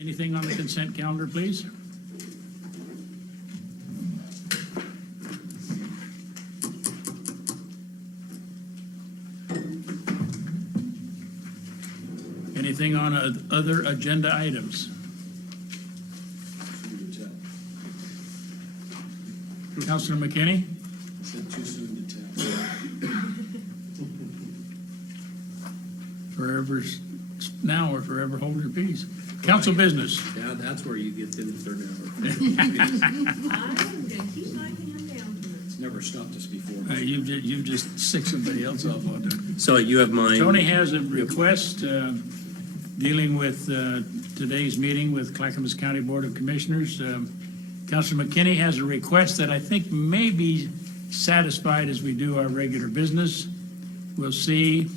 Anything on the consent calendar, please? Anything on other agenda items? Councilor McKinney? Too soon to tell. Forever now or forever hold your peace. Council business. Yeah, that's where you get to the third hour. I'm gonna keep my hand down to it. It's never stopped us before. You've just sicked somebody else off on it. So you have mine. Tony has a request dealing with today's meeting with Clackamas County Board of Commissioners. Councilor McKinney has a request that I think may be satisfied as we do our regular business. We'll see.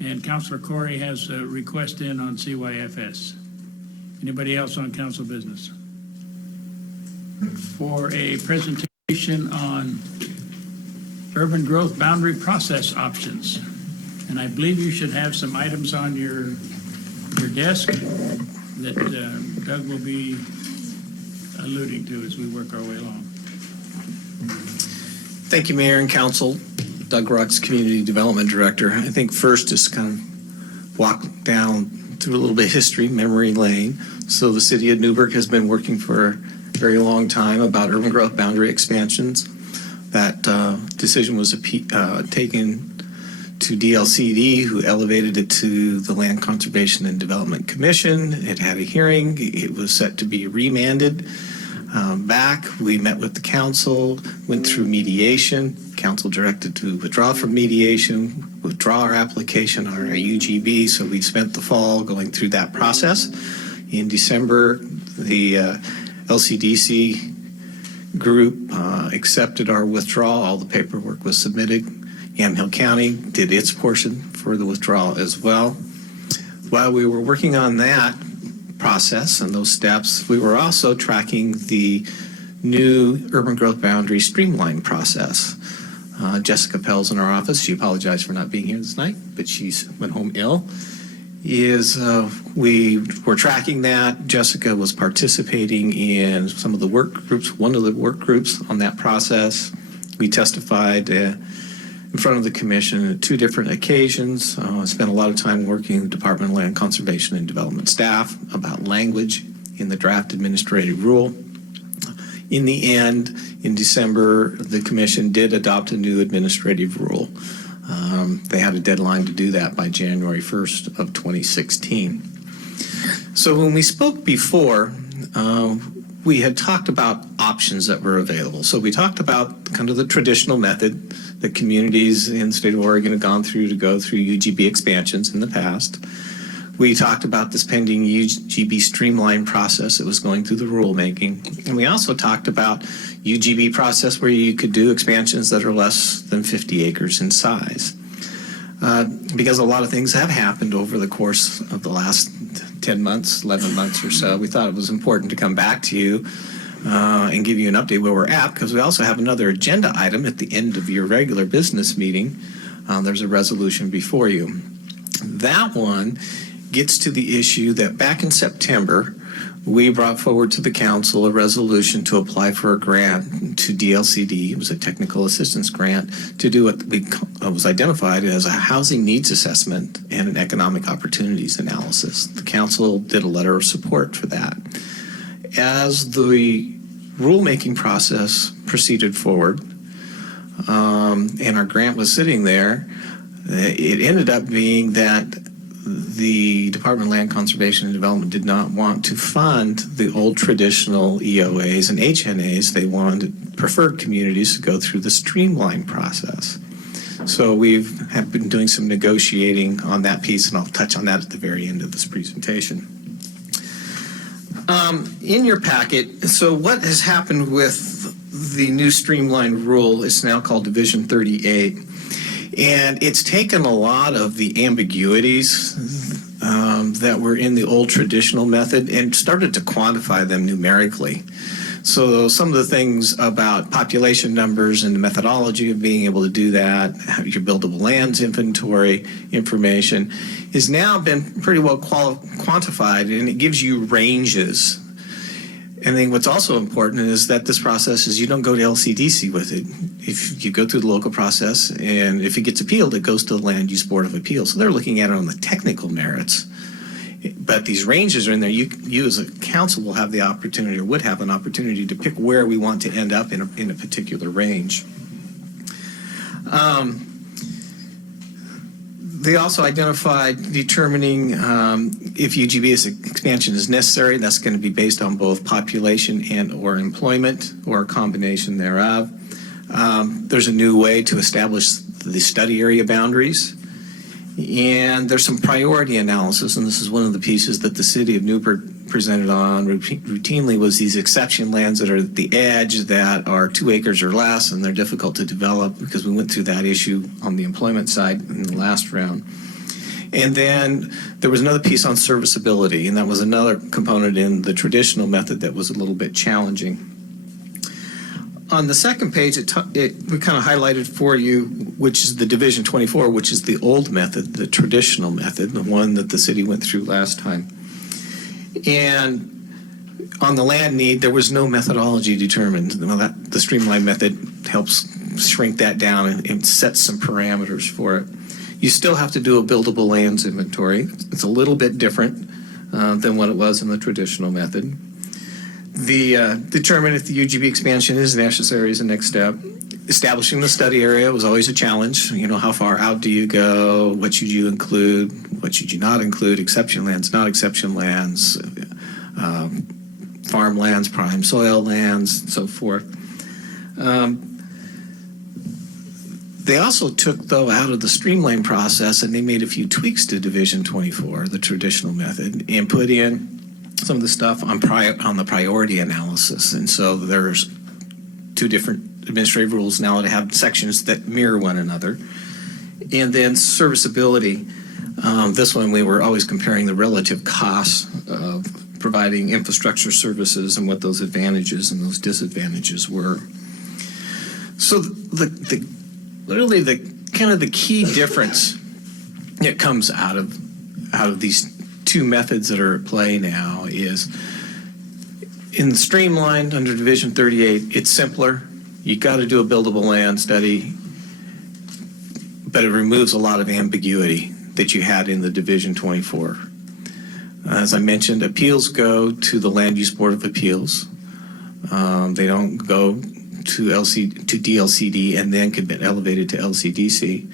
And Councilor Corey has a request in on CYFS. Anybody else on council business? For a presentation on urban growth boundary process options. And I believe you should have some items on your desk that Doug will be alluding to as we work our way along. Thank you, Mayor and Council. Doug Rux, Community Development Director. I think first just kind of walk down through a little bit of history, memory lane. So the city of Newberg has been working for a very long time about urban growth boundary expansions. That decision was taken to DLCD, who elevated it to the Land Conservation and Development Commission. It had a hearing. It was set to be remanded back. We met with the council, went through mediation. Council directed to withdraw from mediation, withdraw our application on our UGB. So we spent the fall going through that process. In December, the LCDC group accepted our withdrawal. All the paperwork was submitted. Yamhill County did its portion for the withdrawal as well. While we were working on that process and those steps, we were also tracking the new urban growth boundary streamline process. Jessica Pell's in our office. She apologized for not being here this night, but she's went home ill. We were tracking that. Jessica was participating in some of the work groups, one of the work groups on that process. We testified in front of the commission at 2 different occasions. I spent a lot of time working with the Department of Land Conservation and Development staff about language in the draft administrative rule. In the end, in December, the commission did adopt a new administrative rule. They had a deadline to do that by January 1st of 2016. So when we spoke before, we had talked about options that were available. So we talked about kind of the traditional method that communities in the state of Oregon have gone through to go through UGB expansions in the past. We talked about this pending UGB streamline process that was going through the rulemaking. And we also talked about UGB process where you could do expansions that are less than 50 acres in size. Because a lot of things have happened over the course of the last 10 months, 11 months or so, we thought it was important to come back to you and give you an update where we're at, because we also have another agenda item at the end of your regular business meeting. There's a resolution before you. That one gets to the issue that back in September, we brought forward to the council a resolution to apply for a grant to DLCD. It was a technical assistance grant to do what was identified as a housing needs assessment and an economic opportunities analysis. The council did a letter of support for that. As the rulemaking process proceeded forward and our grant was sitting there, it ended up being that the Department of Land Conservation and Development did not want to fund the old traditional EOAs and HNAs. They wanted preferred communities to go through the streamline process. So have been doing some negotiating on that piece, and I'll touch on that at the very end of this presentation. In your packet, so what has happened with the new streamlined rule is now called Division 38. And it's taken a lot of the ambiguities that were in the old traditional method and started to quantify them numerically. So some of the things about population numbers and the methodology of being able to do that, your buildable lands inventory information, has now been pretty well quantified, and it gives you ranges. And then what's also important is that this process is you don't go to LCDC with it. If you go through the local process, and if it gets appealed, it goes to the Land Use Board of Appeals. So they're looking at it on the technical merits. But these ranges are in there. You as a council will have the opportunity, or would have an opportunity, to pick where we want to end up in a particular range. They also identified determining if UGB's expansion is necessary. That's going to be based on both population and or employment, or a combination thereof. There's a new way to establish the study area boundaries. And there's some priority analysis, and this is one of the pieces that the city of Newberg presented on routinely, was these exception lands that are at the edge that are 2 acres or less, and they're difficult to develop, because we went through that issue on the employment side in the last round. And then there was another piece on serviceability, and that was another component in the traditional method that was a little bit challenging. On the second page, we kind of highlighted for you, which is the Division 24, which is the old method, the traditional method, the one that the city went through last time. And on the land need, there was no methodology determined. Well, the streamlined method helps shrink that down and set some parameters for it. You still have to do a buildable lands inventory. It's a little bit different than what it was in the traditional method. Determine if the UGB expansion is necessary is the next step. Establishing the study area was always a challenge. You know, how far out do you go? What should you include? What should you not include? Exception lands, not exception lands, farmlands, prime soil lands, and so forth. They also took, though, out of the streamline process, and they made a few tweaks to Division 24, the traditional method, and put in some of the stuff on the priority analysis. And so there's 2 different administrative rules now that have sections that mirror one another. And then serviceability. This one, we were always comparing the relative costs of providing infrastructure services and what those advantages and those disadvantages were. So literally the key difference that comes out of these 2 methods that are at play now is, in the streamlined under Division 38, it's simpler. You got to do a buildable land study, but it removes a lot of ambiguity that you had in the Division 24. As I mentioned, appeals go to the Land Use Board of Appeals. They don't go to DLCD and then can be elevated to LCDC.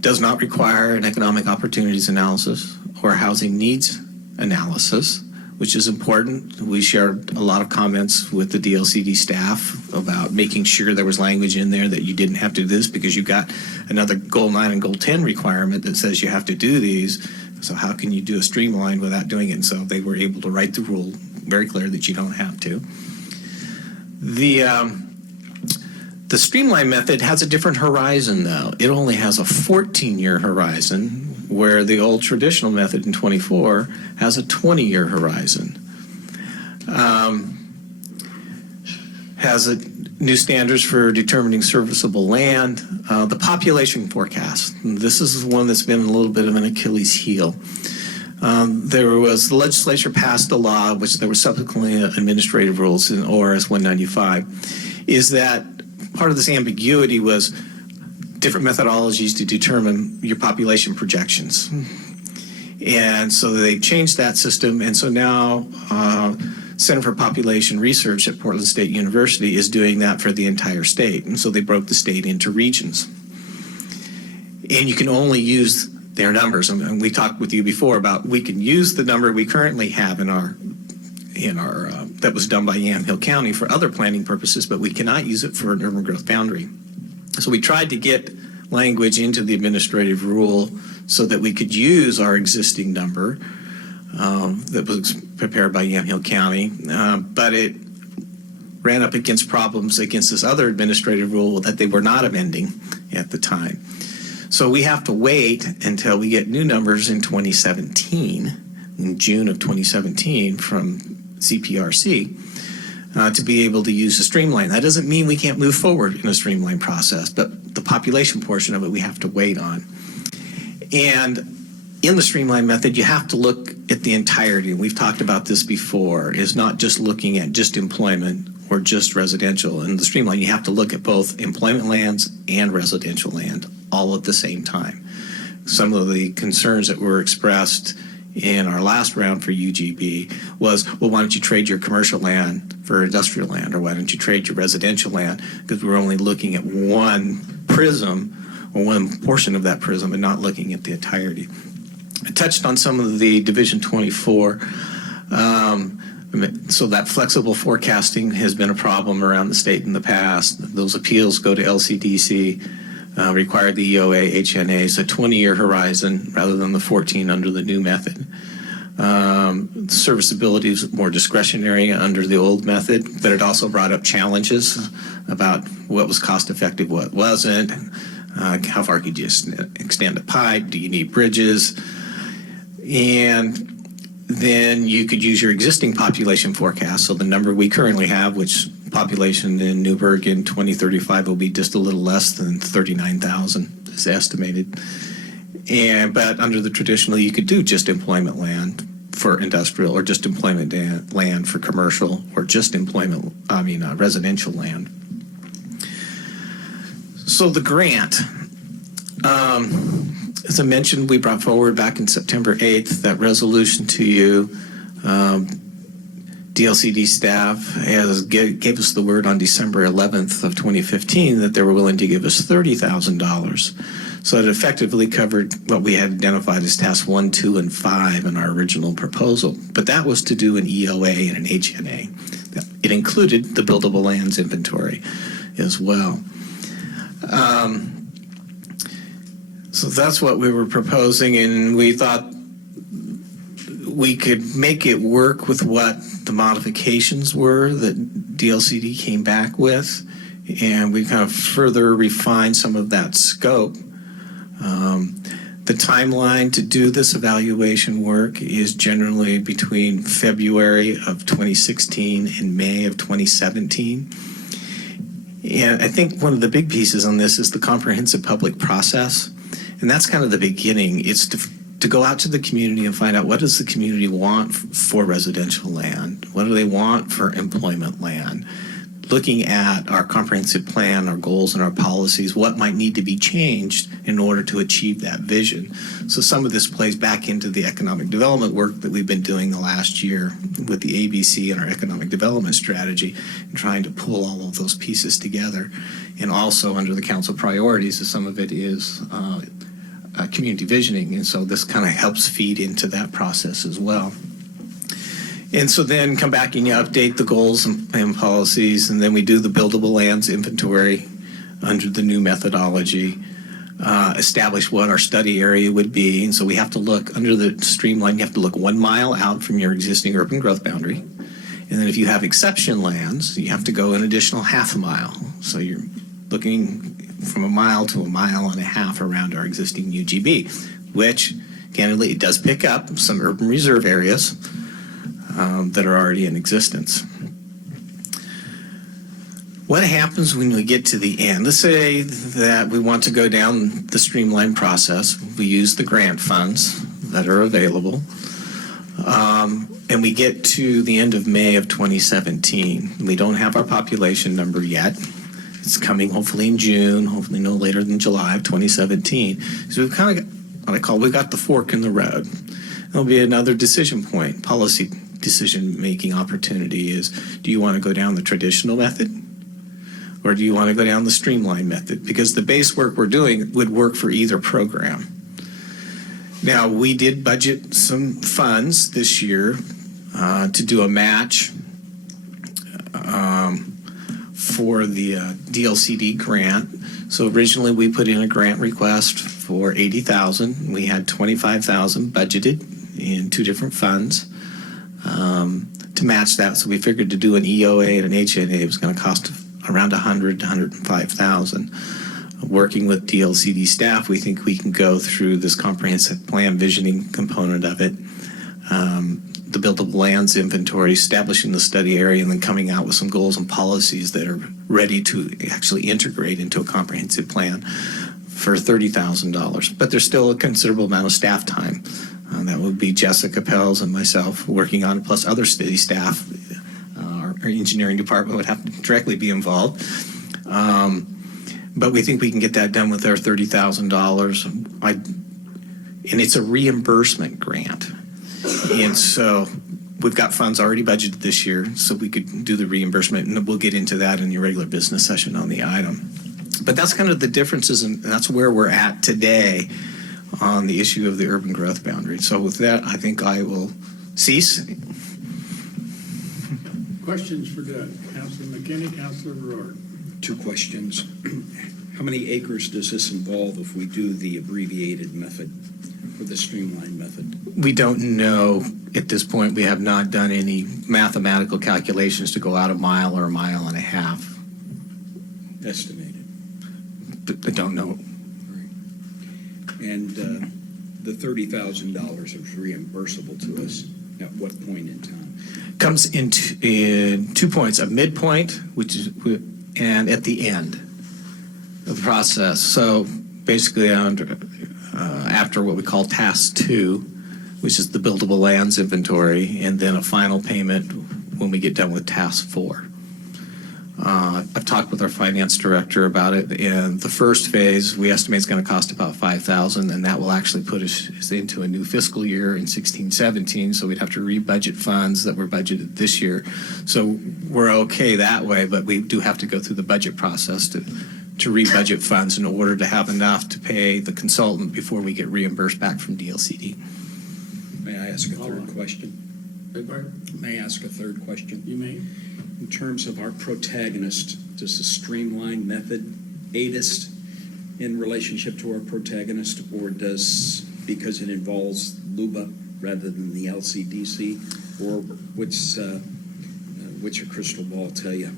Does not require an economic opportunities analysis or housing needs analysis, which is important. We shared a lot of comments with the DLCD staff about making sure there was language in there that you didn't have to do this, because you've got another Goal 9 and Goal 10 requirement that says you have to do these. So how can you do a streamline without doing it? And so they were able to write the rule very clear that you don't have to. The streamline method has a different horizon, though. It only has a 14-year horizon, where the old traditional method in 24 has a 20-year horizon. Has new standards for determining serviceable land. The population forecast. This is one that's been a little bit of an Achilles heel. The legislature passed a law, which there were subsequently administrative rules in ORS 195, is that part of this ambiguity was different methodologies to determine your population projections. And so they changed that system, and so now Center for Population Research at Portland State University is doing that for the entire state. And so they broke the state into regions. And you can only use their numbers. And we talked with you before about, we can use the number we currently have in our that was done by Yamhill County for other planning purposes, but we cannot use it for an urban growth boundary. So we tried to get language into the administrative rule so that we could use our existing number that was prepared by Yamhill County, but it ran up against problems against this other administrative rule that they were not amending at the time. So we have to wait until we get new numbers in 2017, in June of 2017 from CPRC, to be able to use a streamline. That doesn't mean we can't move forward in a streamline process, but the population portion of it we have to wait on. And in the streamline method, you have to look at the entirety. We've talked about this before, is not just looking at just employment or just residential. In the streamline, you have to look at both employment lands and residential land all at the same time. Some of the concerns that were expressed in our last round for UGB was, well, why don't you trade your commercial land for industrial land, or why don't you trade your residential land? Because we're only looking at one prism or one portion of that prism and not looking at the entirety. I touched on some of the Division 24. So that flexible forecasting has been a problem around the state in the past. Those appeals go to LCDC, require the EOA, HNA, so 20-year horizon rather than the 14 under the new method. Serviceability is more discretionary under the old method, but it also brought up challenges about what was cost effective, what wasn't, how far could you extend a pipe, do you need bridges, and then you could use your existing population forecast. So the number we currently have, which population in Newberg in 2035 will be just a little less than 39,000 is estimated. But under the traditional, you could do just employment land for industrial, or just employment land for commercial, or just residential land. So the grant, as I mentioned, we brought forward back in September 8th that resolution to you. DLCD staff gave us the word on December 11th of 2015 that they were willing to give us $30,000. So it effectively covered what we had identified as tasks 1, 2, and 5 in our original proposal. But that was to do an EOA and an HNA. It included the buildable lands inventory as well. So that's what we were proposing, and we thought we could make it work with what the modifications were that DLCD came back with, and we kind of further refined some of that scope. The timeline to do this evaluation work is generally between February of 2016 and May of 2017. And I think one of the big pieces on this is the comprehensive public process. And that's kind of the beginning. It's to go out to the community and find out, what does the community want for residential land? What do they want for employment land? Looking at our comprehensive plan, our goals and our policies, what might need to be changed in order to achieve that vision. So some of this plays back into the economic development work that we've been doing the last year with the ABC and our economic development strategy, and trying to pull all of those pieces together. And also under the council priorities, some of it is community visioning, and so this kind of helps feed into that process as well. And so then come back and you update the goals and policies, and then we do the buildable lands inventory under the new methodology, establish what our study area would be. And so we have to look under the streamline, you have to look 1 mile out from your existing urban growth boundary. And then if you have exception lands, you have to go an additional half a mile. So you're looking from 1 mile to 1.5 miles around our existing UGB, which candidly, it does pick up some urban reserve areas that are already in existence. What happens when we get to the end? Let's say that we want to go down the streamline process. We use the grant funds that are available. And we get to the end of May of 2017. We don't have our population number yet. It's coming hopefully in June, hopefully no later than July of 2017. So we've kind of got what I call, we got the fork in the road. There'll be another decision point, policy decision-making opportunity is, do you want to go down the traditional method, or do you want to go down the streamline method? Because the base work we're doing would work for either program. Now, we did budget some funds this year to do a match for the DLCD grant. So originally we put in a grant request for $80,000. We had $25,000 budgeted in 2 different funds to match that. So we figured to do an EOA and an HNA, it was going to cost around $100,000 to $105,000. Working with DLCD staff, we think we can go through this comprehensive plan visioning component of it the buildable lands inventory, establishing the study area, and then coming out with some goals and policies that are ready to actually integrate into a comprehensive plan for $30,000. But there's still a considerable amount of staff time. That would be Jessica Pels and myself working on it, plus other city staff. Our engineering department would have to directly be involved. But we think we can get that done with our $30,000. And it's a reimbursement grant. And so we've got funds already budgeted this year, so we could do the reimbursement, and we'll get into that in your regular business session on the item. But that's kind of the differences, and that's where we're at today on the issue of the urban growth boundary. So with that, I think I will cease. Questions for Doug? Councilor McKinney, Councilor Rohr. 2 questions. How many acres does this involve if we do the abbreviated method or the streamlined method? We don't know at this point. We have not done any mathematical calculations to go out a mile or a mile and a half. Estimated. I don't know. And the $30,000 is reimbursable to us at what point in time? Comes in 2 points: a midpoint, which is, and at the end of the process. So basically, after what we call Task 2, which is the buildable lands inventory, and then a final payment when we get done with Task 4. I've talked with our finance director about it, and the first phase we estimate is going to cost about $5,000, and that will actually put us into a new fiscal year in 16-17. So we'd have to re-budget funds that were budgeted this year. So we're okay that way, but we do have to go through the budget process to re-budget funds in order to have enough to pay the consultant before we get reimbursed back from DLCD. May I ask a third question? Beg pardon? May I ask a third question? You may. In terms of our protagonist, does the streamlined method aid us in relationship to our protagonist, or does, because it involves LUBA rather than the LCDC, or which a crystal ball tell you?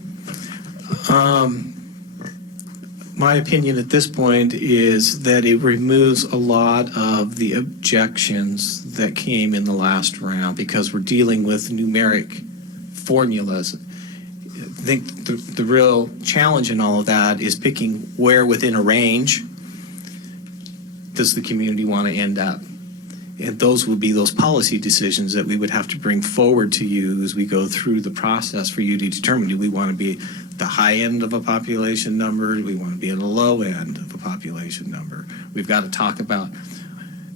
My opinion at this point is that it removes a lot of the objections that came in the last round, because we're dealing with numeric formulas. I think the real challenge in all of that is picking where within a range does the community want to end up. And those would be those policy decisions that we would have to bring forward to you as we go through the process for you to determine, do we want to be the high end of a population number? Do we want to be at a low end of a population number? We've got to talk about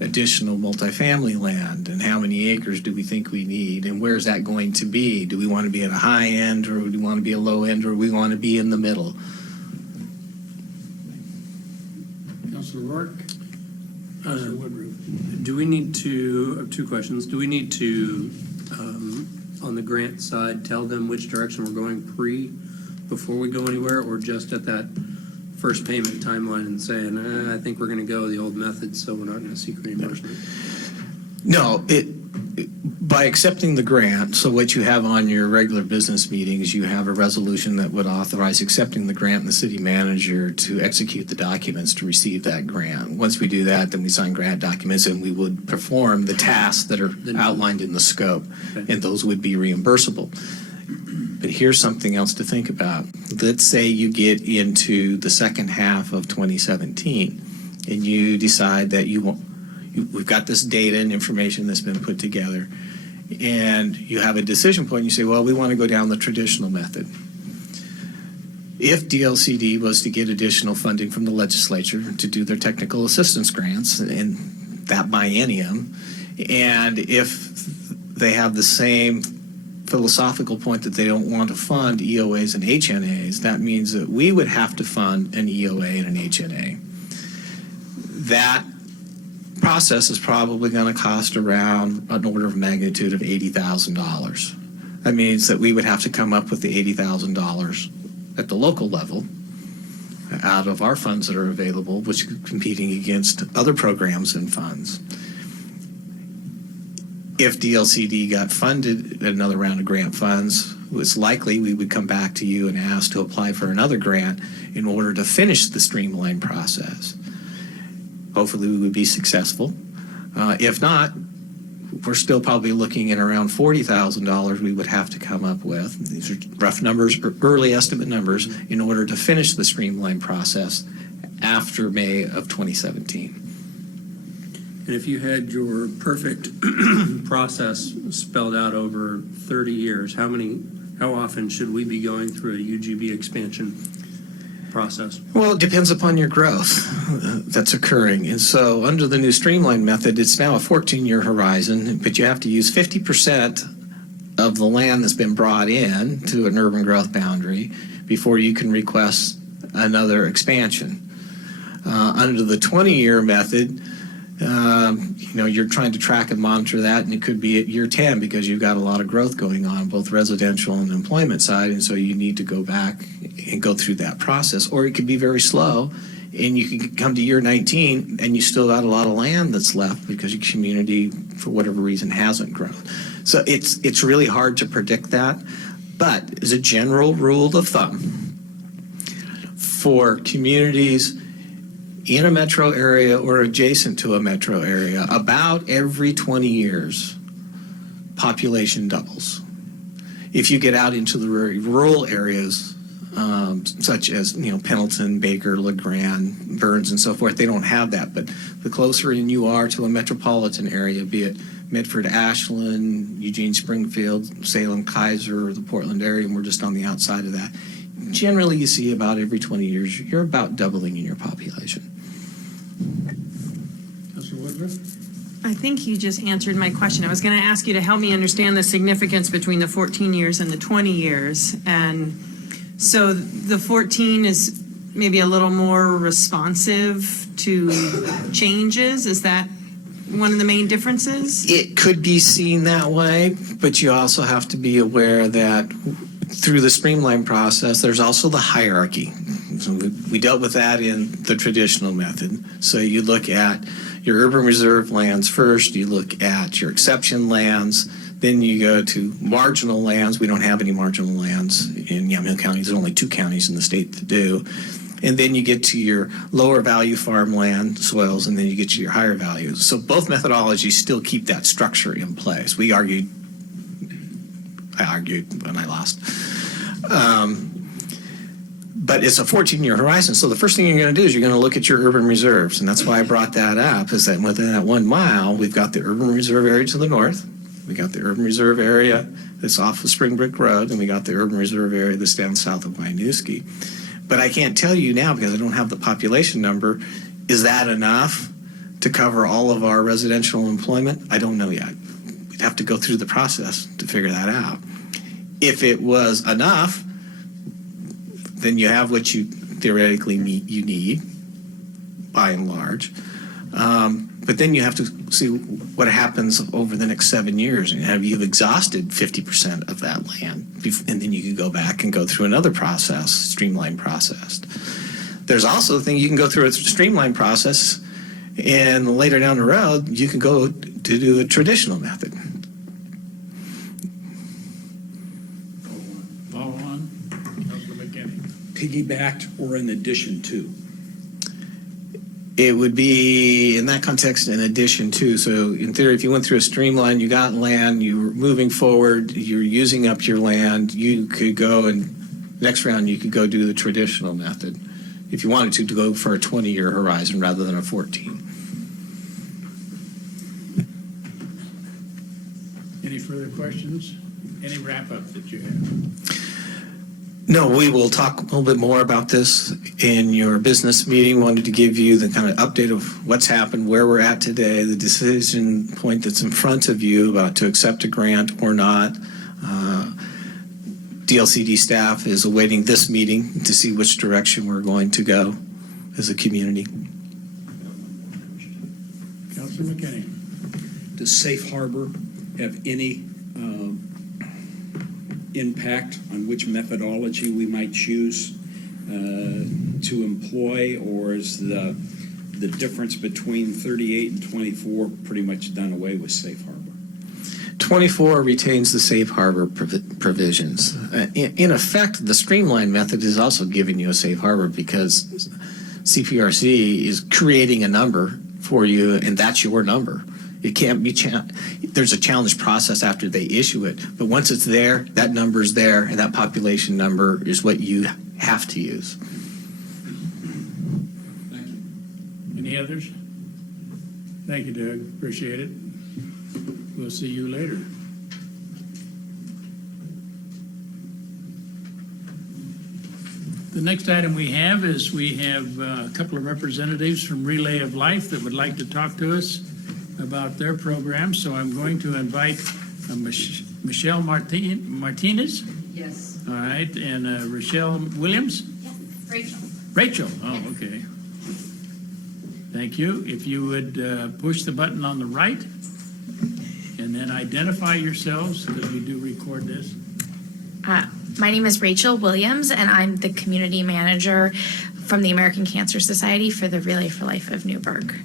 additional multifamily land and how many acres do we think we need, and where's that going to be? Do we want to be at a high end, or do we want to be a low end, or do we want to be in the middle? Councilor Rourke? Councilor Woodruff? Do we need to, I have 2 questions. Do we need to, on the grant side, tell them which direction we're going before we go anywhere, or just at that first payment timeline and saying, I think we're going to go the old method, so we're not going to seek reimbursement? No, by accepting the grant, so what you have on your regular business meetings, you have a resolution that would authorize accepting the grant and the city manager to execute the documents to receive that grant. Once we do that, then we sign grant documents, and we would perform the tasks that are outlined in the scope, and those would be reimbursable. But here's something else to think about. Let's say you get into the second half of 2017, and you decide that we've got this data and information that's been put together, and you have a decision point. You say, well, we want to go down the traditional method. If DLCD was to get additional funding from the legislature to do their technical assistance grants in that biennium, and if they have the same philosophical point that they don't want to fund EOAs and HNAs, that means that we would have to fund an EOA and an HNA. That process is probably going to cost around an order of magnitude of $80,000. That means that we would have to come up with the $80,000 at the local level out of our funds that are available, which are competing against other programs and funds. If DLCD got funded another round of grant funds, it's likely we would come back to you and ask to apply for another grant in order to finish the streamline process. Hopefully we would be successful. If not, we're still probably looking at around $40,000 we would have to come up with. These are rough numbers, or early estimate numbers, in order to finish the streamline process after May of 2017. And if you had your perfect process spelled out over 30 years, how often should we be going through a UGB expansion process? Well, it depends upon your growth that's occurring. And so under the new streamline method, it's now a 14-year horizon, but you have to use 50% of the land that's been brought in to an urban growth boundary before you can request another expansion. Under the 20-year method, you're trying to track and monitor that, and it could be at year 10 because you've got a lot of growth going on, both residential and employment side, and so you need to go back and go through that process. Or it could be very slow, and you can come to year 19, and you still got a lot of land that's left because your community, for whatever reason, hasn't grown. So it's really hard to predict that, but as a general rule of thumb, for communities in a metro area or adjacent to a metro area, about every 20 years, population doubles. If you get out into the very rural areas, such as Pendleton, Baker, LeGrand, Burns, and so forth, they don't have that. But the closer in you are to a metropolitan area, be it Medford, Ashland, Eugene, Springfield, Salem, Kaiser, or the Portland area, and we're just on the outside of that, generally you see about every 20 years, you're about doubling in your population. Councilor Woodruff? I think you just answered my question. I was going to ask you to help me understand the significance between the 14 years and the 20 years. And so the 14 is maybe a little more responsive to changes. Is that one of the main differences? It could be seen that way, but you also have to be aware that through the streamline process, there's also the hierarchy. So we dealt with that in the traditional method. So you look at your urban reserve lands first, you look at your exception lands, then you go to marginal lands. We don't have any marginal lands in Yamhill County. There's only 2 counties in the state to do. And then you get to your lower value farmland soils, and then you get to your higher values. So both methodologies still keep that structure in place. I argued when I lost. But it's a 14-year horizon. So the first thing you're going to do is you're going to look at your urban reserves. And that's why I brought that up, is that within that 1 mile, we've got the urban reserve area to the north. We got the urban reserve area that's off of Spring Brick Road, and we got the urban reserve area that's down south of Winooski. But I can't tell you now because I don't have the population number. Is that enough to cover all of our residential employment? I don't know yet. We'd have to go through the process to figure that out. If it was enough, then you have what you theoretically need, by and large. But then you have to see what happens over the next 7 years. And have you exhausted 50% of that land? And then you can go back and go through another process, streamline process. There's also the thing, you can go through a streamline process, and later down the road, you can go to do a traditional method. Follow on. Councilor McKinney? Piggybacked or in addition to? It would be, in that context, in addition to. So in theory, if you went through a streamline, you got land, you were moving forward, you're using up your land, you could go and next round you could go do the traditional method if you wanted to go for a 20-year horizon rather than a 14. Any further questions? Any wrap-up that you have? No, we will talk a little bit more about this in your business meeting. Wanted to give you the kind of update of what's happened, where we're at today, the decision point that's in front of you about to accept a grant or not. DLCD staff is awaiting this meeting to see which direction we're going to go as a community. Councilor McKinney? Does Safe Harbor have any impact on which methodology we might choose to employ, or is the difference between 38 and 24 pretty much done away with Safe Harbor? 24 retains the safe harbor provisions. In effect, the streamline method is also giving you a safe harbor because CPRC is creating a number for you, and that's your number. It can't be there's a challenge process after they issue it. But once it's there, that number's there, and that population number is what you have to use. Thank you. Any others? Thank you, Doug. Appreciate it. We'll see you later. The next item we have is we have a couple of representatives from Relay of Life that would like to talk to us about their program. So I'm going to invite Michelle Martinez, Yes. all right, and Rochelle Williams. Yes, Rachel. Rachel, oh, okay. Thank you. If you would push the button on the right and then identify yourselves, because we do record this. My name is Rachel Williams, and I'm the community manager from the American Cancer Society for the Relay for Life of Newberg.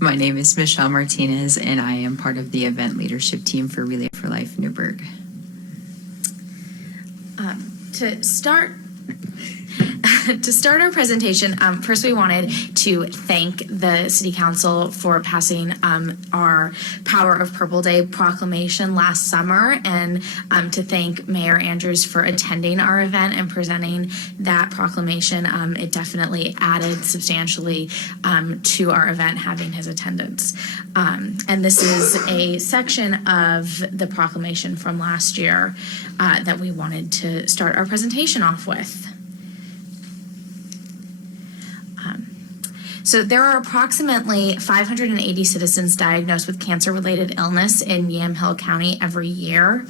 My name is Michelle Martinez, and I am part of the event leadership team for Relay for Life Newberg. To start our presentation, first we wanted to thank the City Council for passing our Power of Purple Day proclamation last summer, and to thank Mayor Andrews for attending our event and presenting that proclamation. It definitely added substantially to our event having his attendance. And this is a section of the proclamation from last year that we wanted to start our presentation off with. So there are approximately 580 citizens diagnosed with cancer-related illness in Yamhill County every year.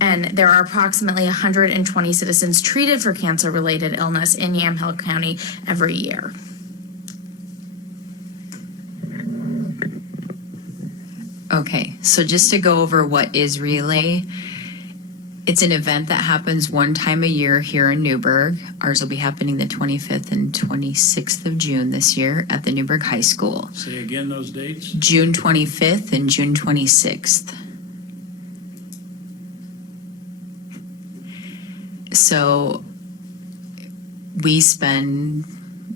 And there are approximately 120 citizens treated for cancer-related illness in Yamhill County every year. Okay, so just to go over what is Relay, it's an event that happens one time a year here in Newberg. Ours will be happening the 25th and 26th of June this year at the Newberg High School. Say again those dates. June 25th and June 26th. So we spend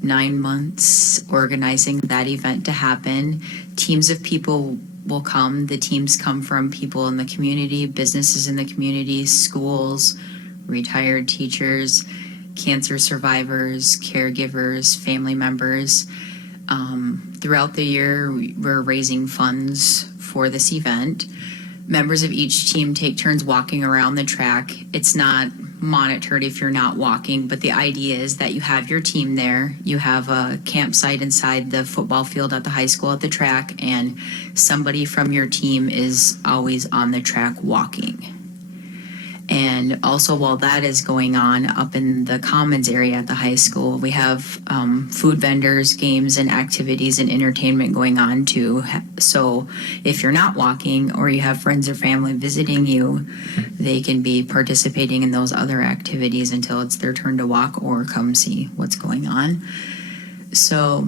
9 months organizing that event to happen. Teams of people will come. The teams come from people in the community, businesses in the community, schools, retired teachers, cancer survivors, caregivers, family members. Throughout the year, we're raising funds for this event. Members of each team take turns walking around the track. It's not monitored if you're not walking, but the idea is that you have your team there. You have a campsite inside the football field at the high school at the track, and somebody from your team is always on the track walking. And also while that is going on up in the commons area at the high school, we have food vendors, games and activities and entertainment going on too. So if you're not walking or you have friends or family visiting you, they can be participating in those other activities until it's their turn to walk or come see what's going on. So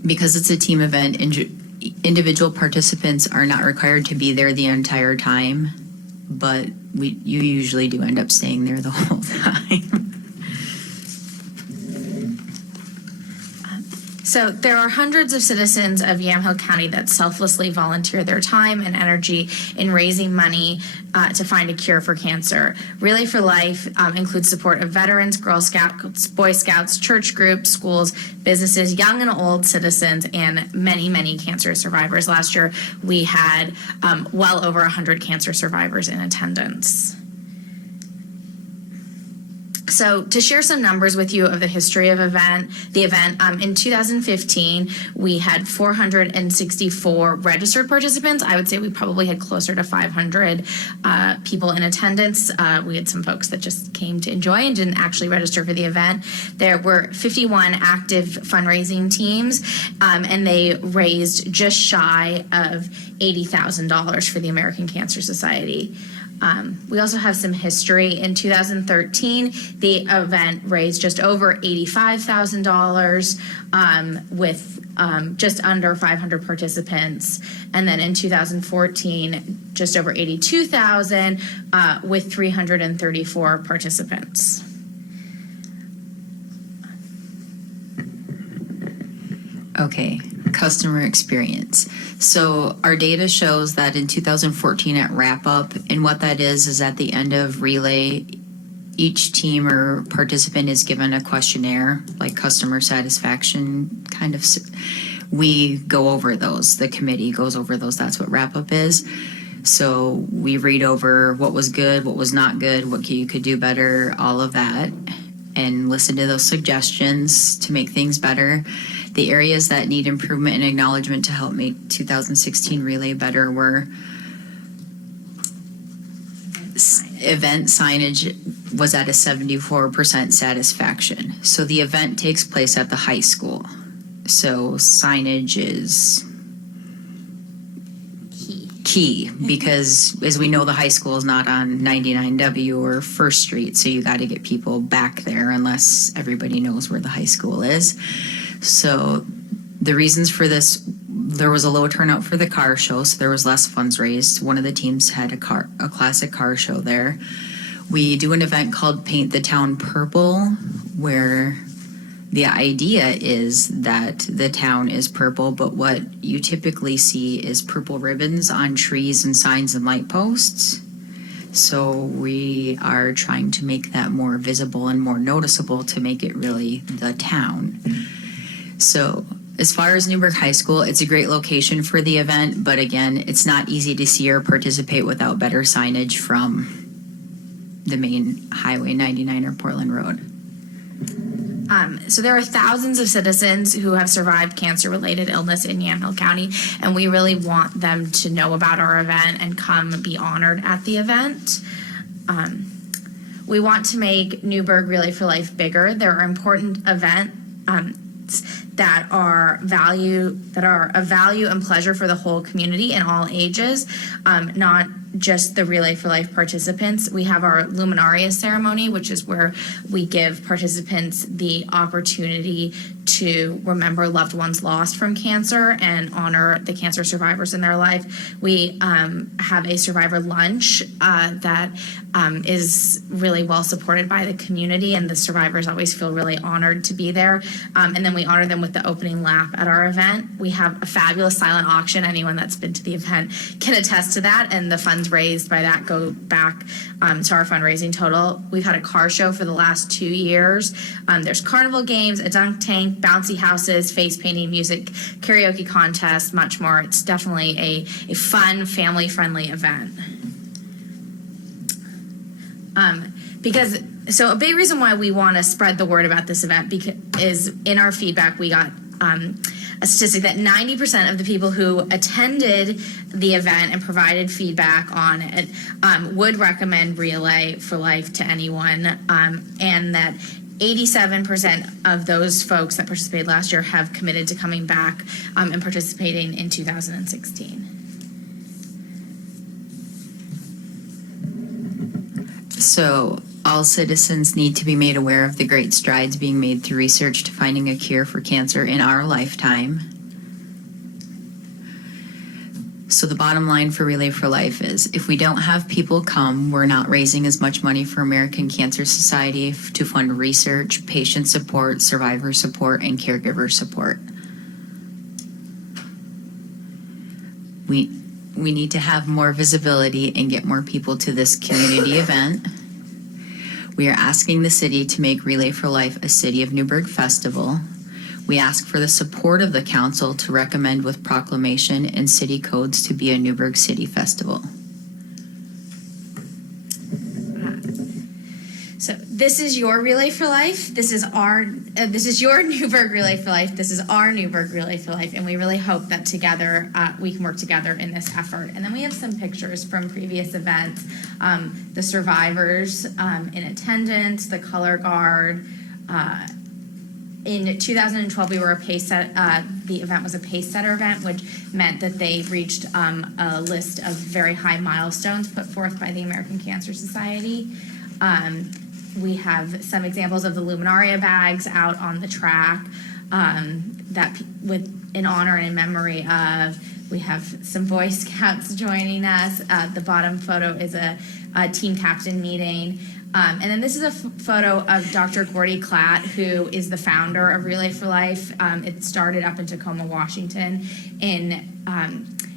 because it's a team event, individual participants are not required to be there the entire time, but you usually do end up staying there the whole time. So there are hundreds of citizens of Yamhill County that selflessly volunteer their time and energy in raising money to find a cure for cancer. Relay for Life includes support of veterans, Girl Scouts, Boy Scouts, church groups, schools, businesses, young and old citizens, and many, many cancer survivors. Last year, we had well over 100 cancer survivors in attendance. So to share some numbers with you of the history of the event, in 2015, we had 464 registered participants. I would say we probably had closer to 500 people in attendance. We had some folks that just came to enjoy and didn't actually register for the event. There were 51 active fundraising teams, and they raised just shy of $80,000 for the American Cancer Society. We also have some history. In 2013, the event raised just over $85,000 with just under 500 participants. And then in 2014, just over $82,000 with 334 participants. Okay, customer experience. So our data shows that in 2014 at wrap up, and what that is at the end of relay, each team or participant is given a questionnaire, like customer satisfaction kind of. We go over those. The committee goes over those. That's what wrap up is. So we read over what was good, what was not good, what you could do better, all of that, and listen to those suggestions to make things better. The areas that need improvement and acknowledgement to help make 2016 relay better were event signage was at a 74% satisfaction. So the event takes place at the high school. So signage is key because, as we know, the high school is not on 99W or First Street, so you got to get people back there unless everybody knows where the high school is. So the reasons for this, there was a low turnout for the car show, so there was less funds raised. One of the teams had a classic car show there. We do an event called Paint the Town Purple, where the idea is that the town is purple, but what you typically see is purple ribbons on trees and signs and light posts. So we are trying to make that more visible and more noticeable to make it really the town. So as far as Newberg High School, it's a great location for the event, but again, it's not easy to see or participate without better signage from the main Highway 99 or Portland Road. So there are thousands of citizens who have survived cancer-related illness in Yamhill County, and we really want them to know about our event and come be honored at the event. We want to make Newberg Relay for Life bigger. There are important events that are of value and pleasure for the whole community in all ages, not just the Relay for Life participants. We have our Luminaria ceremony, which is where we give participants the opportunity to remember loved ones lost from cancer and honor the cancer survivors in their life. We have a survivor lunch that is really well supported by the community, and the survivors always feel really honored to be there. And then we honor them with the opening lap at our event. We have a fabulous silent auction. Anyone that's been to the event can attest to that, and the funds raised by that go back to our fundraising total. We've had a car show for the last 2 years. There's carnival games, a dunk tank, bouncy houses, face painting, music, karaoke contest, much more. It's definitely a fun, family-friendly event. So a big reason why we want to spread the word about this event is in our feedback we got a statistic that 90% of the people who attended the event and provided feedback on it would recommend Relay for Life to anyone, and that 87% of those folks that participated last year have committed to coming back and participating in 2016. So all citizens need to be made aware of the great strides being made through research to finding a cure for cancer in our lifetime. So the bottom line for Relay for Life is if we don't have people come, we're not raising as much money for American Cancer Society to fund research, patient support, survivor support, and caregiver support. We need to have more visibility and get more people to this community event. We are asking the city to make Relay for Life a City of Newberg festival. We ask for the support of the council to recommend with proclamation and city codes to be a Newberg City Festival. So this is your Relay for Life. This is your Newberg Relay for Life. This is our Newberg Relay for Life, and we really hope that together we can work together in this effort. And then we have some pictures from previous events, the survivors in attendance, the color guard. In 2012, we were a pace set. The event was a pace setter event, which meant that they reached a list of very high milestones put forth by the American Cancer Society. We have some examples of the Luminaria bags out on the track that in honor and in memory of. We have some Boy Scouts joining us. The bottom photo is a team captain meeting. And then this is a photo of Dr. Gordy Klatt, who is the founder of Relay for Life. It started up in Tacoma, Washington in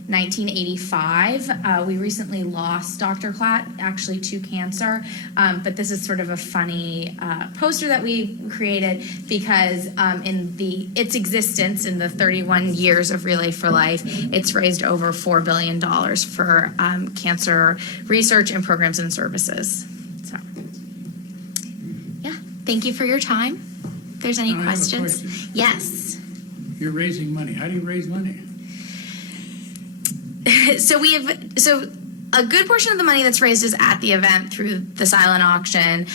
1985. We recently lost Dr. Klatt, actually to cancer, but this is sort of a funny poster that we created because in its existence in the 31 years of Relay for Life, it's raised over $4 billion for cancer research and programs and services. So, yeah, thank you for your time. If there's any I have a questions. question. Yes. You're raising money. How do you raise money? So a good portion of the money that's raised is at the event through the silent auction,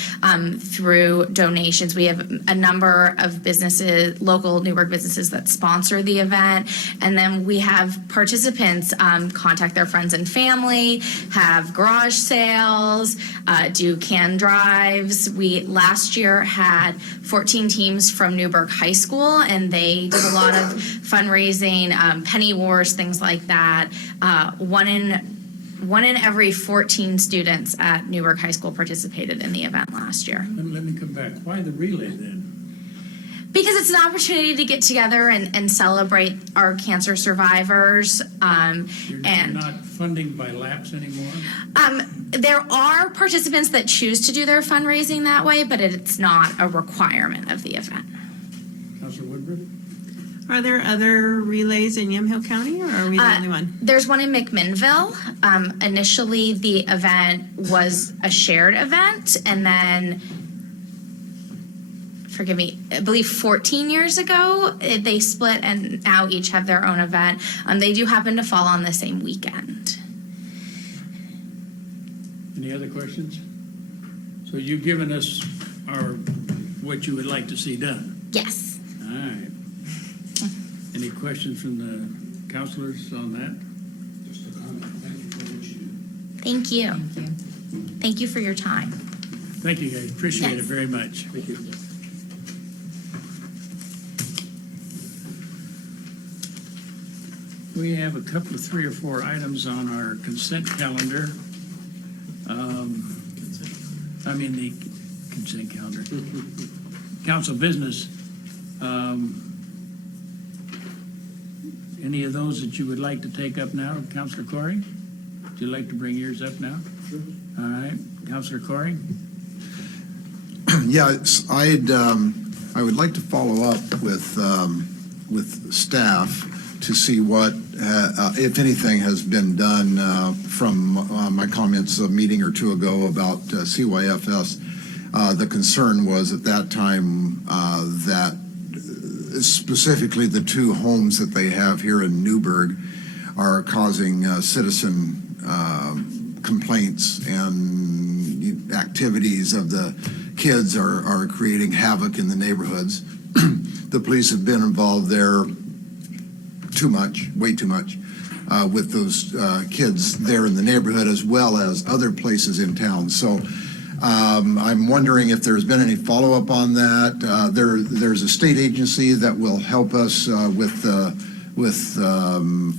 through donations. We have a number of businesses, local Newberg businesses that sponsor the event. And then we have participants contact their friends and family, have garage sales, do can drives. We last year had 14 teams from Newberg High School, and they did a lot of fundraising, penny wars, things like that. One in every 14 students at Newberg High School participated in the event last year. Let me come back. Why the relay then? Because it's an opportunity to get together and celebrate our cancer survivors. You're And not funding by laps anymore? there are participants that choose to do their fundraising that way, but it's not a requirement of the event. Councilor Woodruff? Are there other relays in Yamhill County, or are we the only one? There's one in McMinnville. Initially, the event was a shared event, and then, forgive me, I believe 14 years ago, they split and now each have their own event. They do happen to fall on the same weekend. Any other questions? So you've given us what you would like to see done. Yes. All right. Any questions from the councilors on that? Just a comment. Thank you for what you do. Thank you. Thank you for your time. Thank you, guys. Appreciate it Yes. very much. Thank you. We have a couple of 3 or 4 items on our consent calendar. The consent calendar. Council business. Any of those that you would like to take up now? Councilor Corey? Would you like to bring yours up now? Sure. All right. Councilor Corey? Yeah, I would like to follow up with staff to see what, if anything, has been done from my comments a meeting or two ago about CYFS. The concern was at that time that specifically the 2 homes that they have here in Newberg are causing citizen complaints, and activities of the kids are creating havoc in the neighborhoods. The police have been involved there too much, way too much, with those kids there in the neighborhood as well as other places in town. So I'm wondering if there's been any follow-up on that. There's a state agency that will help us with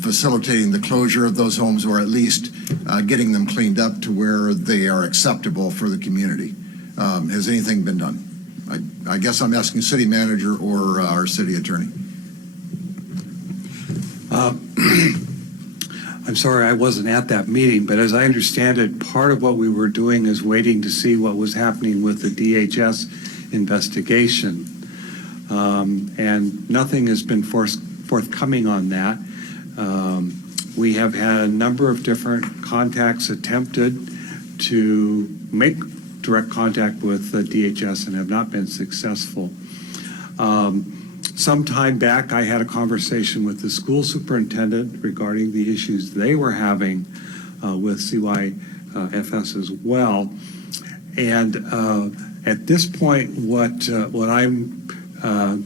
facilitating the closure of those homes, or at least getting them cleaned up to where they are acceptable for the community. Has anything been done? I guess I'm asking city manager or our city attorney. I'm sorry I wasn't at that meeting, but as I understand it, part of what we were doing is waiting to see what was happening with the DHS investigation. And nothing has been forthcoming on that. We have had a number of different contacts attempted to make direct contact with the DHS and have not been successful. Some time back, I had a conversation with the school superintendent regarding the issues they were having with CYFS as well. And at this point, what I'm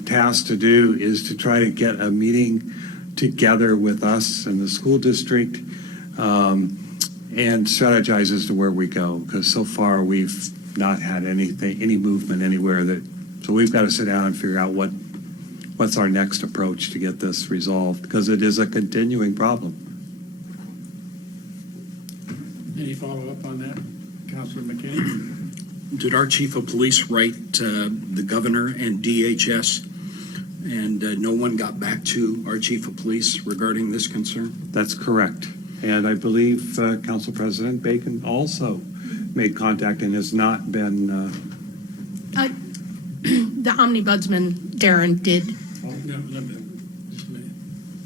tasked to do is to try to get a meeting together with us and the school district and strategize as to where we go, because so far we've not had any movement anywhere. So we've got to sit down and figure out what's our next approach to get this resolved, because it is a continuing problem. Any follow-up on that, Councilor McKinney? Did our chief of police write the governor and DHS, and no one got back to our chief of police regarding this concern? That's correct. And I believe Council President Bacon also made contact and has not been, The omnibudsman, Darren, did.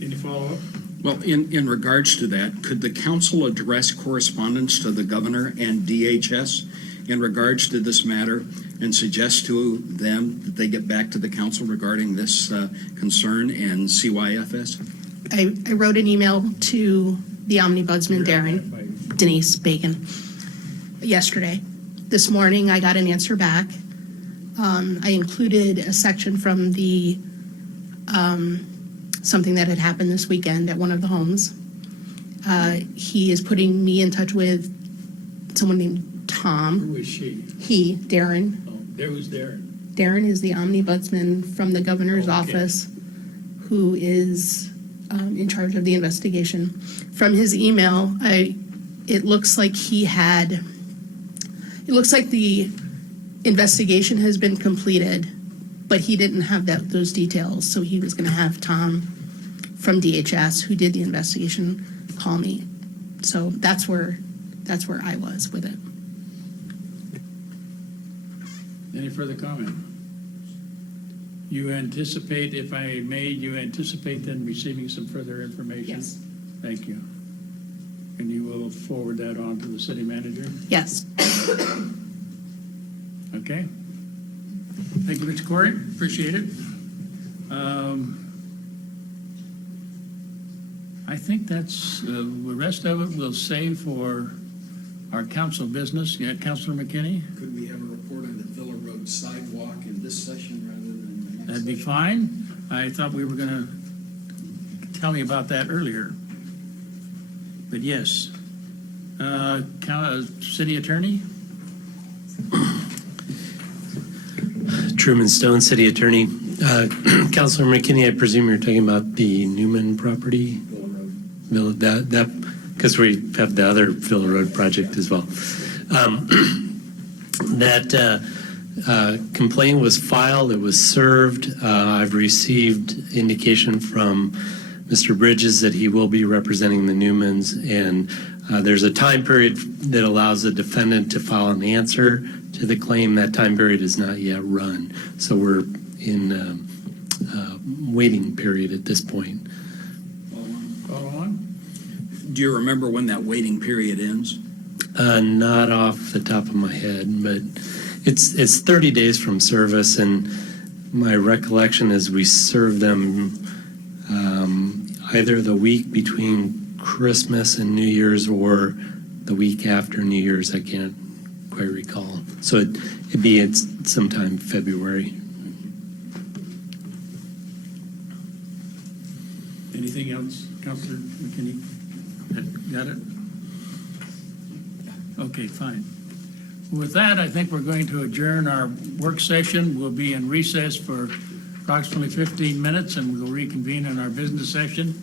Any follow-up? Well, in regards to that, could the council address correspondence to the governor and DHS in regards to this matter and suggest to them that they get back to the council regarding this concern and CYFS? I wrote an email to the omnibudsman, Darren, Denise Bacon, yesterday. This morning, I got an answer back. I included a section from the something that had happened this weekend at one of the homes. He is putting me in touch with someone named Tom. Who is she? He, Darren. Oh, there was Darren. Darren is the omnibudsman from the governor's Okay. office who is in charge of the investigation. From his email, it looks like the investigation has been completed, but he didn't have those details, so he was going to have Tom from DHS, who did the investigation, call me. So that's where I was with it. Any further comment? You anticipate, if I may, you anticipate then receiving some further information? Yes. Thank you. And you will forward that on to the city manager? Yes. Okay. Thank you, Mr. Corey. Appreciate it. I think that's, the rest of it we'll save for our council business. Yeah, Councilor McKinney? Could we have a report on the Villa Road sidewalk in this session rather than the next? That'd be fine. I thought we were going to tell me about that earlier. But yes. City Attorney? Truman Stone, City Attorney. Councilor McKinney, I presume you're talking about the Newman property? Villa Road. That because we have the other Villa Road project as well. That complaint was filed, it was served. I've received indication from Mr. Bridges that he will be representing the Newmans, and there's a time period that allows the defendant to file an answer to the claim. That time period is not yet run, so we're in waiting period at this point. Follow on? Do you remember when that waiting period ends? Not off the top of my head, but it's 30 days from service, and my recollection is we serve them either the week between Christmas and New Year's or the week after New Year's. I can't quite recall. So it'd be sometime February. Anything else, Councilor McKinney? Got it? Okay, fine. With that, I think we're going to adjourn our work session. We'll be in recess for approximately 15 minutes, and we'll reconvene in our business session.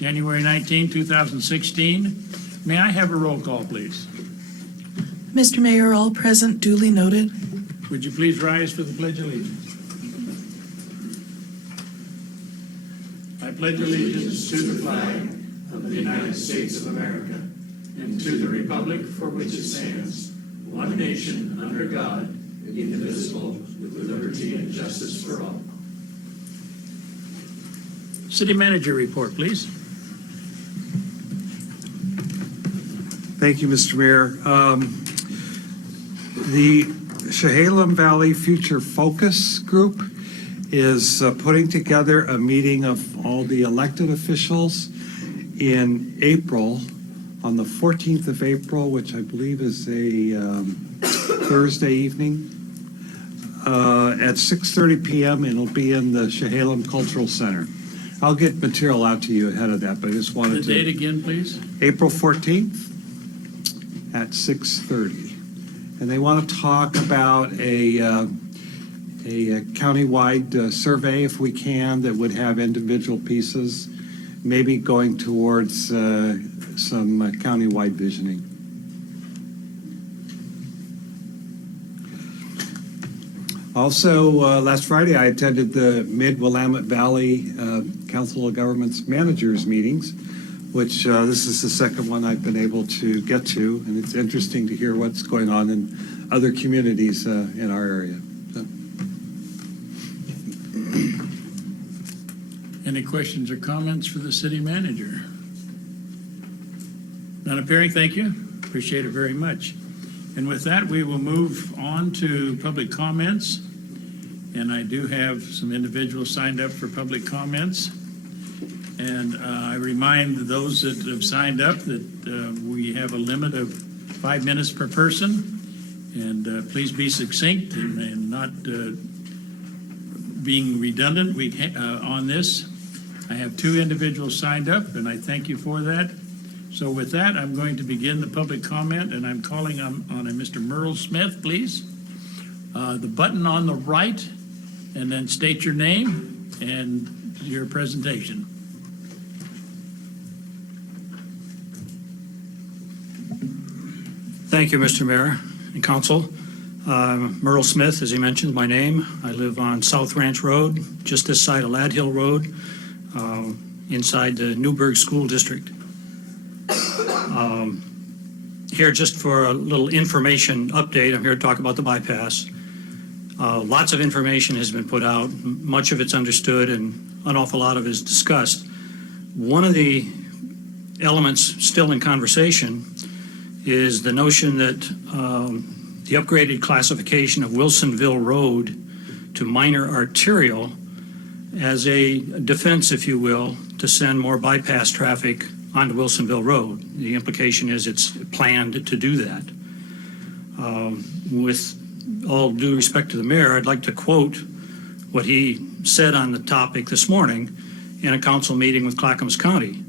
January 19, 2016. May I have a roll call, please? Mr. Mayor, all present, duly noted. Would you please rise for the Pledge of Allegiance? I pledge allegiance to the flag of the United States of America and to the republic for which it stands, one nation, under God, indivisible, with liberty and justice for all. City Manager report, please. Thank you, Mr. Mayor. The Chehalem Valley Future Focus Group is putting together a meeting of all the elected officials in April, on the 14th of April, which I believe is a Thursday evening, at 6:30 p.m., and it'll be in the Chehalem Cultural Center. I'll get material out to you ahead of that, but I just wanted The to... date again, please. April 14th at 6:30. And they want to talk about a countywide survey, if we can, that would have individual pieces, maybe going towards some countywide visioning. Also, last Friday, I attended the Mid-Willamette Valley Council of Governments Managers meetings, which this is the second one I've been able to get to, and it's interesting to hear what's going on in other communities in our area. So. Any questions or comments for the city manager? None appearing, thank you. Appreciate it very much. And with that, we will move on to public comments. And I do have some individuals signed up for public comments. And I remind those that have signed up that we have a limit of 5 minutes per person. And please be succinct and not being redundant on this. I have 2 individuals signed up, and I thank you for that. So with that, I'm going to begin the public comment, and I'm calling on a Mr. Merle Smith, please. The button on the right, and then state your name and your presentation. Thank you, Mr. Mayor and Council. Merle Smith, as he mentioned, my name. I live on South Ranch Road, just this side of Lad Hill Road, inside the Newberg School District. Here just for a little information update. I'm here to talk about the bypass. Lots of information has been put out. Much of it's understood and an awful lot of it is discussed. One of the elements still in conversation is the notion that the upgraded classification of Wilsonville Road to minor arterial as a defense, if you will, to send more bypass traffic onto Wilsonville Road. The implication is it's planned to do that. With all due respect to the mayor, I'd like to quote what he said on the topic this morning in a council meeting with Clackamas County.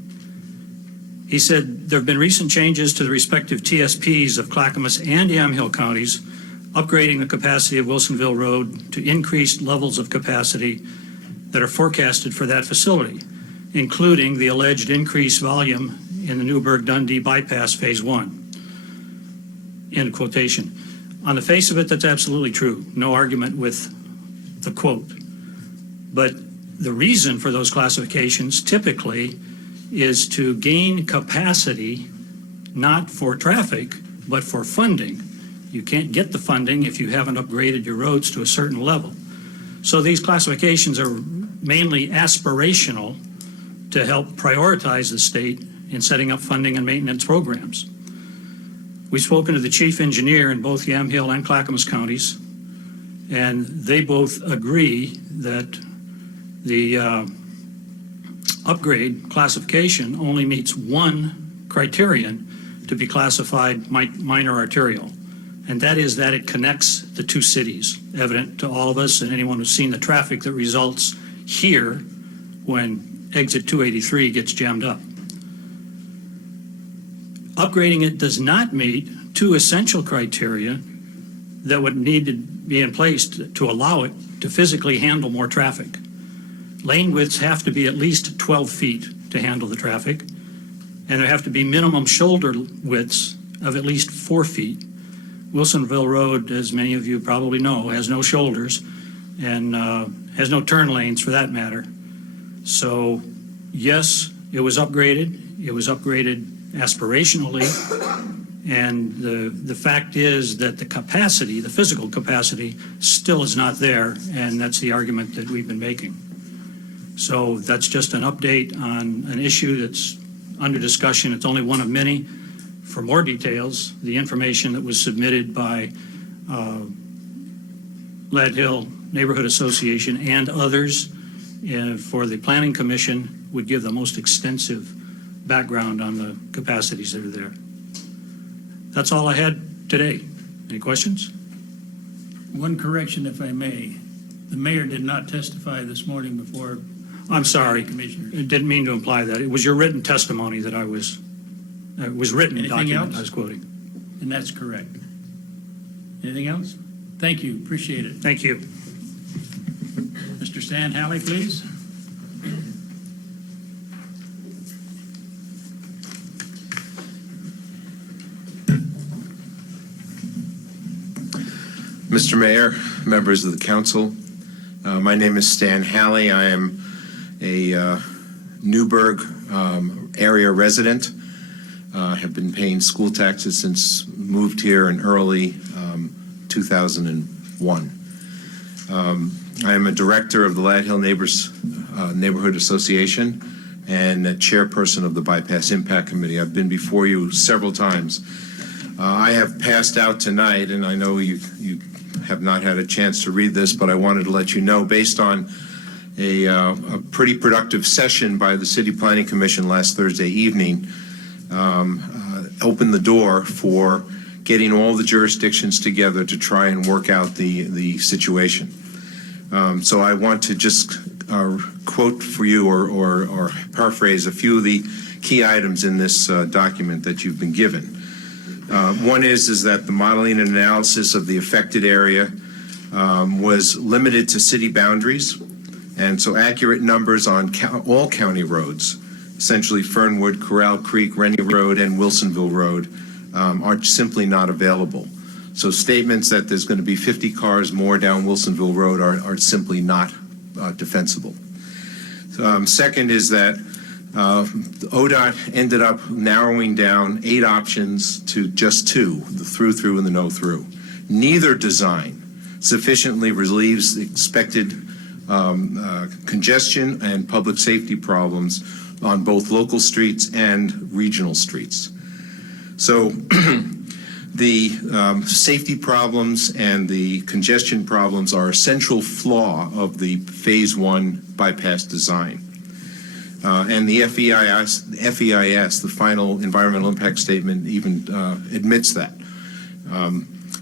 He said, there have been recent changes to the respective TSPs of Clackamas and Yamhill counties, upgrading the capacity of Wilsonville Road to increased levels of capacity that are forecasted for that facility, including the alleged increased volume in the Newberg-Dundee bypass phase 1. End quotation. On the face of it, that's absolutely true. No argument with the quote. But the reason for those classifications typically is to gain capacity, not for traffic, but for funding. You can't get the funding if you haven't upgraded your roads to a certain level. So these classifications are mainly aspirational to help prioritize the state in setting up funding and maintenance programs. We've spoken to the chief engineer in both Yamhill and Clackamas counties, and they both agree that the upgrade classification only meets one criterion to be classified minor arterial, and that is that it connects the 2 cities, evident to all of us and anyone who's seen the traffic that results here when exit 283 gets jammed up. Upgrading it does not meet 2 essential criteria that would need to be in place to allow it to physically handle more traffic. Lane widths have to be at least 12 feet to handle the traffic. And there have to be minimum shoulder widths of at least 4 feet. Wilsonville Road, as many of you probably know, has no shoulders and has no turn lanes for that matter. So yes, it was upgraded. It was upgraded aspirationally. And the fact is that the capacity, the physical capacity, still is not there. And that's the argument that we've been making. So that's just an update on an issue that's under discussion. It's only one of many. For more details, the information that was submitted by Lad Hill Neighborhood Association and others for the Planning Commission would give the most extensive background on the capacities that are there. That's all I had today. Any questions? One correction, if I may. The mayor did not testify this morning before. I'm sorry. Commissioners. I didn't mean to imply that. It was your written testimony that I was, written Anything document else? I was quoting. And that's correct. Anything else? Thank you. Appreciate it. Thank you. Mr. Stan Halley, please. Mr. Mayor, members of the council, my name is Stan Halley. I am a Newberg area resident. Have been paying school taxes since moved here in early 2001. I am a director of the Lad Hill Neighborhood Association and a chairperson of the Bypass Impact Committee. I've been before you several times. I have passed out tonight, and I know you have not had a chance to read this, but I wanted to let you know, based on a pretty productive session by the City Planning Commission last Thursday evening, opened the door for getting all the jurisdictions together to try and work out the situation. So I want to just quote for you or paraphrase a few of the key items in this document that you've been given. One is that the modeling and analysis of the affected area was limited to city boundaries, and so accurate numbers on all county roads, essentially Fernwood, Corral Creek, Rennie Road, and Wilsonville Road, are simply not available. So statements that there's going to be 50 cars more down Wilsonville Road are simply not defensible. Second is that ODOT ended up narrowing down 8 options to just 2, the through and the no-through. Neither design sufficiently relieves the expected congestion and public safety problems on both local streets and regional streets. So the safety problems and the congestion problems are a central flaw of the Phase 1 bypass design. And the FEIS, the final environmental impact statement, even admits that.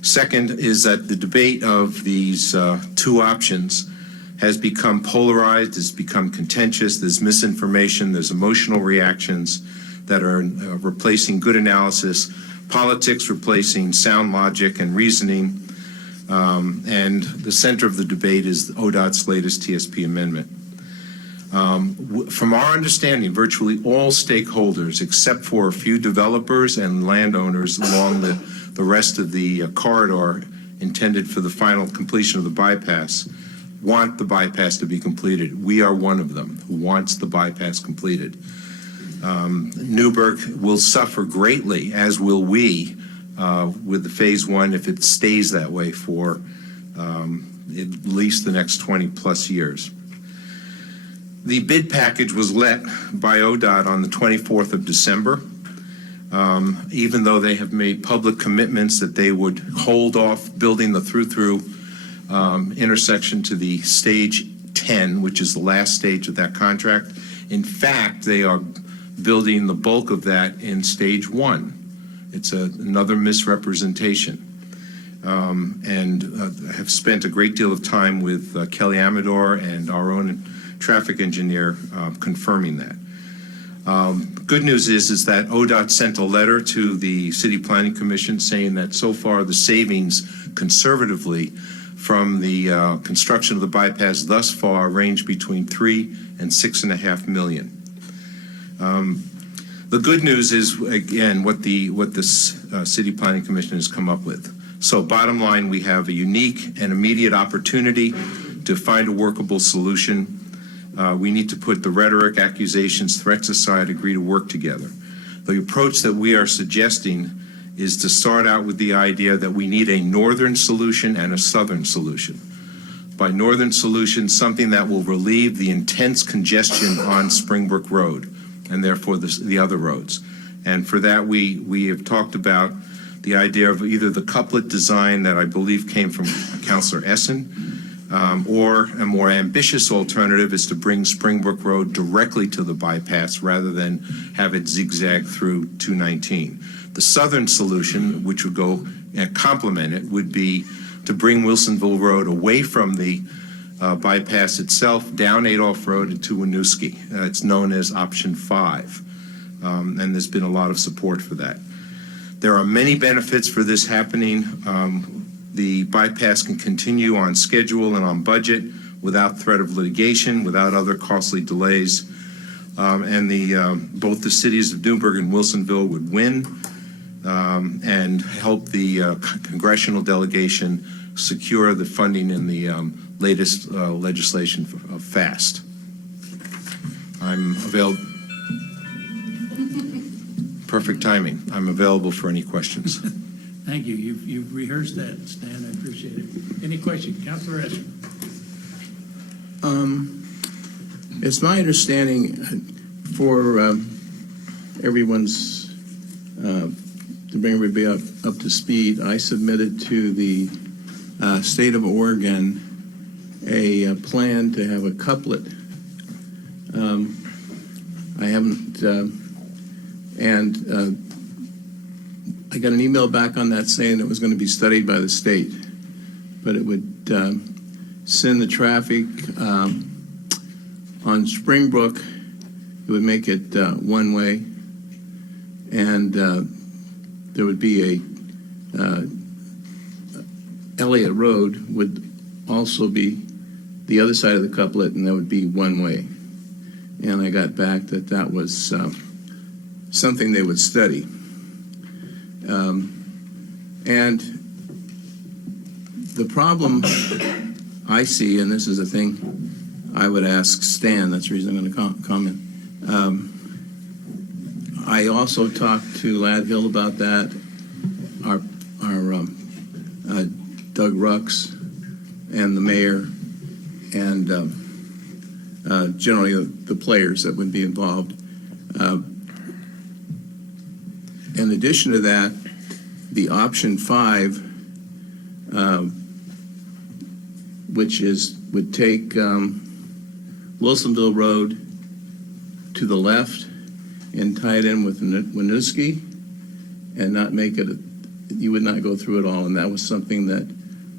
Second is that the debate of these 2 options has become polarized, has become contentious, there's misinformation, there's emotional reactions that are replacing good analysis, politics replacing sound logic and reasoning, and the center of the debate is ODOT's latest TSP amendment. From our understanding, virtually all stakeholders, except for a few developers and landowners along the rest of the corridor intended for the final completion of the bypass, want the bypass to be completed. We are one of them who wants the bypass completed. Newberg will suffer greatly, as will we, with the Phase 1 if it stays that way for at least the next 20 plus years. The bid package was let by ODOT on the 24th of December. Even though they have made public commitments that they would hold off building the through intersection to the stage 10, which is the last stage of that contract. In fact, they are building the bulk of that in stage 1. It's another misrepresentation. And have spent a great deal of time with Kelly Amador and our own traffic engineer confirming that. Good news is that ODOT sent a letter to the City Planning Commission saying that so far the savings conservatively from the construction of the bypass thus far range between $3 and $6.5 million. The good news is, again, what this City Planning Commission has come up with. So bottom line, we have a unique and immediate opportunity to find a workable solution. We need to put the rhetoric, accusations, threats aside, agree to work together. The approach that we are suggesting is to start out with the idea that we need a northern solution and a southern solution. By northern solution, something that will relieve the intense congestion on Springbrook Road and therefore the other roads. And for that, we have talked about the idea of either the couplet design that I believe came from Councilor Essen, or a more ambitious alternative is to bring Springbrook Road directly to the bypass rather than have it zigzag through 219. The southern solution, which would go and complement it, would be to bring Wilsonville Road away from the bypass itself, down Adolph Road into Winooski. It's known as option 5, and there's been a lot of support for that. There are many benefits for this happening. The bypass can continue on schedule and on budget without threat of litigation, without other costly delays, and both the cities of Newberg and Wilsonville would win and help the congressional delegation secure the funding in the latest legislation of FAST. I'm available. Perfect timing. I'm available for any questions. Thank you. You've rehearsed that, Stan. I appreciate it. Any questions? Councilor Esser. It's my understanding for everyone's, to bring everybody up to speed, I submitted to the state of Oregon a plan to have a couplet. I haven't, and I got an email back on that saying it was going to be studied by the state, but it would send the traffic on Springbrook. It would make it one way, and there would be a Elliott Road would also be the other side of the couplet, and that would be one way. And I got back that that was something they would study. And the problem I see, and this is a thing I would ask Stan, that's the reason I'm going to comment. I also talked to Lad Hill about that, our Doug Rux and the mayor, and generally the players that would be involved. In addition to that, the option 5, which would take Wilsonville Road to the left and tie it in with Winooski and not make it, you would not go through it all. And that was something that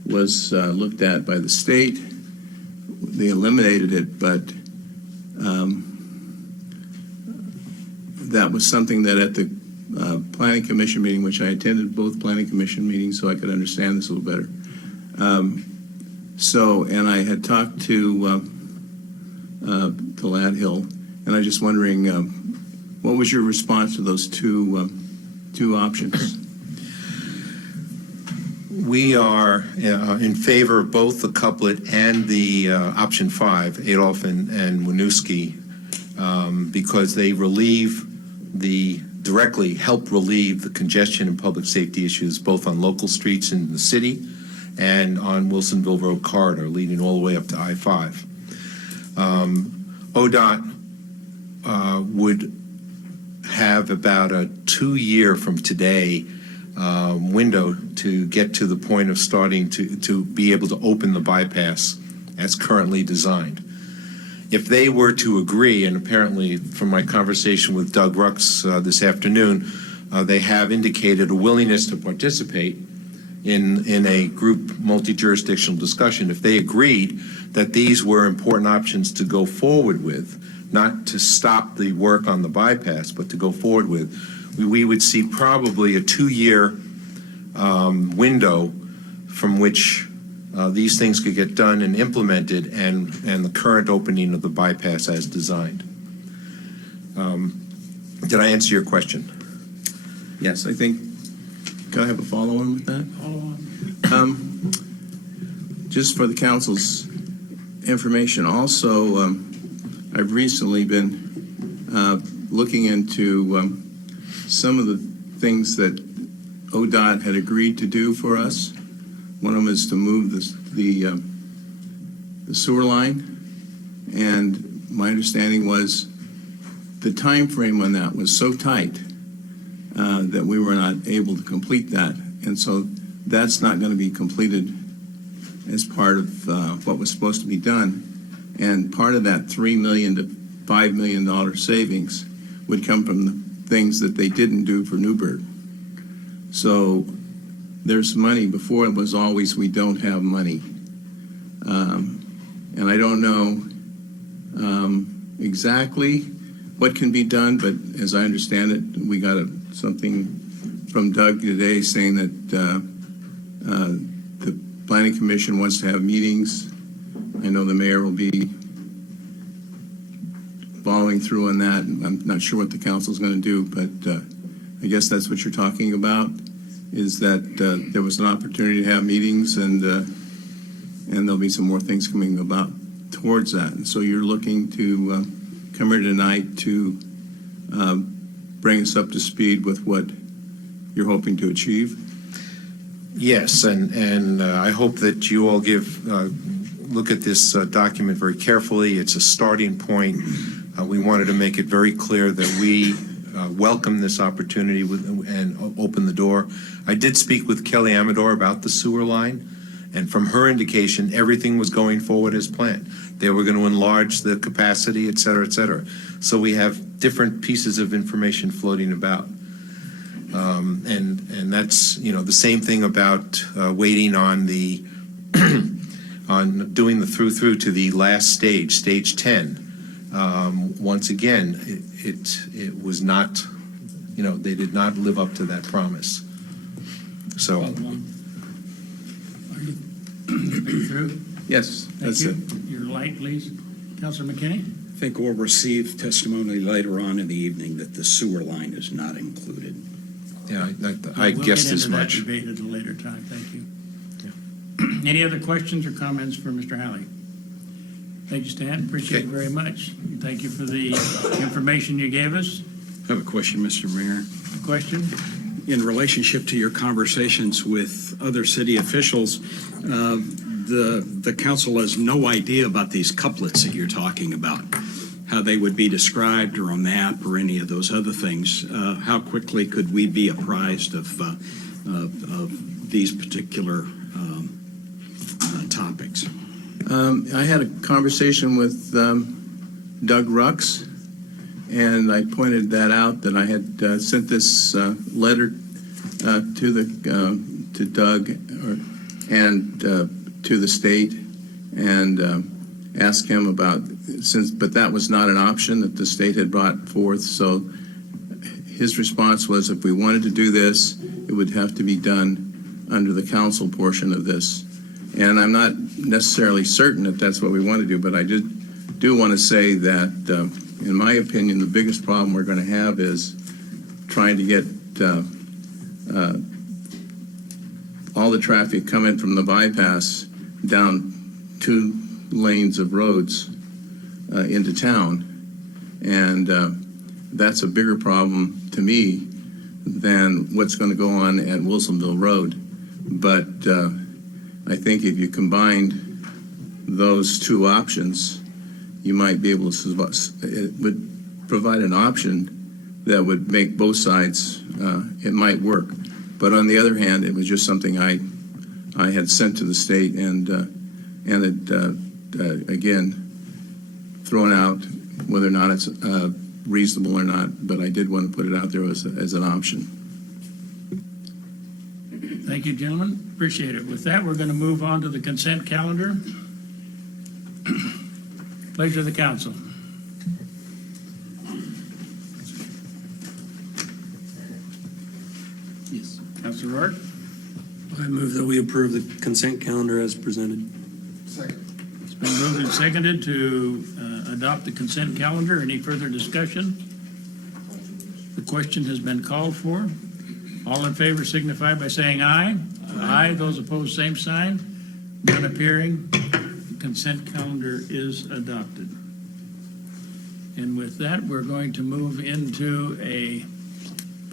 was looked at by the state. They eliminated it, but that was something that at the Planning Commission meeting, which I attended both Planning Commission meetings so I could understand this a little better. And I had talked to Lad Hill, and I'm just wondering, what was your response to those two options? We are in favor of both the couplet and the option 5, Adolph and Winooski, because they directly help relieve the congestion and public safety issues both on local streets in the city and on Wilsonville Road corridor leading all the way up to I-5. ODOT would have about a 2-year from today window to get to the point of starting to be able to open the bypass as currently designed. If they were to agree, and apparently from my conversation with Doug Rux this afternoon, they have indicated a willingness to participate in a group multi-jurisdictional discussion. If they agreed that these were important options to go forward with, not to stop the work on the bypass, but to go forward with, we would see probably a 2-year window from which these things could get done and implemented, and the current opening of the bypass as designed. Did I answer your question? Yes, I think, can I have a follow-on with that? Follow on. Just for the council's information, also, I've recently been looking into some of the things that ODOT had agreed to do for us. One of them is to move the sewer line, and my understanding was the time frame on that was so tight that we were not able to complete that, and so that's not going to be completed as part of what was supposed to be done. And part of that $3 million to $5 million savings would come from the things that they didn't do for Newberg. So there's money. Before it was always we don't have money. And I don't know exactly what can be done, but as I understand it, we got something from Doug today saying that the Planning Commission wants to have meetings. I know the mayor will be following through on that. I'm not sure what the council's going to do, but I guess that's what you're talking about, is that there was an opportunity to have meetings, and there'll be some more things coming about towards that. And so you're looking to come here tonight to bring us up to speed with what you're hoping to achieve? Yes, and I hope that you all look at this document very carefully. It's a starting point. We wanted to make it very clear that we welcome this opportunity and open the door. I did speak with Kelly Amador about the sewer line, and from her indication, everything was going forward as planned. They were going to enlarge the capacity, et cetera, et cetera. So we have different pieces of information floating about. And that's, the same thing about waiting on the on doing the through to the last stage, stage 10. Once again, it was not, they did not live up to that promise. So. Are you through? Yes, that's Thank it. you. Your light, please. Councilor McKinney? I think we'll receive testimony later on in the evening that the sewer line is not included. Yeah, I guessed as much. We'll get into that debate at a later time. Thank you. Any other questions or comments for Mr. Halley? Thank you, Stan. Appreciate it very much. Thank you for the information you gave us. I have a question, Mr. Mayor. Question? In relationship to your conversations with other city officials, the council has no idea about these couplets that you're talking about, how they would be described or a map or any of those other things. How quickly could we be apprised of these particular topics? I had a conversation with Doug Rux, and I pointed that out, that I had sent this letter to Doug and to the state, and asked him about, but that was not an option that the state had brought forth. So his response was, if we wanted to do this, it would have to be done under the council portion of this. And I'm not necessarily certain that that's what we want to do, but I do want to say that, in my opinion, the biggest problem we're going to have is trying to get all the traffic coming from the bypass down 2 lanes of roads into town. And that's a bigger problem to me than what's going to go on at Wilsonville Road. But I think if you combined those 2 options, you might be able to, it would provide an option that would make both sides, it might work. But on the other hand, it was just something I had sent to the state, and it, again, thrown out whether or not it's reasonable or not, but I did want to put it out there as an option. Thank you, gentlemen. Appreciate it. With that, we're going to move on to the consent calendar. Pleasure of the council. Yes. Councilor Rourke? I move that we approve the consent calendar as presented. It's been moved and seconded to adopt the consent calendar. Any further discussion? The question has been called for. All in favor signify by saying aye. Aye. Those opposed, same sign. None appearing. Consent calendar is adopted. And with that, we're going to move into a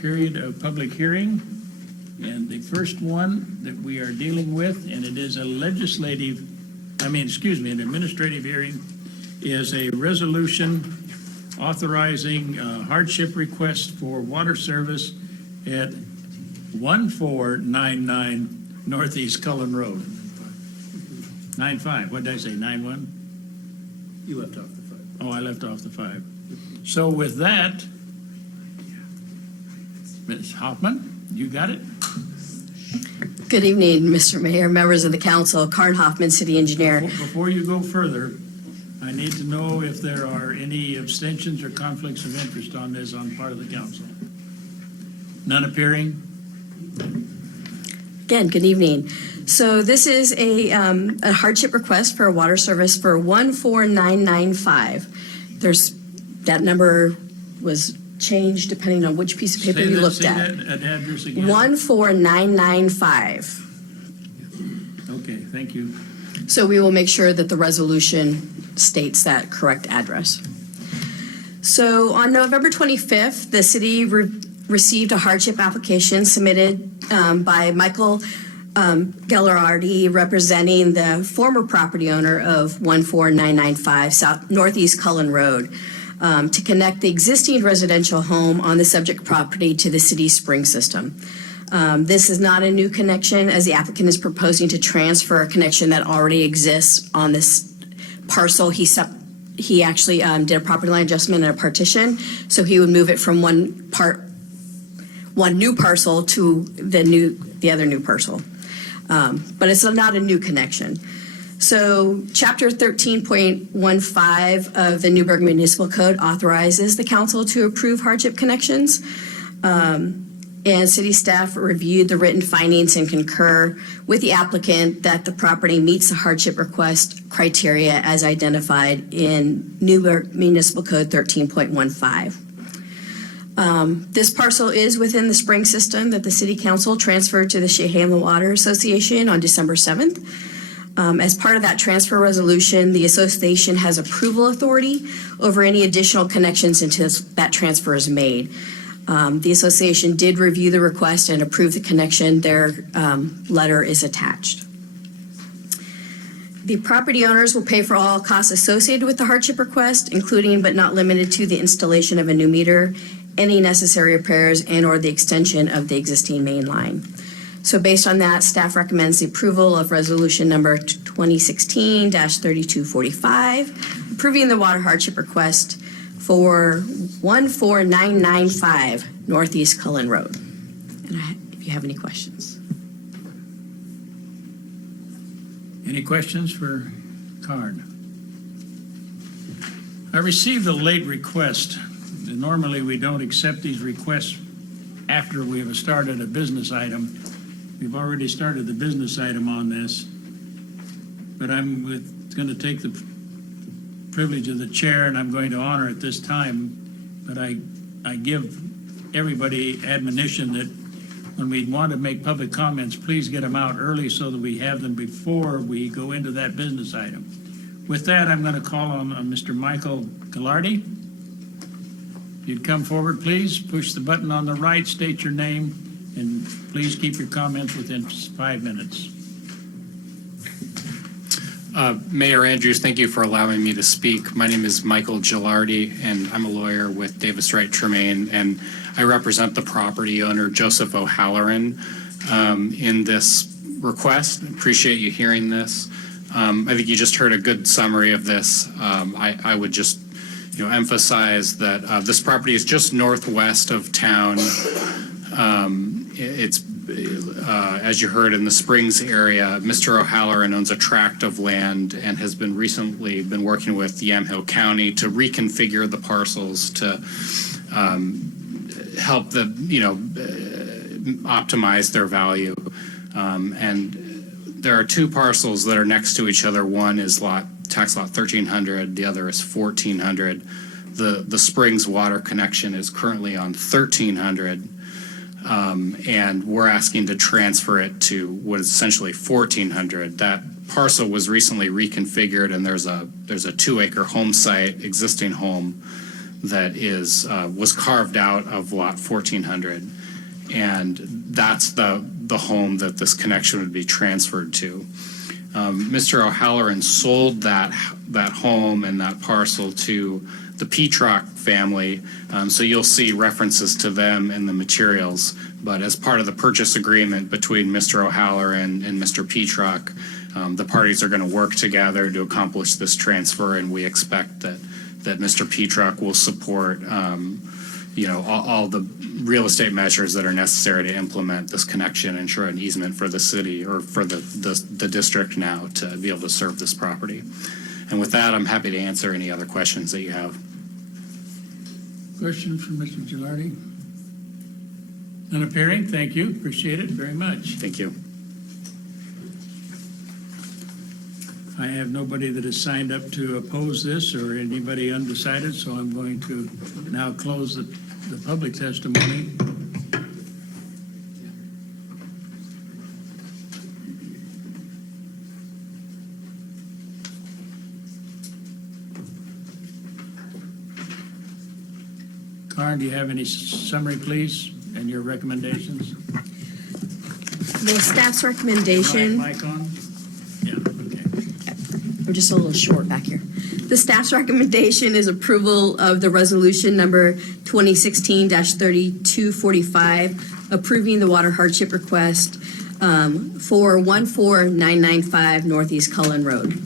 period of public hearing. And the first one that we are dealing with, and it is an administrative hearing, is a resolution authorizing hardship request for water service at 1499 Northeast Cullen Road. 95, what did I say, 91? You left off the 5. Oh, I left off the 5. So with that, Ms. Hoffman, you got it? Good evening, Mr. Mayor, members of the council, Karen Hoffman, city engineer. Before you go further, I need to know if there are any abstentions or conflicts of interest on this on part of the council. None appearing? Again, good evening. So this is a hardship request for a water service for 14995. That number was changed depending on which piece of paper you looked at. That address again? 14995. Okay, thank you. So we will make sure that the resolution states that correct address. So on November 25th, the city received a hardship application submitted by Michael Gallardi, representing the former property owner of 14995 Northeast Cullen Road, to connect the existing residential home on the subject property to the city's spring system. This is not a new connection, as the applicant is proposing to transfer a connection that already exists on this parcel. He actually did a property line adjustment and a partition, so he would move it from one new parcel to the other new parcel. But it's not a new connection. So Chapter 13.15 of the Newberg Municipal Code authorizes the council to approve hardship connections. And city staff reviewed the written findings and concur with the applicant that the property meets the hardship request criteria as identified in Newberg Municipal Code 13.15. This parcel is within the spring system that the city council transferred to the Chehalis Water Association on December 7th. As part of that transfer resolution, the association has approval authority over any additional connections until that transfer is made. The association did review the request and approve the connection. Their letter is attached. The property owners will pay for all costs associated with the hardship request, including but not limited to the installation of a new meter, any necessary repairs, and or the extension of the existing main line. So based on that, staff recommends the approval of resolution number 2016-3245, approving the water hardship request for 14995 Northeast Cullen Road. And if you have any questions. Any questions for Karen? I received a late request. Normally, we don't accept these requests after we have started a business item. We've already started the business item on this, but I'm going to take the privilege of the chair, and I'm going to honor it this time. But I give everybody admonition that when we want to make public comments, please get them out early so that we have them before we go into that business item. With that, I'm going to call on Mr. Michael Gallardi. If you'd come forward, please. Push the button on the right, state your name, and please keep your comments within 5 minutes. Mayor Andrews, thank you for allowing me to speak. My name is Michael Gilardi, and I'm a lawyer with Davis Wright Tremaine, and I represent the property owner, Joseph O'Halloran, in this request. Appreciate you hearing this. I think you just heard a good summary of this. I would just emphasize that this property is just northwest of town. It's as you heard, in the Springs area. Mr. O'Halloran owns a tract of land and has been recently working with Yamhill County to reconfigure the parcels to help the optimize their value. And there are two parcels that are next to each other. One is tax lot 1300. The other is 1400. the Springs water connection is currently on 1,300, and we're asking to transfer it to what is essentially 1,400. That parcel was recently reconfigured, and there's a 2-acre home site, existing home, that was carved out of lot 1,400, and that's the home that this connection would be transferred to. Mr. O'Halloran sold that home and that parcel to the Petrock family, so you'll see references to them in the materials. But as part of the purchase agreement between Mr. O'Halloran and Mr. Petrock, the parties are going to work together to accomplish this transfer, and we expect that Mr. Petrock will support all the real estate measures that are necessary to implement this connection, ensure an easement for the city or for the district now to be able to serve this property. And with that, I'm happy to answer any other questions that you have. Question from Mr. Gilardi? None appearing. Thank you. Appreciate it very much. Thank you. I have nobody that has signed up to oppose this or anybody undecided, so I'm going to now close the public testimony. Karen, do you have any summary, please, and your recommendations? The staff's recommendation. Mic on? Yeah, okay. I'm just a little short back here. The staff's recommendation is approval of the resolution number 2016-3245, approving the water hardship request for 14995 Northeast Cullen Road.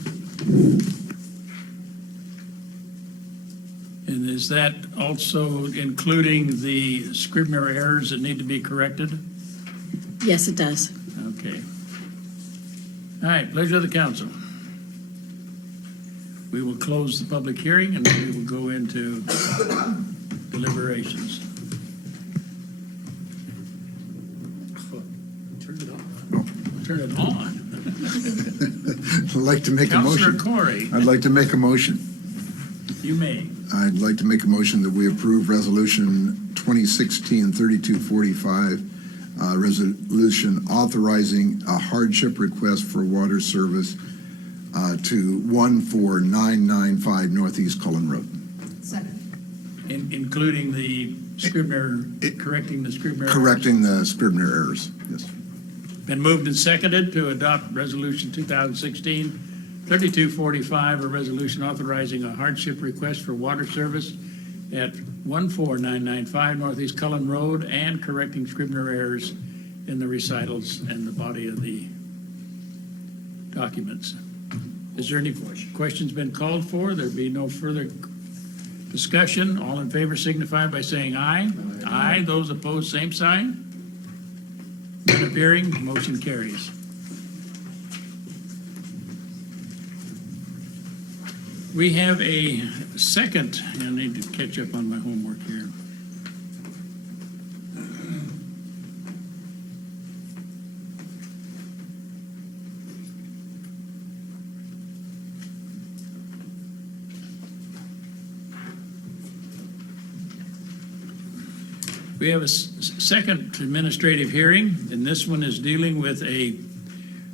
And is that also including the Scribner errors that need to be corrected? Yes, it does. Okay. All right, pleasure of the council. We will close the public hearing and we will go into deliberations. Turn it off. Turn it on. I'd like to make a motion. Councilor Corey, I'd like to make a motion. you may. I'd like to make a motion that we approve Resolution 2016-3245, resolution authorizing a hardship request for water service to 14995 Northeast Cullen Road. Including the Scribner, correcting the Scribner. Correcting the Scribner errors, yes. Been moved and seconded to adopt Resolution 2016-3245, a resolution authorizing a hardship request for water service at 14995 Northeast Cullen Road and correcting Scribner errors in the recitals and the body of the documents. Is there any questions been called for? There be no further discussion. All in favor signify by saying aye. Aye. Those opposed, same sign. None appearing, motion carries. We have a second, and I need to catch up on my homework here. We have a second administrative hearing, and this one is dealing with a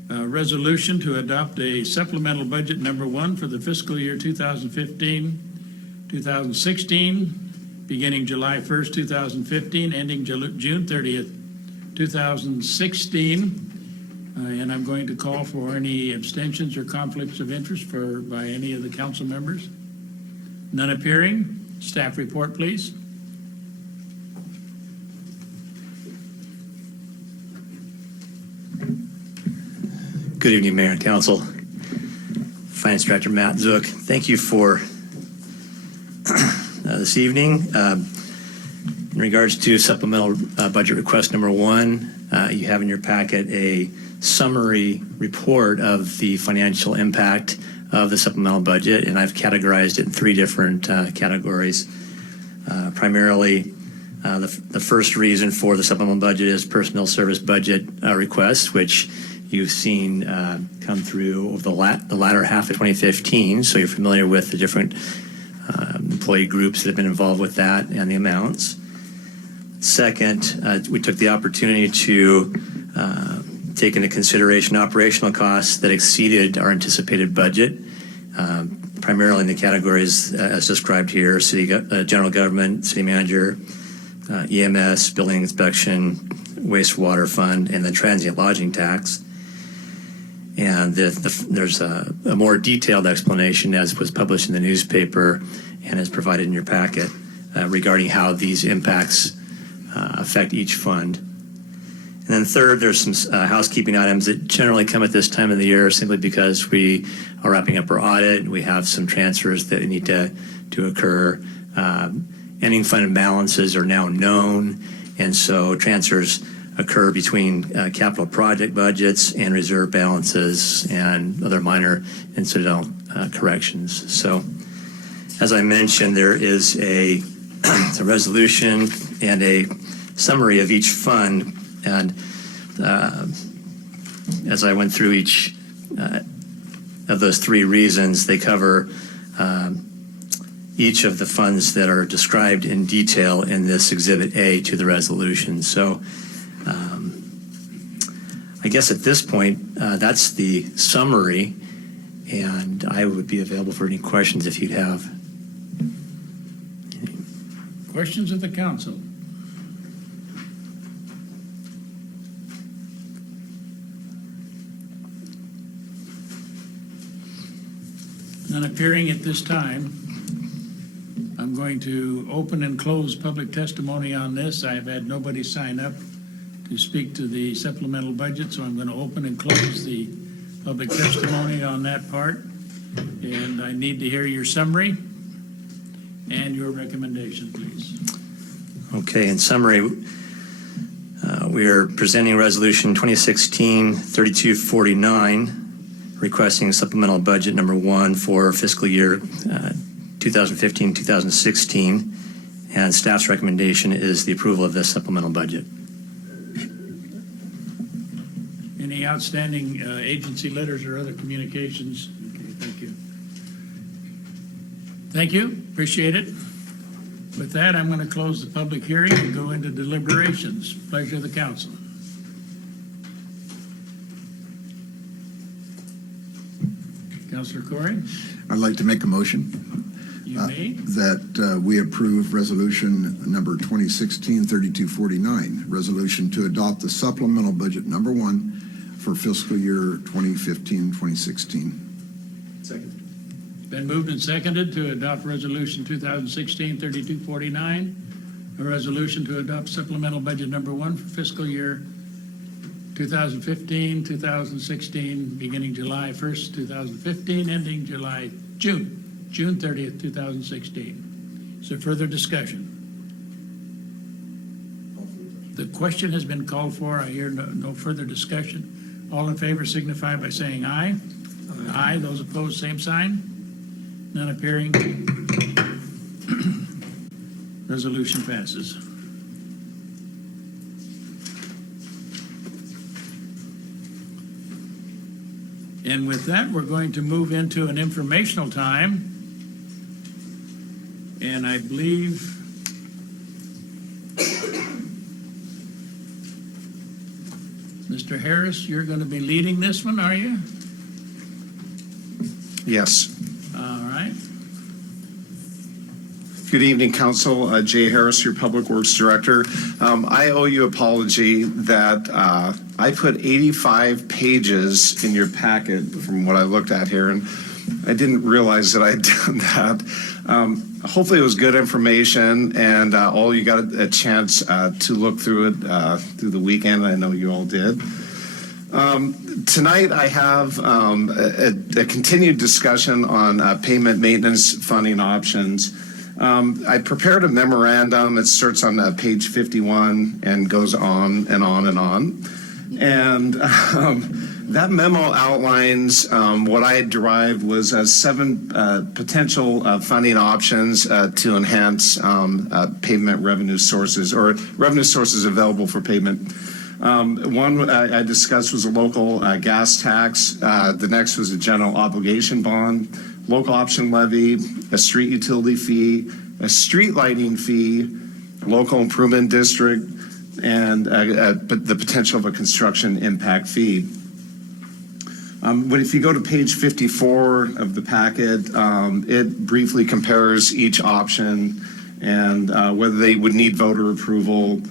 resolution to adopt a supplemental budget number 1 for the fiscal year 2015-2016, beginning July 1st, 2015, ending June 30th, 2016. And I'm going to call for any abstentions or conflicts of interest by any of the council members. None appearing. Staff report, please. Good evening, Mayor and Council. Finance Director Matt Zook, thank you for this evening. In regards to supplemental budget request number 1, you have in your packet a summary report of the financial impact of the supplemental budget, and I've categorized it in 3 different categories. Primarily, the first reason for the supplemental budget is personnel service budget requests, which you've seen come through over the latter half of 2015, so you're familiar with the different employee groups that have been involved with that and the amounts. Second, we took the opportunity to take into consideration operational costs that exceeded our anticipated budget, primarily in the categories as described here: general government, city manager, EMS, building inspection, wastewater fund, and the transient lodging tax. And there's a more detailed explanation, as was published in the newspaper and is provided in your packet, regarding how these impacts affect each fund. And then third, there's some housekeeping items that generally come at this time of the year simply because we are wrapping up our audit. We have some transfers that need to occur. Ending fund balances are now known, and so transfers occur between capital project budgets and reserve balances and other minor incidental corrections. So, as I mentioned, there is a resolution and a summary of each fund, and as I went through each of those three reasons, they cover each of the funds that are described in detail in this Exhibit A to the resolution. So I guess at this point, that's the summary, and I would be available for any questions if you'd have. Questions of the council? None appearing at this time. I'm going to open and close public testimony on this. I have had nobody sign up to speak to the supplemental budget, so I'm going to open and close the public testimony on that part. And I need to hear your summary and your recommendation, please. Okay, in summary, we are presenting Resolution 2016-3249, requesting supplemental budget number 1 for fiscal year 2015-2016, and staff's recommendation is the approval of this supplemental budget. Any outstanding agency letters or other communications? Okay, thank you. Thank you, appreciate it. With that, I'm going to close the public hearing and go into deliberations. Pleasure of the council. Councilor Corey? I'd like to make a motion You may. that we approve resolution number 2016-3249, resolution to adopt the supplemental budget number 1 for fiscal year 2015-2016. Second. Been moved and seconded to adopt resolution 2016-3249, a resolution to adopt supplemental budget number 1 for fiscal year 2015-2016, beginning July 1st, 2015, ending June 30th, 2016. Is there further discussion? The question has been called for. I hear no further discussion. All in favor signify by saying aye. Aye. Those opposed, same sign. None appearing. Resolution passes. And with that, we're going to move into an informational time. And I believe Mr. Harris, you're going to be leading this one, are you? Yes. All right. Good evening, Council. Jay Harris, your Public Works Director. I owe you an apology that I put 85 pages in your packet from what I looked at here, and I didn't realize that I'd done that. Hopefully it was good information, and all you got a chance to look through it through the weekend. I know you all did. Tonight I have a continued discussion on payment maintenance funding options. I prepared a memorandum. It starts on page 51 and goes on and on and on. And that memo outlines what I had derived was 7 potential funding options to enhance pavement revenue sources, or revenue sources available for pavement. One I discussed was a local gas tax. The next was a general obligation bond. local option levy, a street utility fee, a street lighting fee, local improvement district, and but the potential of a construction impact fee. But if you go to page 54 of the packet, it briefly compares each option and whether they would need voter approval,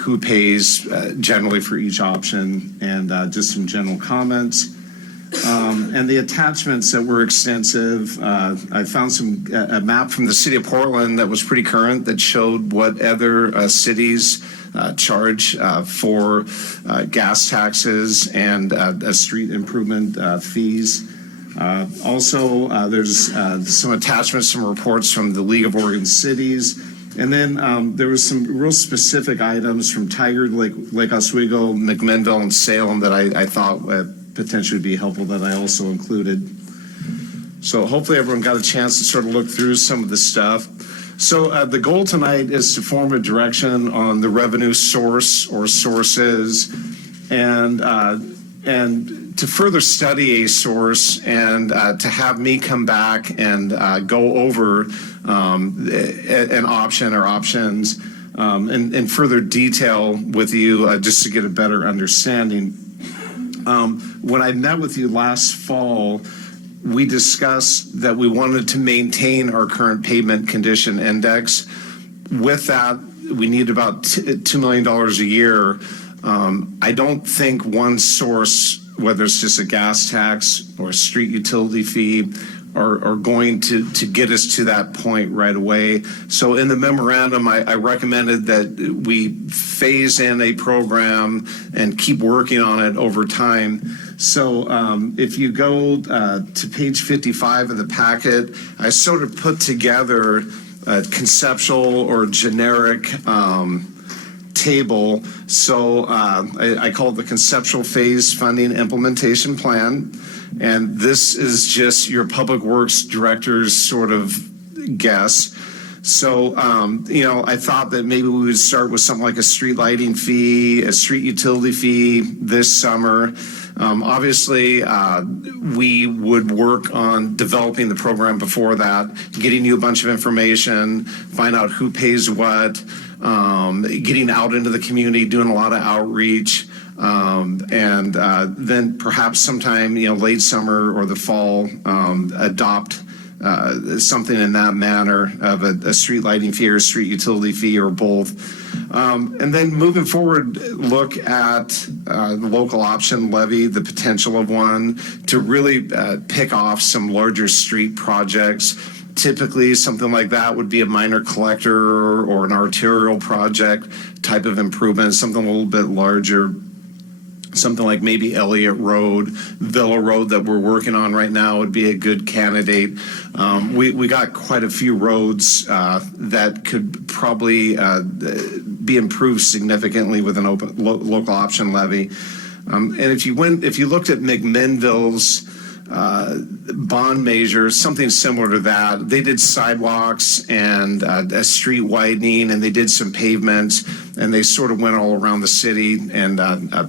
who pays generally for each option, and just some general comments. And the attachments that were extensive, I found a map from the city of Portland that was pretty current that showed what other cities charge for gas taxes and street improvement fees. Also, there's some attachments, some reports from the League of Oregon Cities. And then there was some real specific items from Tigard, Lake Oswego, McMinnville, and Salem that I thought potentially would be helpful that I also included. So hopefully everyone got a chance to sort of look through some of the stuff. So the goal tonight is to form a direction on the revenue source or sources, and to further study a source, and to have me come back and go over an option or options in further detail with you, just to get a better understanding. When I met with you last fall, we discussed that we wanted to maintain our current pavement condition index. With that, we need about $2 million a year. I don't think one source, whether it's just a gas tax or a street utility fee, are going to get us to that point right away. So in the memorandum, I recommended that we phase in a program and keep working on it over time. So if you go to page 55 of the packet, I sort of put together a conceptual or generic table. So I call it the conceptual phase funding implementation plan. And this is just your public works director's sort of guess. So, I thought that maybe we would start with something like a street lighting fee, a street utility fee this summer. Obviously, we would work on developing the program before that, getting you a bunch of information, find out who pays what, getting out into the community, doing a lot of outreach. And then perhaps sometime, late summer or the fall, adopt something in that manner of a street lighting fee or a street utility fee or both. And then moving forward, look at the local option levy, the potential of one, to really pick off some larger street projects. Typically, something like that would be a minor collector or an arterial project type of improvement, something a little bit larger. Something like maybe Elliott Road, Villa Road that we're working on right now would be a good candidate. We got quite a few roads that could probably be improved significantly with an open local option levy. And if you looked at McMinnville's bond measure, something similar to that. They did sidewalks and a street widening, and they did some pavements, and they sort of went all around the city and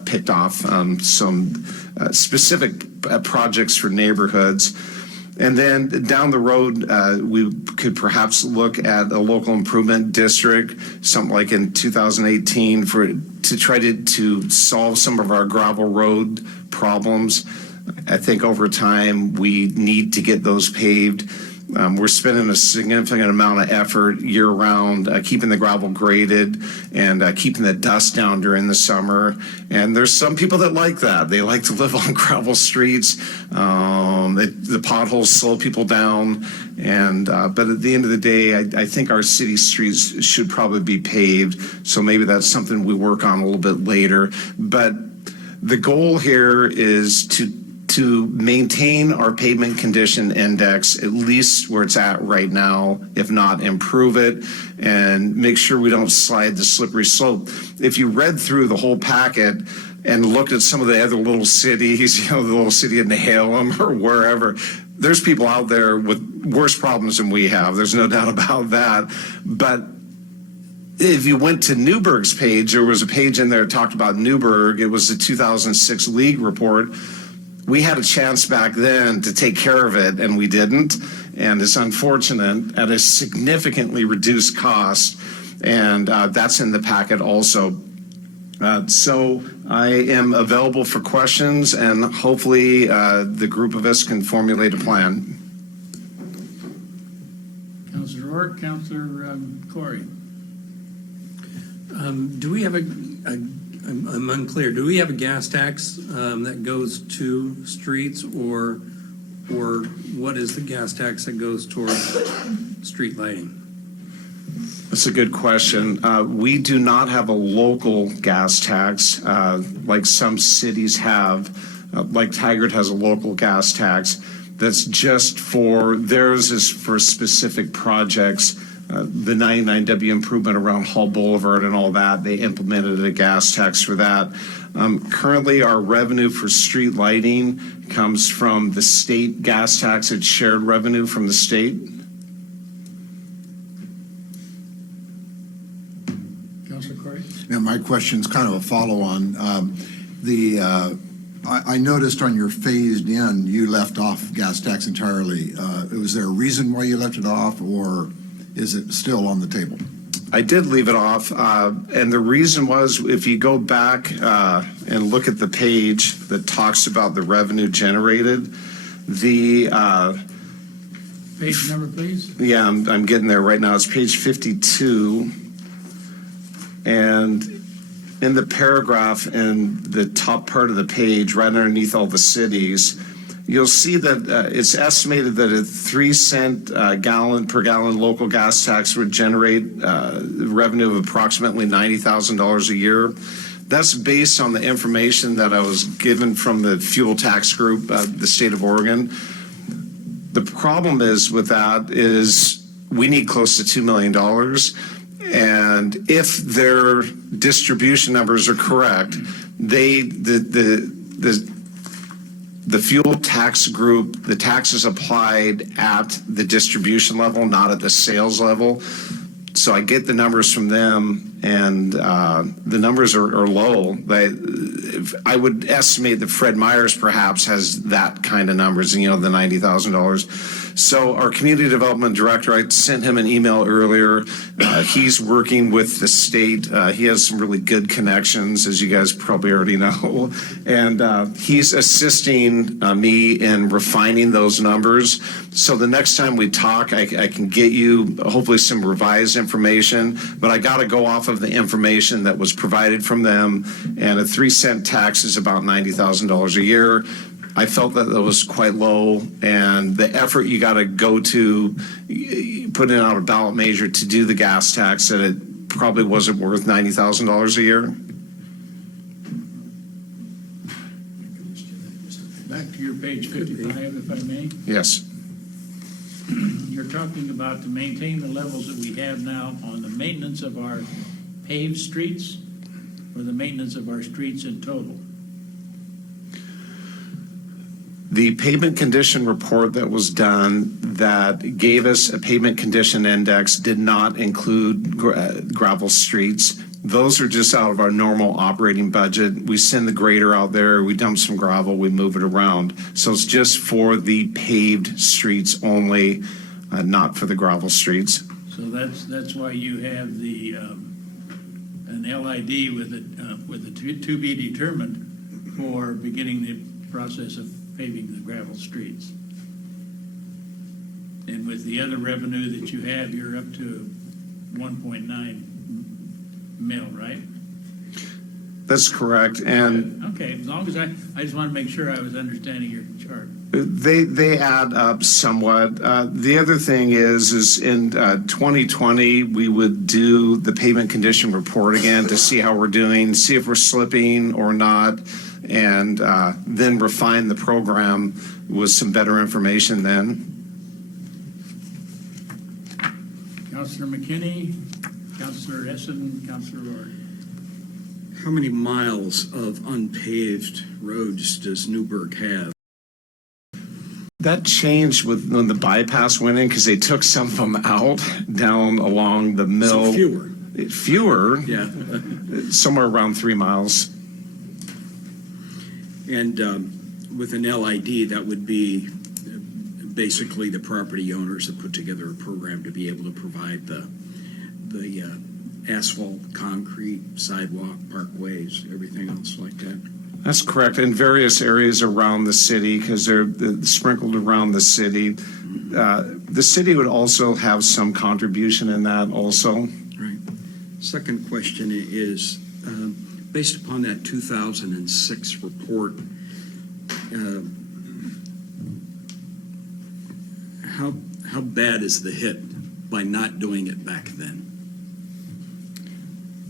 picked off some specific projects for neighborhoods. And then down the road, we could perhaps look at a local improvement district, something like in 2018, to try to solve some of our gravel road problems. I think over time, we need to get those paved. We're spending a significant amount of effort year-round, keeping the gravel graded and keeping the dust down during the summer. And there's some people that like that. They like to live on gravel streets. The potholes slow people down. But at the end of the day, I think our city streets should probably be paved. So maybe that's something we work on a little bit later. But the goal here is to maintain our pavement condition index, at least where it's at right now, if not improve it, and make sure we don't slide the slippery slope. If you read through the whole packet and looked at some of the other little cities, the little city in Nehalem or wherever, there's people out there with worse problems than we have. There's no doubt about that. But if you went to Newberg's page, there was a page in there that talked about Newberg. It was the 2006 League report. we had a chance back then to take care of it, and we didn't. And it's unfortunate at a significantly reduced cost, and that's in the packet also. So I am available for questions, and hopefully the group of us can formulate a plan. Councilor Rourke, Councilor Corey. Do we have I'm unclear, do we have a gas tax that goes to streets, or what is the gas tax that goes towards street lighting? That's a good question. We do not have a local gas tax like some cities have. Like Tigard has a local gas tax that's just for, theirs is for specific projects. The 99W improvement around Hall Boulevard and all that, they implemented a gas tax for that. Currently, our revenue for street lighting comes from the state gas tax. It's shared revenue from the state. Councilor Corey? Yeah, my question's kind of a follow-on. I noticed on your phased in, you left off gas tax entirely. Was there a reason why you left it off, or is it still on the table? I did leave it off, and the reason was, if you go back and look at the page that talks about the revenue generated, the Page number, please. yeah, I'm getting there right now. It's page 52, and in the paragraph in the top part of the page, right underneath all the cities, you'll see that it's estimated that a 3-cent gallon per gallon local gas tax would generate revenue of approximately $90,000 a year. That's based on the information that I was given from the fuel tax group, the state of Oregon. The problem is with that is we need close to $2 million. And if their distribution numbers are correct, the fuel tax group, the tax is applied at the distribution level, not at the sales level. So I get the numbers from them, and the numbers are low. I would estimate that Fred Myers perhaps has that kind of numbers, the $90,000. So our community development director, I sent him an email earlier. He's working with the state. He has some really good connections, as you guys probably already know. And he's assisting me in refining those numbers. So the next time we talk, I can get you hopefully some revised information, but I got to go off of the information that was provided from them. And a 3-cent tax is about $90,000 a year. I felt that was quite low, and the effort you got to go to putting out a ballot measure to do the gas tax, that it probably wasn't worth $90,000 a year. Back to your page 55, if I may. Yes. You're talking about to maintain the levels that we have now on the maintenance of our paved streets, or the maintenance of our streets in total? The pavement condition report that was done that gave us a pavement condition index did not include gravel streets. Those are just out of our normal operating budget. We send the grader out there, we dump some gravel, we move it around. So it's just for the paved streets only, not for the gravel streets. So that's why you have the an LID with a to be determined for beginning the process of paving the gravel streets. And with the other revenue that you have, you're up to 1.9 mil, right? That's correct. And okay, as long as I just want to make sure I was understanding your chart. They add up somewhat. The other thing is in 2020, we would do the pavement condition report again to see how we're doing, see if we're slipping or not, and then refine the program with some better information then. Councilor McKinney, Councilor Essen, Councilor Rourke. How many miles of unpaved roads does Newberg have? That changed when the bypass went in because they took some of them out down along the mill. So fewer. Fewer? Yeah. Somewhere around 3 miles. And with an LID, that would be basically the property owners that put together a program to be able to provide the asphalt, concrete, sidewalk, parkways, everything else like that. That's correct. In various areas around the city, because they're sprinkled around the city. The city would also have some contribution in that also. Right. Second question is, based upon that 2006 report, how bad is the hit by not doing it back then?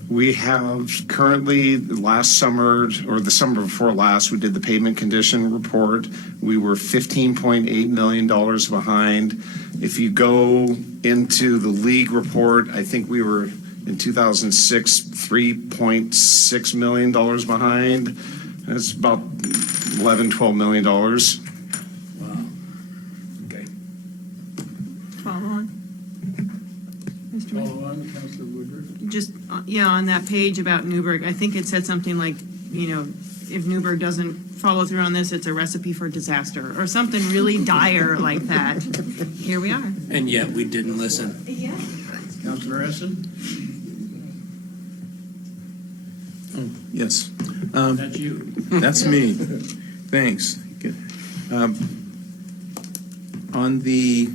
We have currently, last summer, or the summer before last, we did the pavement condition report. We were $15.8 million behind. If you go into the league report, I think we were, in 2006, $3.6 million behind. That's about $11-12 million. Okay. Follow on. Mr. Mayor? Follow on, Councilor Woodruff. Just, yeah, on that page about Newberg, I think it said something like, you know, if Newberg doesn't follow through on this, it's a recipe for disaster, or something really dire like that. Here we are. And yet we didn't listen. Yeah. Councilor Essen? Yes. That's you. That's me. Thanks. On the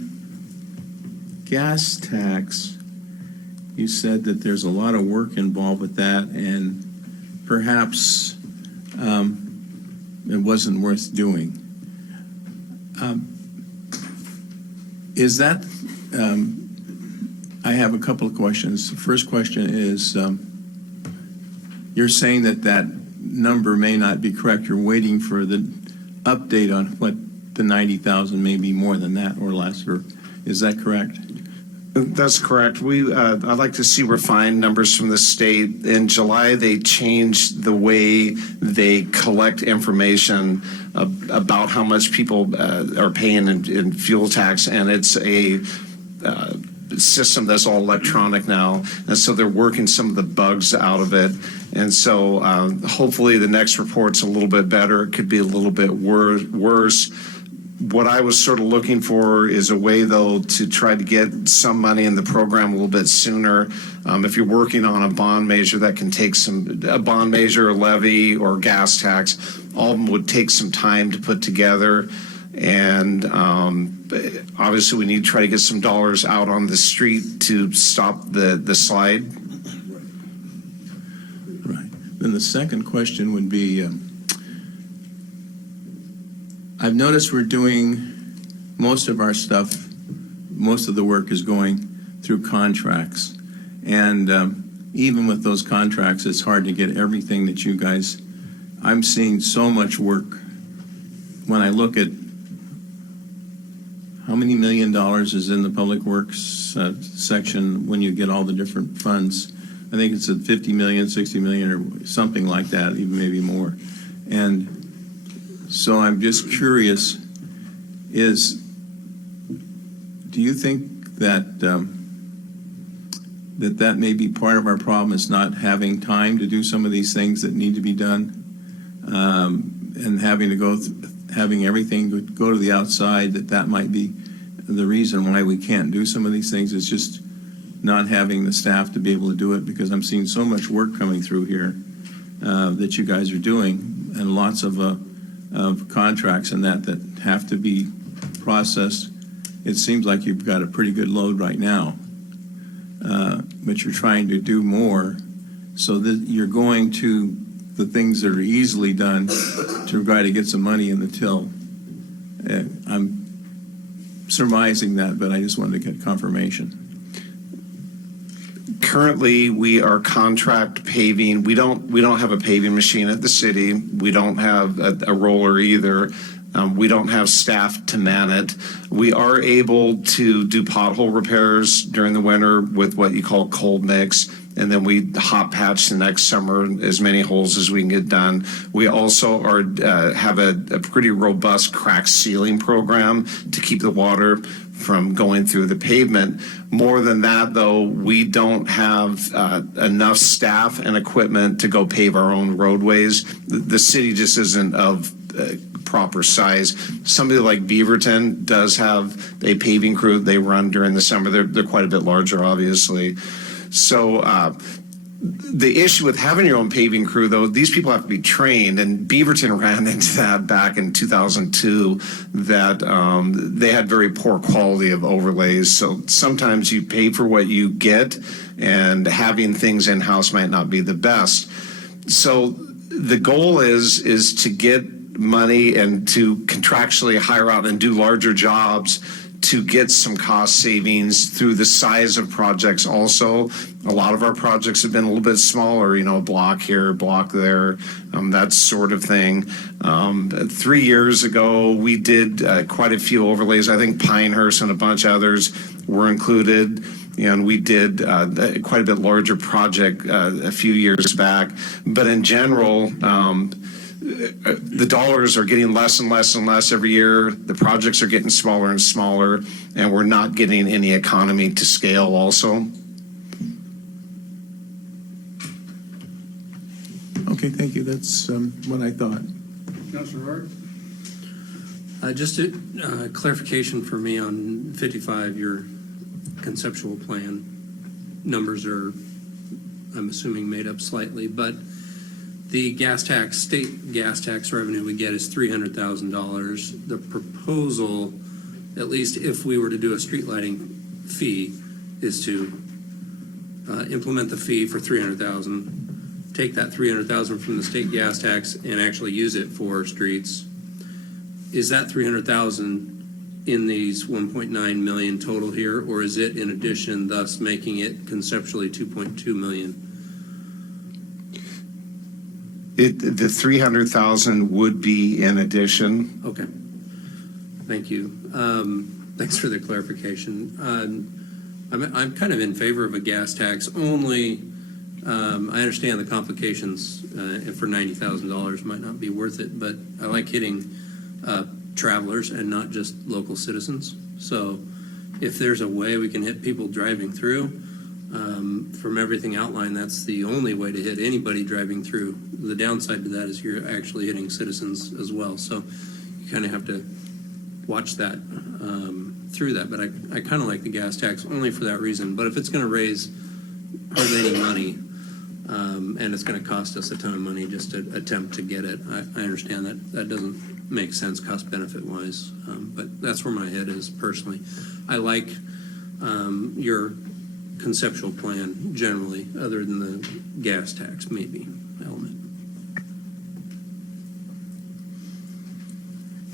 gas tax, you said that there's a lot of work involved with that, and perhaps it wasn't worth doing. Is that, I have a couple of questions. The first question is, you're saying that that number may not be correct. You're waiting for the update on what the 90,000 may be more than that or less, or is that correct? That's correct. I'd like to see refined numbers from the state. In July, they changed the way they collect information about how much people are paying in fuel tax, and it's a system that's all electronic now, and so they're working some of the bugs out of it. And so hopefully the next report's a little bit better. It could be a little bit worse. What I was sort of looking for is a way, though, to try to get some money in the program a little bit sooner. If you're working on a bond measure, that can take a bond measure, a levy, or gas tax. All of them would take some time to put together. And obviously, we need to try to get some dollars out on the street to stop the slide. Right. Then the second question would be, I've noticed we're doing most of our stuff, most of the work is going through contracts. And even with those contracts, it's hard to get everything that you guys, I'm seeing so much work. When I look at how many $1 million is in the Public Works section when you get all the different funds, I think it's at 50 million, 60 million, or something like that, even maybe more. And so I'm just curious, do you think that that may be part of our problem, is not having time to do some of these things that need to be done, and having everything go to the outside, that might be the reason why we can't do some of these things, is just not having the staff to be able to do it, because I'm seeing so much work coming through here that you guys are doing, and lots of contracts and that have to be processed. It seems like you've got a pretty good load right now, but you're trying to do more, so that you're going to the things that are easily done to try to get some money in the till. I'm surmising that, but I just wanted to get confirmation. Currently, we are contract paving. We don't have a paving machine at the city. We don't have a roller either. We don't have staff to man it. We are able to do pothole repairs during the winter with what you call cold mix, and then we hot patch the next summer as many holes as we can get done. We also have a pretty robust crack sealing program to keep the water from going through the pavement. More than that, though, we don't have enough staff and equipment to go pave our own roadways. The city just isn't of proper size. Somebody like Beaverton does have a paving crew they run during the summer. They're quite a bit larger, obviously. So the issue with having your own paving crew, though, these people have to be trained, and Beaverton ran into that back in 2002, that they had very poor quality of overlays. So sometimes you pay for what you get, and having things in-house might not be the best. So the goal is to get money and to contractually hire out and do larger jobs to get some cost savings through the size of projects also. A lot of our projects have been a little bit smaller, a block here, a block there, that sort of thing. 3 years ago, we did quite a few overlays. I think Pinehurst and a bunch of others were included. And we did quite a bit larger project a few years back. But in general, the dollars are getting less and less and less every year. The projects are getting smaller and smaller, and we're not getting any economy to scale also. Okay, thank you. That's what I thought. Councilor Hart? Just a clarification for me on 55, your conceptual plan. Numbers are, I'm assuming, made up slightly, but the gas tax, state gas tax revenue we get is $300,000. The proposal, at least if we were to do a street lighting fee, is to implement the fee for $300,000, take that $300,000 from the state gas tax and actually use it for streets. Is that $300,000 in these 1.9 million total here, or is it in addition, thus making it conceptually 2.2 million? The 300,000 would be in addition. Okay. Thank you. Thanks for the clarification. I'm kind of in favor of a gas tax only. I understand the complications for $90,000 might not be worth it, but I like hitting travelers and not just local citizens. So if there's a way we can hit people driving through, from everything outlined, that's the only way to hit anybody driving through. The downside to that is you're actually hitting citizens as well. So you kind of have to watch that through that. But I kind of like the gas tax only for that reason. But if it's going to raise hardly any money, and it's going to cost us a ton of money just to attempt to get it, I understand that doesn't make sense cost benefit wise. But that's where my head is personally. I like your conceptual plan generally, other than the gas tax maybe element.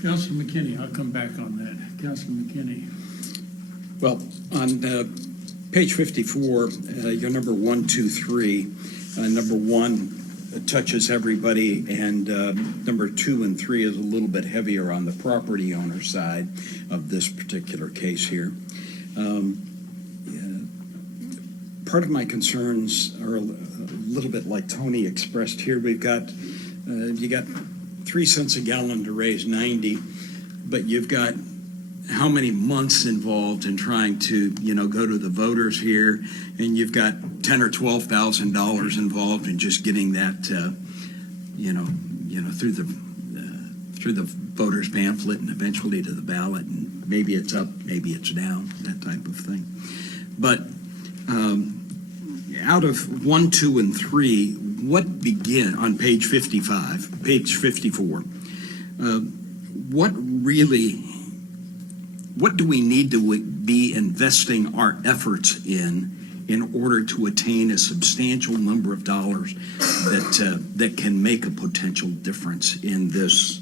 Councilor McKinney, I'll come back on that. Councilor McKinney. Well, on page 54, your number 1, 2, 3, number 1 touches everybody, and number 2 and 3 is a little bit heavier on the property owner side of this particular case here. Part of my concerns are a little bit like Tony expressed here. We've got, you got 3 cents a gallon to raise 90, but you've got how many months involved in trying to, go to the voters here, and you've got $10,000 or $12,000 involved in just getting that, through the voters pamphlet and eventually to the ballot, and maybe it's up, maybe it's down, that type of thing. But out of 1, 2, and 3, what begin on page 55, page 54? What do we need to be investing our efforts in order to attain a substantial number of dollars that can make a potential difference in this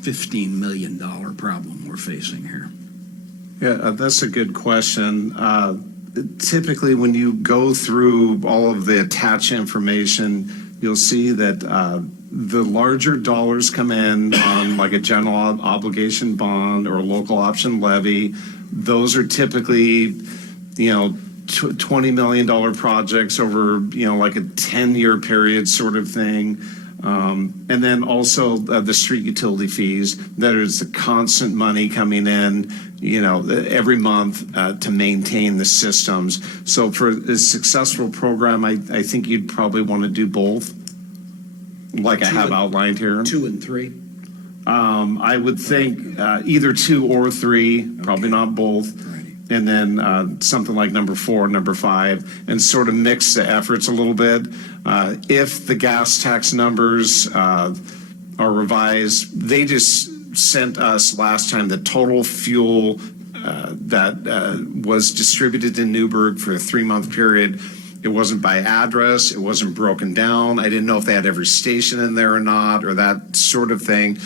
$15 million problem we're facing here? Yeah, that's a good question. Typically, when you go through all of the attached information, you'll see that the larger dollars come in on like a general obligation bond or a local option levy. Those are typically, $20 million projects over, like a 10-year period sort of thing. And then also the street utility fees. That is the constant money coming in, every month to maintain the systems. So for a successful program, I think you'd probably want to do both, like I have outlined here. 2 and 3. I would think either 2 or 3, probably not both. And then something like number 4, number 5, and sort of mix the efforts a little bit. If the gas tax numbers are revised, they just sent us last time the total fuel that was distributed in Newberg for a 3-month period. It wasn't by address. It wasn't broken down. I didn't know if they had every station in there or not, or that sort of thing.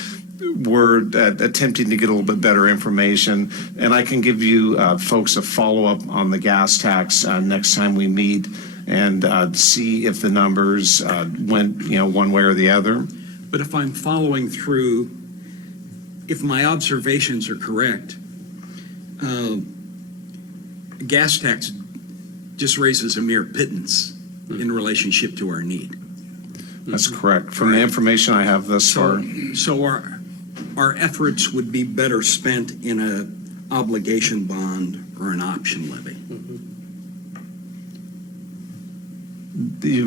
We're attempting to get a little bit better information, and I can give you folks a follow-up on the gas tax next time we meet and see if the numbers went, one way or the other. But if I'm following through, if my observations are correct, gas tax just raises a mere pittance in relationship to our need. That's correct. From the information I have thus far. So our efforts would be better spent in a obligation bond or an option levy.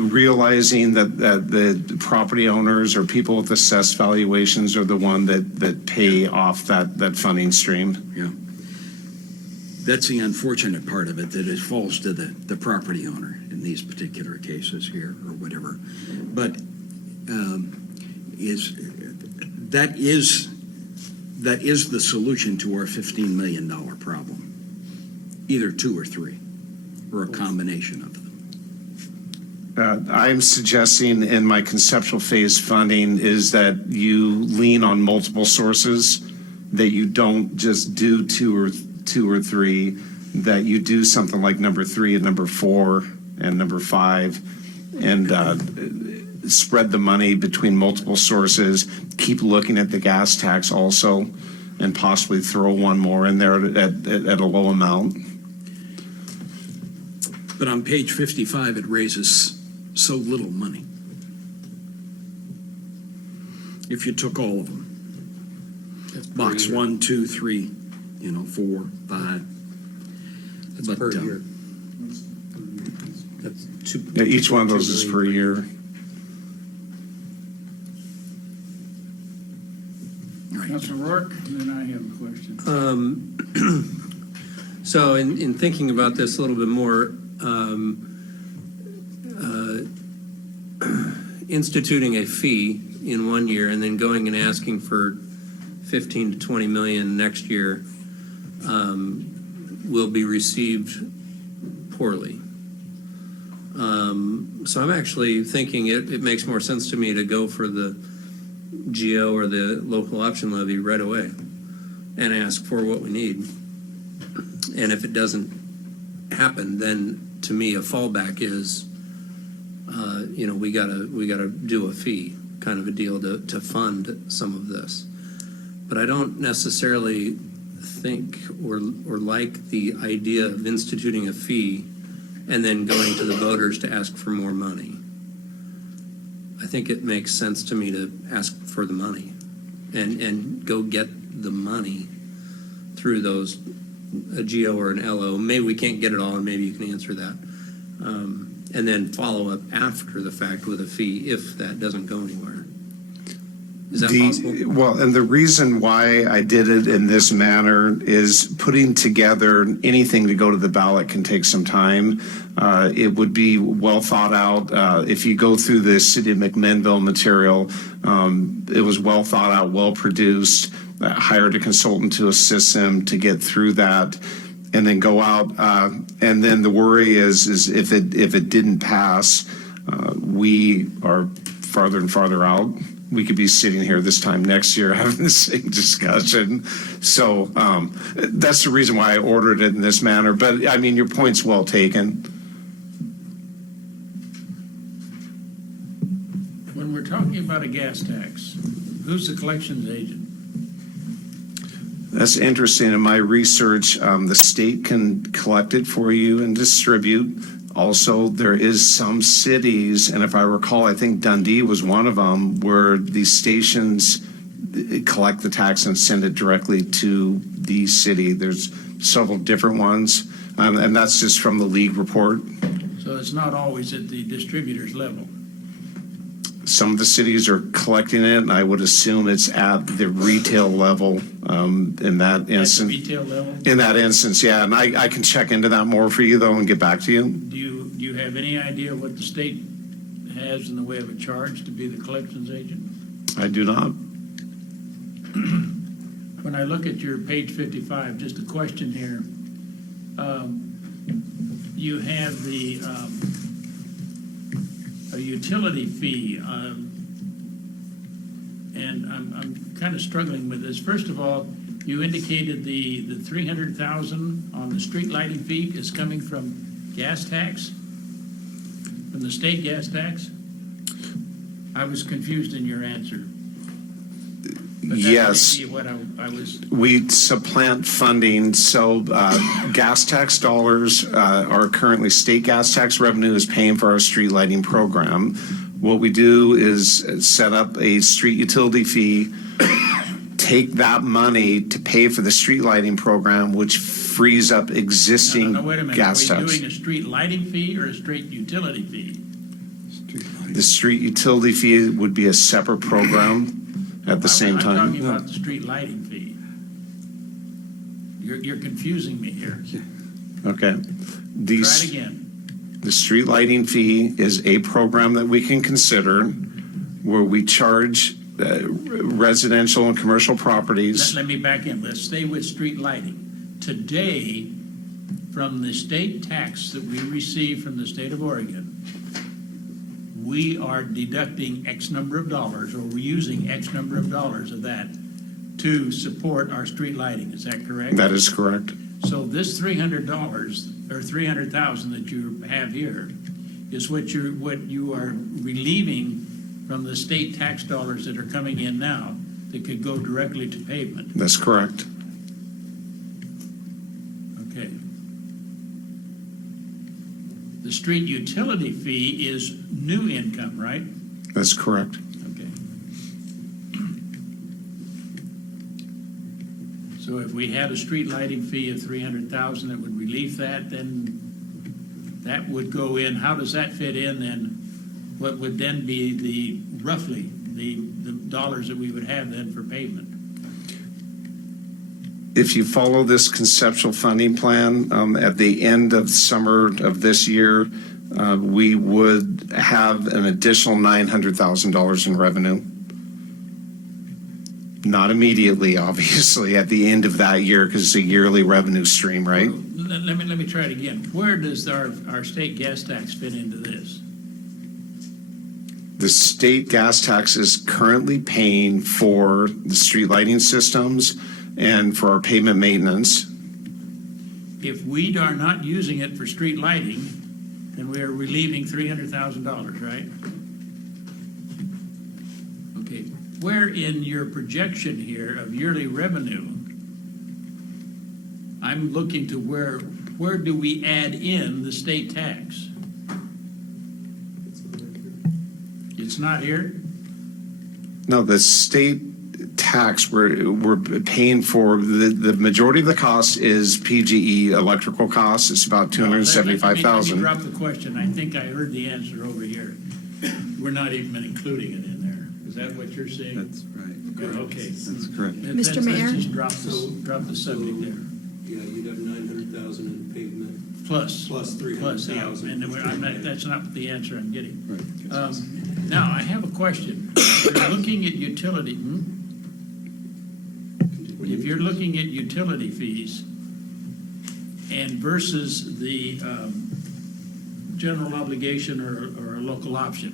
Realizing that the property owners or people with assessed valuations are the one that pay off that funding stream. Yeah. That's the unfortunate part of it, that it falls to the property owner in these particular cases here or whatever. But that is the solution to our $15 million problem. Either 2 or 3, or a combination of them. I'm suggesting in my conceptual phase funding is that you lean on multiple sources, that you don't just do 2 or 3, that you do something like number 3 and number 4 and number 5, and spread the money between multiple sources. Keep looking at the gas tax also, and possibly throw one more in there at a low amount. But on page 55, it raises so little money. If you took all of them. That's Box 1, 2, 3, 4, 5. That's But, per year. That's two. Yeah, each one of those is per year. Councilor Rourke, and then I have a question. So in thinking about this a little bit more, instituting a fee in 1 year and then going and asking for 15 to 20 million next year will be received poorly. So I'm actually thinking it makes more sense to me to go for the GO or the local option levy right away and ask for what we need. And if it doesn't happen, then to me a fallback is, we gotta do a fee kind of a deal to fund some of this. But I don't necessarily think or like the idea of instituting a fee and then going to the voters to ask for more money. I think it makes sense to me to ask for the money and go get the money through those, a GO or an LO. Maybe we can't get it all, and maybe you can answer that. And then follow up after the fact with a fee if that doesn't go anywhere. Is that possible? Well, and the reason why I did it in this manner is putting together anything to go to the ballot can take some time. It would be well thought out. If you go through the City of McMinnville material, it was well thought out, well produced. Hired a consultant to assist them to get through that, and then go out. And then the worry is if it didn't pass, we are farther and farther out. We could be sitting here this time next year having the same discussion. So that's the reason why I ordered it in this manner. But I mean, your point's well taken. When we're talking about a gas tax, who's the collections agent? That's interesting. In my research, the state can collect it for you and distribute. Also, there is some cities, and if I recall, I think Dundee was one of them, where these stations collect the tax and send it directly to the city. There's several different ones, and that's just from the league report. So it's not always at the distributor's level. Some of the cities are collecting it, and I would assume it's at the retail level in that At the instance. retail level? In that instance, yeah, and I can check into that more for you, though, and get back to you. Do you have any idea what the state has in the way of a charge to be the collections agent? I do not. When I look at your page 55, just a question here. You have the a utility fee, and I'm kind of struggling with this. First of all, you indicated the 300,000 on the street lighting fee is coming from gas tax, from the state gas tax. I was confused in your answer. But that Yes. may be what I was. We supplant funding, so gas tax dollars are currently, state gas tax revenue is paying for our street lighting program. What we do is set up a street utility fee, take that money to pay for the street lighting program, which frees up existing No, wait a minute. gas Are we tax. doing a street lighting fee or a straight utility fee? The street utility fee would be a separate program at the same I'm talking time. about the street lighting fee. You're confusing me here. Okay. Try These. it again. The street lighting fee is a program that we can consider where we charge residential and commercial properties. Let me back in. Let's stay with street lighting. Today, from the state tax that we receive from the state of Oregon, we are deducting X number of dollars, or we're using X number of dollars of that to support our street lighting. Is that correct? That is correct. So this $300 or 300,000 that you have here is what you are relieving from the state tax dollars that are coming in now that could go directly to pavement. That's correct. Okay. The street utility fee is new income, right? That's correct. Okay. So if we had a street lighting fee of 300,000 that would relieve that, then that would go in. How does that fit in then? What would then be roughly the dollars that we would have then for pavement? If you follow this conceptual funding plan, at the end of summer of this year, we would have an additional $900,000 in revenue. Not immediately, obviously, at the end of that year, because it's a yearly revenue stream, right? Let me try it again. Where does our state gas tax fit into this? The state gas tax is currently paying for the street lighting systems and for our pavement maintenance. If we are not using it for street lighting, then we are relieving $300,000, right? Okay, where in your projection here of yearly revenue, I'm looking to where do we add in the state tax? It's not here? No, the state tax we're paying for, the majority of the cost is PGE electrical costs. It's about Let me $275,000. drop the question. I think I heard the answer over here. We're not even including it in there. Is that what you're saying? That's right. Okay. That's correct. Mr. Mayor? Let's just drop the subject there. Yeah, you'd have 900,000 in pavement. Plus. Plus Plus, yeah, 300,000. and that's not the answer I'm getting. Right. Now, I have a question. You're looking at utility, if you're looking at utility fees and versus the general obligation or a local option,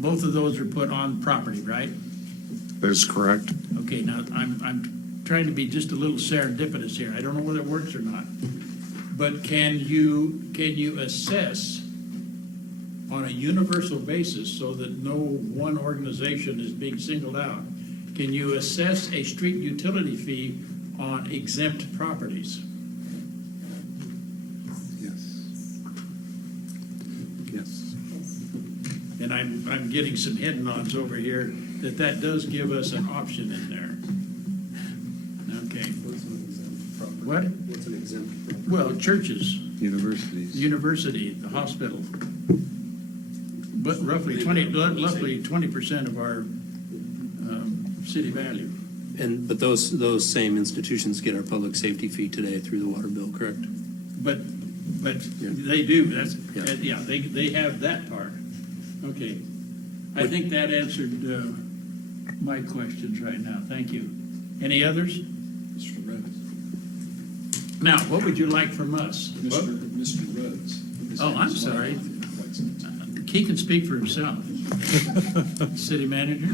both of those are put on property, right? That is correct. Okay, now, I'm trying to be just a little serendipitous here. I don't know whether it works or not. But can you assess on a universal basis so that no one organization is being singled out? Can you assess a street utility fee on exempt properties? Yes. Yes. And I'm getting some head nods over here that does give us an option in there. Okay. What's an exempt property? What? What's an exempt property? Well, churches, Universities. university, the hospital. but roughly 20% of our city value. But those same institutions get our public safety fee today through the water bill, correct? But they do, they have that part. Okay. I think that answered my questions right now. Thank you. Any others? Mr. Rhodes. Now, what would you like from us? Mr. Rhodes. Oh, I'm sorry. He can speak for himself. City manager?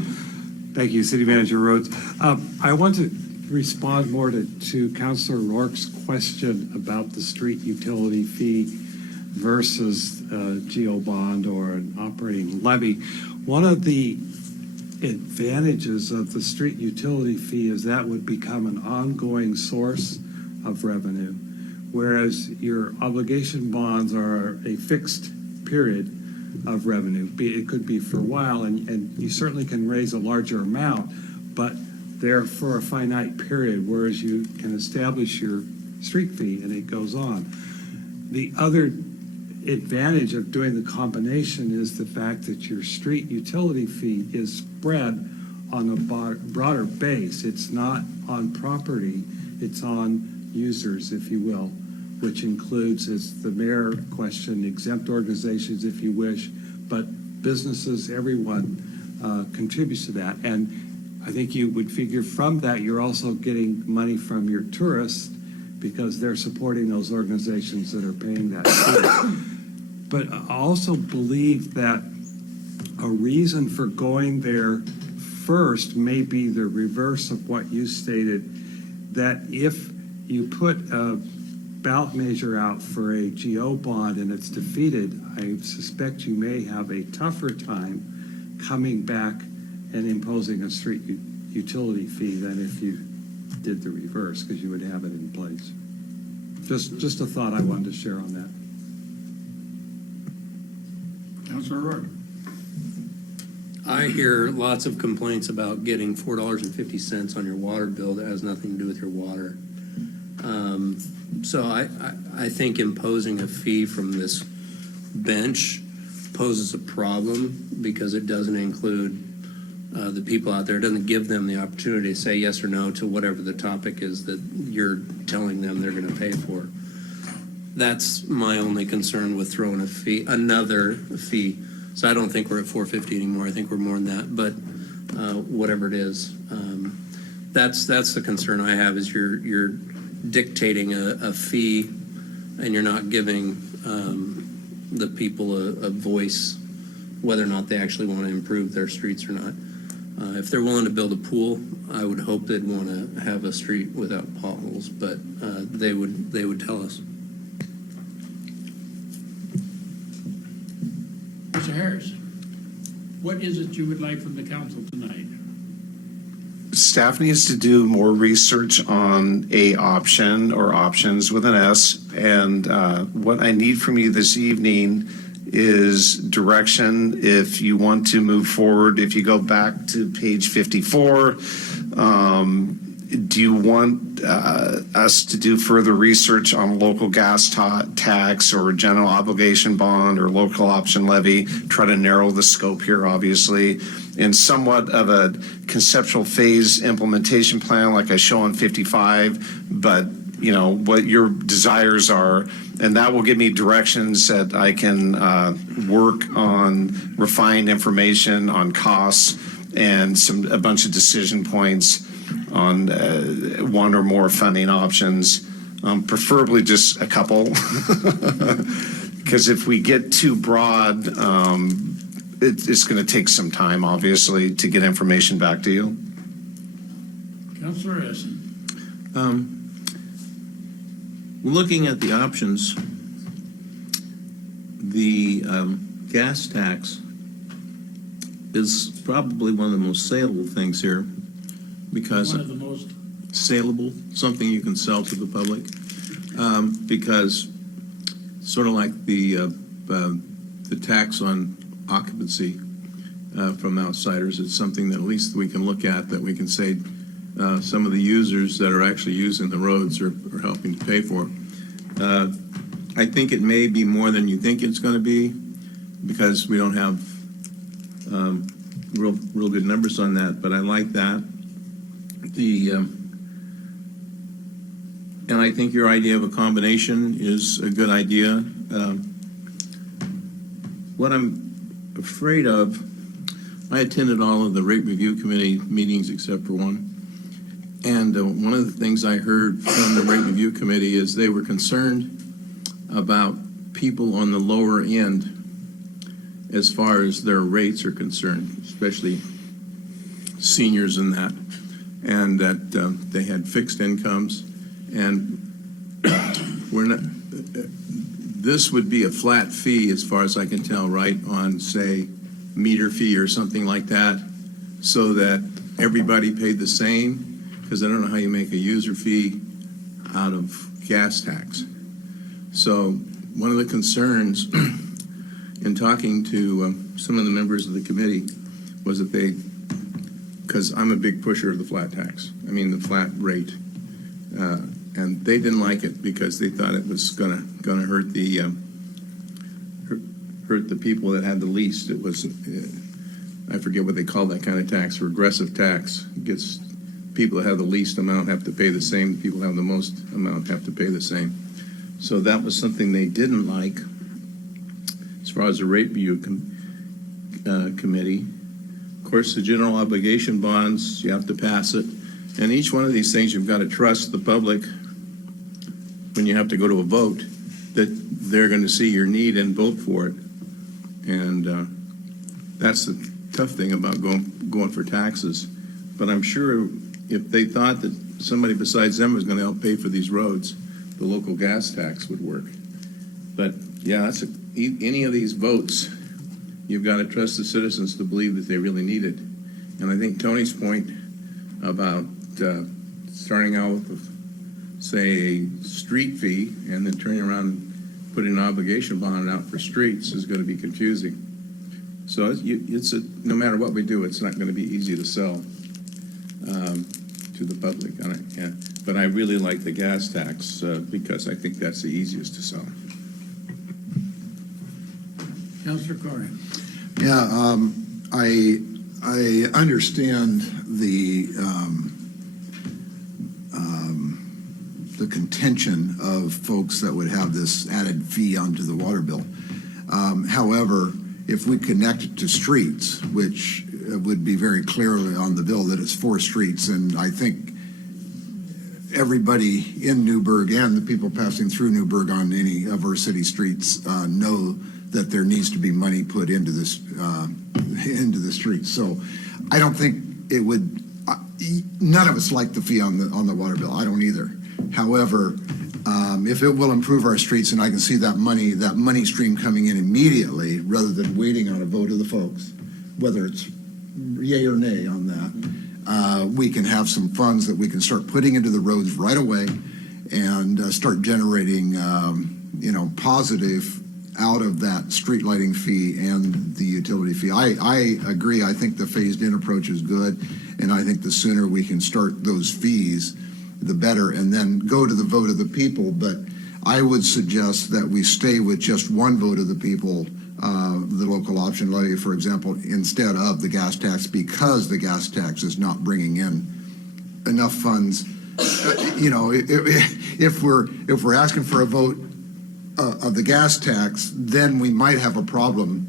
Thank you, City Manager Rhodes. I want to respond more to Councilor Rourke's question about the street utility fee versus GO bond or an operating levy. One of the advantages of the street utility fee is that would become an ongoing source of revenue, whereas your obligation bonds are a fixed period of revenue. It could be for a while, and you certainly can raise a larger amount, but they're for a finite period, whereas you can establish your street fee and it goes on. The other advantage of doing the combination is the fact that your street utility fee is spread on a broader base. It's not on property, it's on users, if you will, which includes, as the mayor questioned, exempt organizations, if you wish, but businesses, everyone contributes to that. And I think you would figure from that, you're also getting money from your tourists because they're supporting those organizations that are paying that fee. But I also believe that a reason for going there first may be the reverse of what you stated, that if you put a ballot measure out for a GO bond and it's defeated, I suspect you may have a tougher time coming back and imposing a street utility fee than if you did the reverse, because you would have it in place. Just a thought I wanted to share on that. Councilor Rourke. I hear lots of complaints about getting $4.50 on your water bill that has nothing to do with your water. So I think imposing a fee from this bench poses a problem because it doesn't include the people out there. It doesn't give them the opportunity to say yes or no to whatever the topic is that you're telling them they're going to pay for. That's my only concern with throwing a fee, another fee. So I don't think we're at $4.50 anymore. I think we're more than that. But whatever it is, that's the concern I have. Is you're dictating a fee, and you're not giving the people a voice, whether or not they actually want to improve their streets or not. If they're willing to build a pool, I would hope they'd want to have a street without potholes. But they would tell us. Mr. Harris, what is it you would like from the council tonight? Staff needs to do more research on a option or options with an S. And what I need from you this evening is direction. If you want to move forward, if you go back to page 54, do you want us to do further research on local gas tax or general obligation bond or local option levy? Try to narrow the scope here, obviously, in somewhat of a conceptual phase implementation plan like I show on 55, but you know what your desires are, and that will give me directions that I can work on refined information on costs and a bunch of decision points on one or more funding options, preferably just a couple, because if we get too broad, it's going to take some time, obviously, to get information back to you. Councilor Essen. Looking at the options, the gas tax is probably one of the most saleable things here, because One of the most saleable, something you can sell to the public, because sort of like the tax on occupancy from outsiders, it's something that at least we can look at, that we can say some of the users that are actually using the roads are helping to pay for. I think it may be more than you think it's going to be, because we don't have real good numbers on that, but I like that. And I think your idea of a combination is a good idea. What I'm afraid of, I attended all of the rate review committee meetings except for one. And one of the things I heard from the rate review committee is they were concerned about people on the lower end as far as their rates are concerned, especially seniors and that they had fixed incomes. And this would be a flat fee as far as I can tell, right, on, say, meter fee or something like that, so that everybody paid the same, because I don't know how you make a user fee out of gas tax. So one of the concerns in talking to some of the members of the committee was that because I'm a big pusher of the flat tax, I mean the flat rate, and they didn't like it because they thought it was gonna hurt the people that had the least. It was, I forget what they call that kind of tax, regressive tax. It gets people that have the least amount have to pay the same, people who have the most amount have to pay the same. So that was something they didn't like as far as the rate review committee. Of course, the general obligation bonds, you have to pass it. And each one of these things, you've got to trust the public when you have to go to a vote that they're going to see your need and vote for it. And that's the tough thing about going for taxes. But I'm sure if they thought that somebody besides them was going to help pay for these roads, the local gas tax would work. But yeah, any of these votes, you've got to trust the citizens to believe that they really need it. And I think Tony's point about starting out with, say, a street fee and then turning around and putting an obligation bond out for streets is going to be confusing. So no matter what we do, it's not going to be easy to sell to the public. But I really like the gas tax because I think that's the easiest to sell. Councilor Corey. Yeah, I understand the contention of folks that would have this added fee onto the water bill. However, if we connect it to streets, which would be very clearly on the bill that it's for streets, and I think everybody in Newberg and the people passing through Newberg on any of our city streets know that there needs to be money put into this into the streets. So I don't think it would. None of us like the fee on the water bill. I don't either. However, if it will improve our streets, and I can see that money stream coming in immediately, rather than waiting on a vote of the folks, whether it's yay or nay on that, we can have some funds that we can start putting into the roads right away, and start generating, positive out of that street lighting fee and the utility fee. I agree. I think the phased-in approach is good, and I think the sooner we can start those fees, the better, and then go to the vote of the people. But I would suggest that we stay with just one vote of the people, the local option levy, for example, instead of the gas tax, because the gas tax is not bringing in enough funds. If we're asking for a vote of the gas tax, then we might have a problem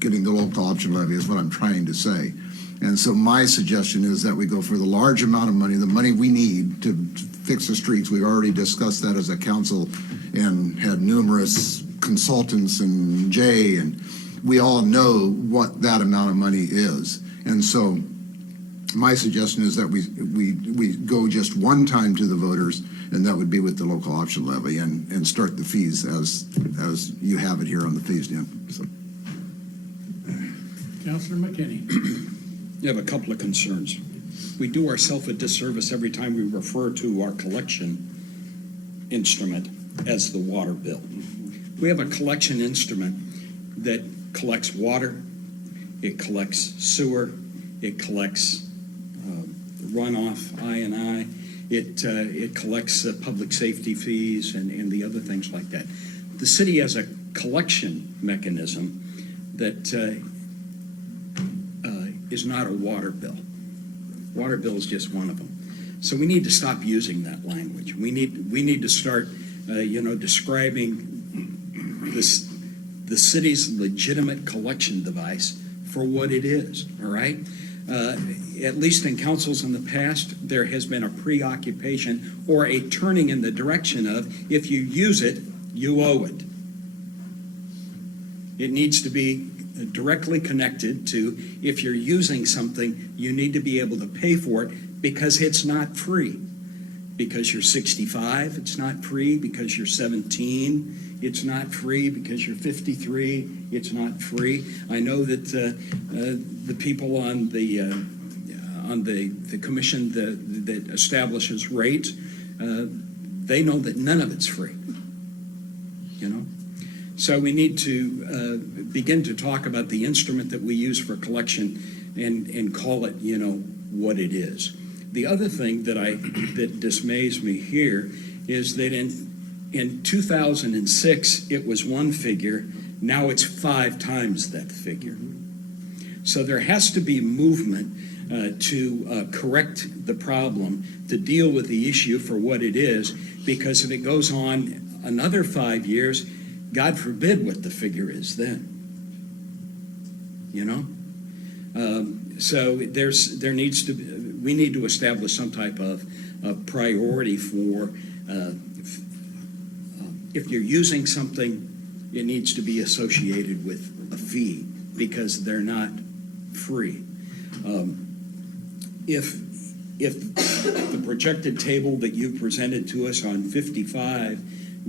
getting the local option levy, is what I'm trying to say. And so my suggestion is that we go for the large amount of money, the money we need to fix the streets. We've already discussed that as a council and had numerous consultants and Jay, and we all know what that amount of money is. And so my suggestion is that we go just one time to the voters, and that would be with the local option levy, and start the fees as you have it here on the phased in. So. Councilor McKinney. You have a couple of concerns. We do ourselves a disservice every time we refer to our collection instrument as the water bill. We have a collection instrument that collects water, it collects sewer, it collects runoff, I&I, it collects public safety fees and the other things like that. The city has a collection mechanism that is not a water bill. Water bill is just one of them. So we need to stop using that language. We need to start, describing the city's legitimate collection device for what it is, all right? At least in councils in the past, there has been a preoccupation or a turning in the direction of, if you use it, you owe it. It needs to be directly connected to, if you're using something, you need to be able to pay for it because it's not free. Because you're 65, it's not free. Because you're 17, it's not free. Because you're 53, it's not free. I know that the people on the commission that establishes rates, they know that none of it's free. So we need to begin to talk about the instrument that we use for collection and call it, what it is. The other thing that dismays me here is that in 2006 it was one figure, now it's 5 times that figure. So there has to be movement to correct the problem, to deal with the issue for what it is, because if it goes on another 5 years, God forbid what the figure is then. So we need to establish some type of priority for if you're using something, it needs to be associated with a fee because they're not free. If the projected table that you presented to us on 55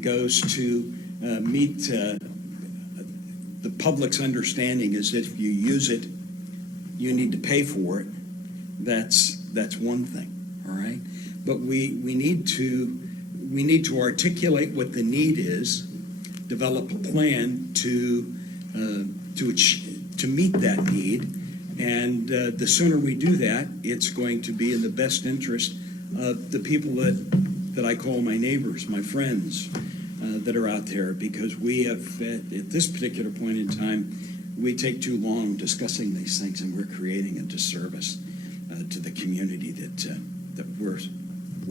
goes to meet the public's understanding is that if you use it, you need to pay for it. That's one thing, all right. But we need to articulate what the need is, develop a plan to meet that need, and the sooner we do that, it's going to be in the best interest of the people that I call my neighbors, my friends. That are out there, because we have, at this particular point in time, we take too long discussing these things, and we're creating a disservice to the community that we're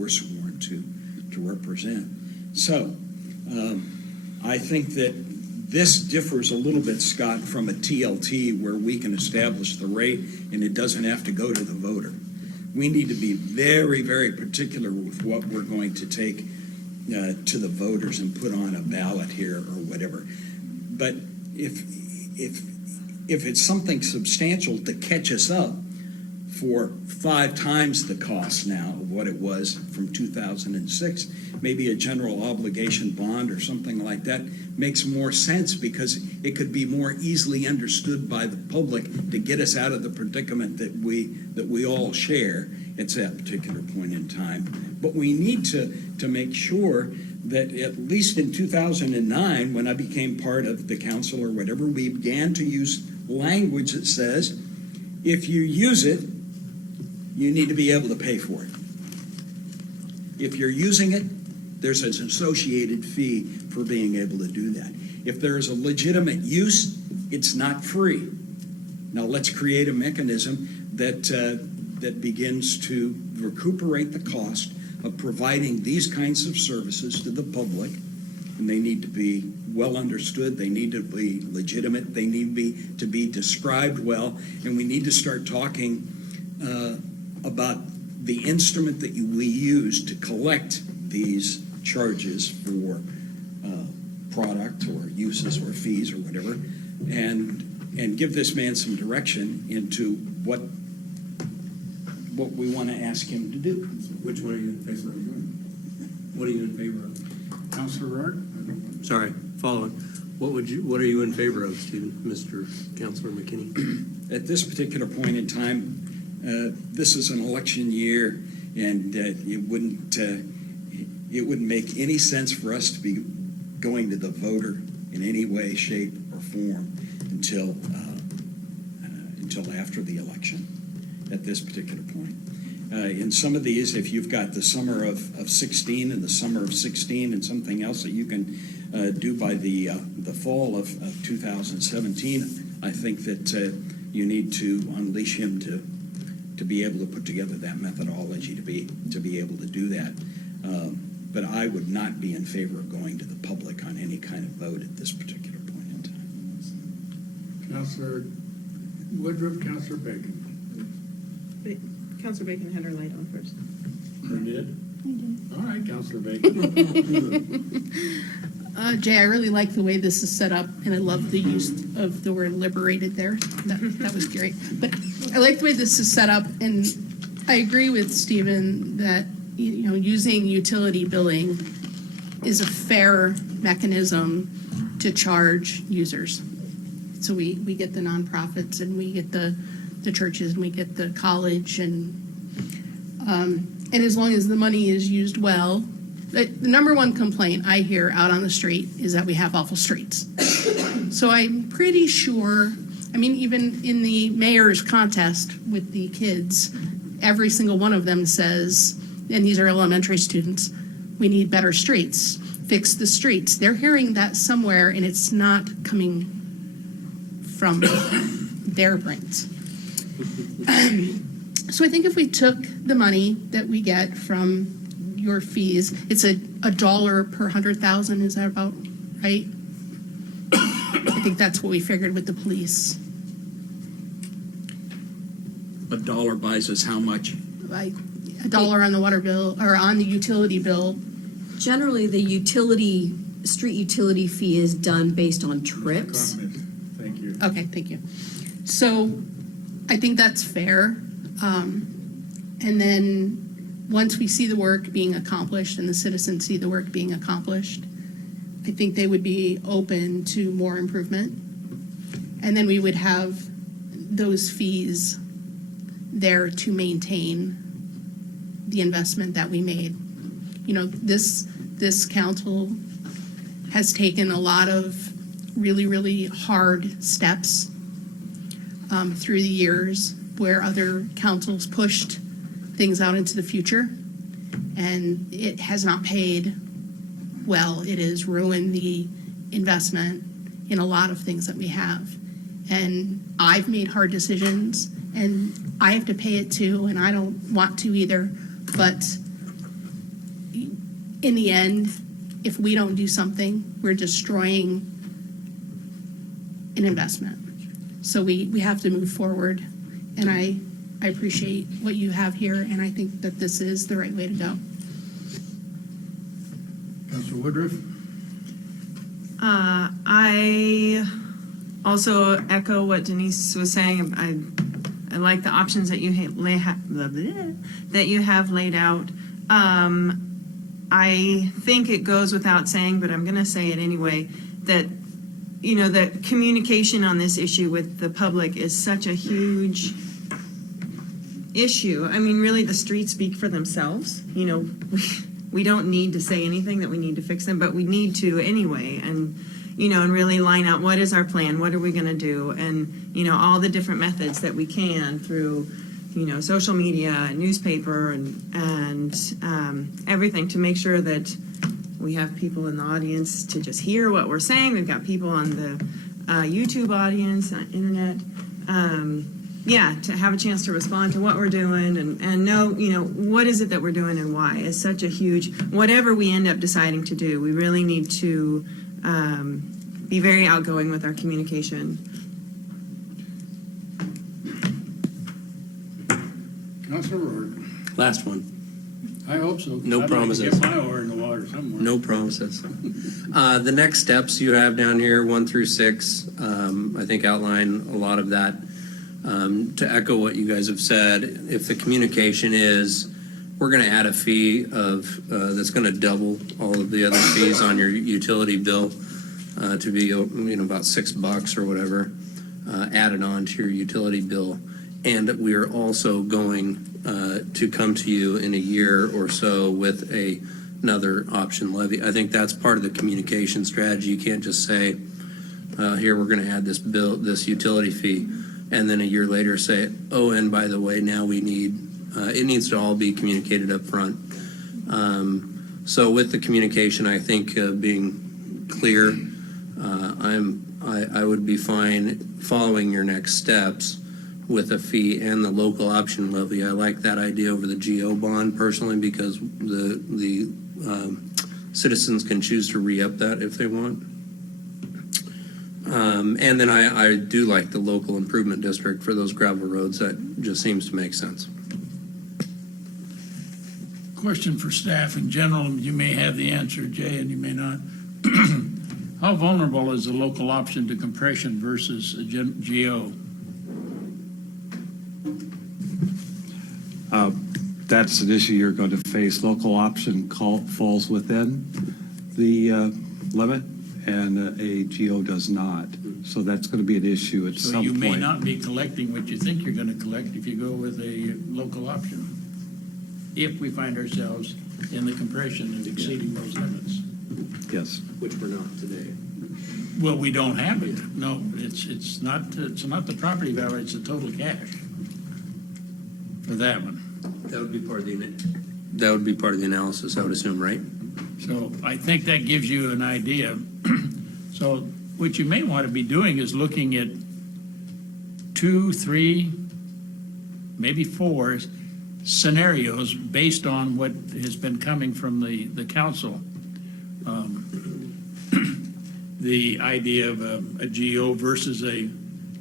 sworn to represent. So, I think that this differs a little bit, Scott, from a TLT where we can establish the rate and it doesn't have to go to the voter. We need to be very, very particular with what we're going to take to the voters and put on a ballot here or whatever. But if it's something substantial to catch us up for 5 times the cost now of what it was from 2006, maybe a general obligation bond or something like that makes more sense, because it could be more easily understood by the public to get us out of the predicament that we all share at that particular point in time. But we need to make sure that at least in 2009, when I became part of the council or whatever, we began to use language that says, if you use it, you need to be able to pay for it. If you're using it, there's an associated fee for being able to do that. If there is a legitimate use, it's not free. Now let's create a mechanism that begins to recuperate the cost of providing these kinds of services to the public, and they need to be well understood, they need to be legitimate, they need to be described well, and we need to start talking about the instrument that we use to collect these charges for product or uses or fees or whatever, and give this man some direction into what we want to ask him to do. Which one are you in favor of? What are you in favor of? Councilor Rourke? Sorry, following. What are you in favor of, Stephen, Mr. Councilor McKinney? At this particular point in time, this is an election year, and it wouldn't make any sense for us to be going to the voter in any way, shape, or form until after the election at this particular point. In some of these, if you've got the summer of 16 and the summer of 16 and something else that you can do by the fall of 2017, I think that you need to unleash him to be able to put together that methodology to be able to do that. But I would not be in favor of going to the public on any kind of vote at this particular point in time. Councilor Woodruff, Councilor Bacon. Councilor Bacon had her light on first. Her did? All right, Councilor Bacon. Jay, I really like the way this is set up, and I love the use of the word liberated there. That was great. But I like the way this is set up, and I agree with Stephen that using utility billing is a fair mechanism to charge users. So we get the nonprofits, and we get the churches, and we get the college, and as long as the money is used well. The number one complaint I hear out on the street is that we have awful streets. So I'm pretty sure, even in the mayor's contest with the kids, every single one of them says, and these are elementary students, we need better streets, fix the streets. They're hearing that somewhere, and it's not coming from their brains. So I think if we took the money that we get from your fees, it's $1 per 100,000. Is that about right? I think that's what we figured with the police. $1 buys us how much? Like $1 on the water bill or on the utility bill. Generally, the street utility fee is done based on trips. Thank you. Okay, thank you. So I think that's fair. And then once we see the work being accomplished and the citizens see the work being accomplished, I think they would be open to more improvement. And then we would have those fees there to maintain the investment that we made. This council has taken a lot of really, really hard steps through the years where other councils pushed things out into the future, and it has not paid well. It has ruined the investment in a lot of things that we have. And I've made hard decisions, and I have to pay it too, and I don't want to either. But in the end, if we don't do something, we're destroying an investment. So we have to move forward, and I appreciate what you have here, and I think that this is the right way to go. Councilor Woodruff? I also echo what Denise was saying. I like the options that you have laid out. I think it goes without saying, but I'm going to say it anyway, that that communication on this issue with the public is such a huge issue. Really, the streets speak for themselves. We don't need to say anything that we need to fix them, but we need to anyway. And really line out what is our plan, what are we going to do, and all the different methods that we can through social media, newspaper, and everything to make sure that we have people in the audience to just hear what we're saying. We've got people on the YouTube audience, internet. To have a chance to respond to what we're doing and know, what is it that we're doing and why is such a huge, whatever we end up deciding to do, we really need to be very outgoing with our communication. Councilor Rourke? Last one. I hope so. No I'd promises. Like to get my oar in the water somewhere. No promises. The next steps you have down here, 1 through 6, I think outline a lot of that. To echo what you guys have said, if the communication is, we're going to add a fee of that's going to double all of the other fees on your utility bill to be about $6 or whatever added on to your utility bill, and we are also going to come to you in a year or so with another option levy. I think that's part of the communication strategy. You can't just say, here we're going to add this utility fee, and then a year later say, oh, and by the way, now we need, it needs to all be communicated up front. So with the communication, I think being clear, I would be fine following your next steps with a fee and the local option levy. I like that idea over the GO bond personally, because the citizens can choose to re-up that if they want. And then I do like the local improvement district for those gravel roads. That just seems to make sense. Question for staff in general, you may have the answer, Jay, and you may not. How vulnerable is the local option to compression versus a GO? That's an issue you're going to face. Local option falls within the limit, and a GO does not. So that's going to be an issue at So some you point. may not be collecting what you think you're going to collect if you go with a local option, if we find ourselves in the compression and exceeding those limits. Yes. Which we're not today. Well, we don't have it. No, it's not the property value, it's the total cash for that one. That would be part of the analysis, I would assume, right? So I think that gives you an idea. So what you may want to be doing is looking at 2, 3, maybe 4 scenarios based on what has been coming from the council. The idea of a GO versus a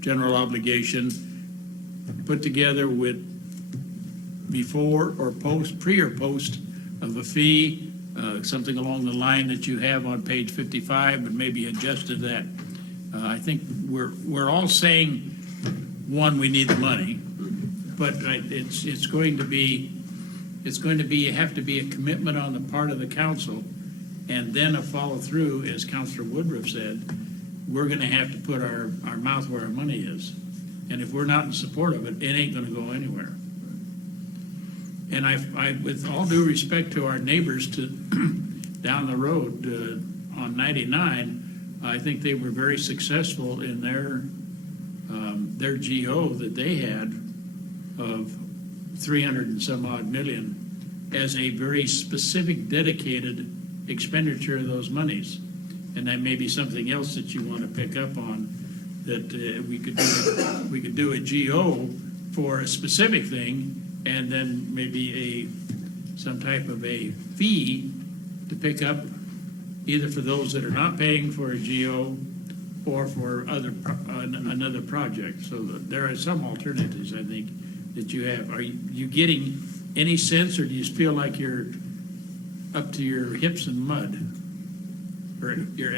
general obligation put together with before or post, pre or post of a fee, something along the line that you have on page 55, but maybe adjusted that. I think we're all saying, one, we need the money, but it's going to be you have to be a commitment on the part of the council, and then a follow through, as Councilor Woodruff said. We're going to have to put our mouth where our money is, and if we're not in support of it, it ain't going to go anywhere. And I, with all due respect to our neighbors down the road on 99, I think they were very successful in their GO that they had of 300 and some odd million as a very specific, dedicated expenditure of those monies. And that may be something else that you want to pick up on, that we could do a GO for a specific thing, and then maybe some type of a fee to pick up, either for those that are not paying for a GO or for another project. So there are some alternatives, I think, that you have. Are you getting any sense, or do you feel like you're up to your hips in mud? Or your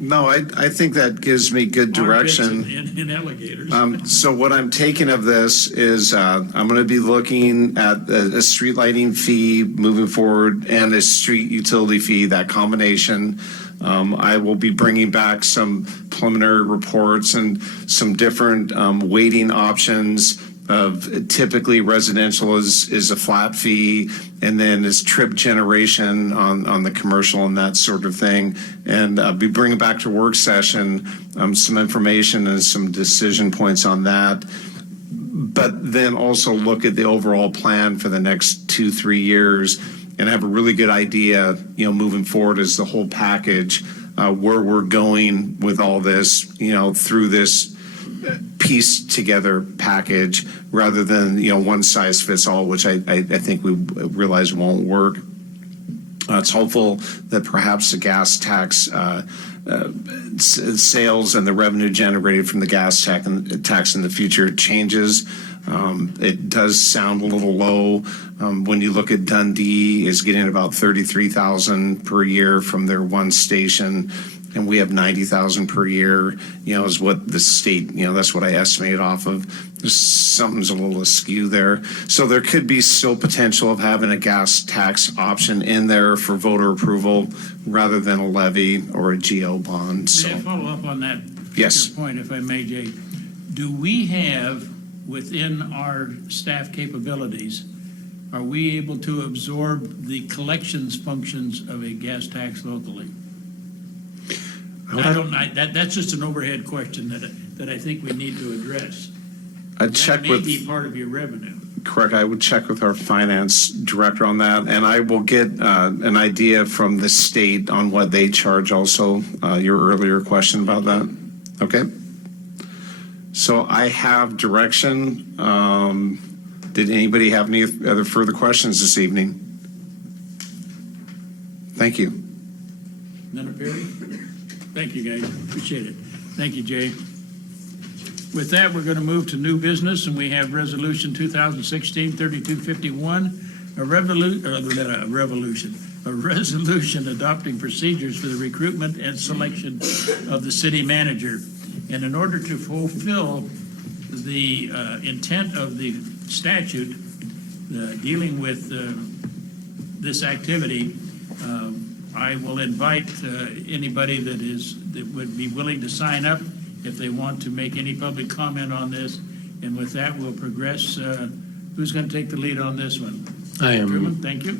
No, I think that gives me good direction. in alligators. So what I'm taking of this is I'm going to be looking at a street lighting fee moving forward and a street utility fee, that combination. I will be bringing back some preliminary reports and some different weighting options of typically residential is a flat fee, and then is trip generation on the commercial and that sort of thing. And be bringing back to work session some information and some decision points on that. But then also look at the overall plan for the next 2-3 years and have a really good idea, moving forward as the whole package, where we're going with all this, through this piece together package, rather than one size fits all, which I think we realize won't work. It's hopeful that perhaps the gas tax sales and the revenue generated from the gas tax in the future changes. It does sound a little low. When you look at Dundee, is getting about $33,000 per year from their one station, and we have $90,000 per year, is what the state, that's what I estimate off of. Something's a little askew there. So there could be still potential of having a gas tax option in there for voter approval rather than a levy or a GO bond. So. May I follow up on that Yes. point, if I may, Jay? Do we have, within our staff capabilities, are we able to absorb the collections functions of a gas tax locally? That's just an overhead question that I think we need to address. I'd check That may be part of your revenue. Correct. I would check with our finance director on that, and I will get an idea from the state on what they charge also, your earlier question about that. Okay? So I have direction. Did anybody have any other further questions this evening? Thank you. None appearing? Thank you, guys. Appreciate it. Thank you, Jay. With that, we're going to move to new business, and we have Resolution 2016-3251, a resolution adopting procedures for the recruitment and selection of the city manager. And in order to fulfill the intent of the statute dealing with this activity, I will invite anybody that would be willing to sign up if they want to make any public comment on this. And with that, we'll progress. Who's going to take the lead on this one? I am. Truman, thank you.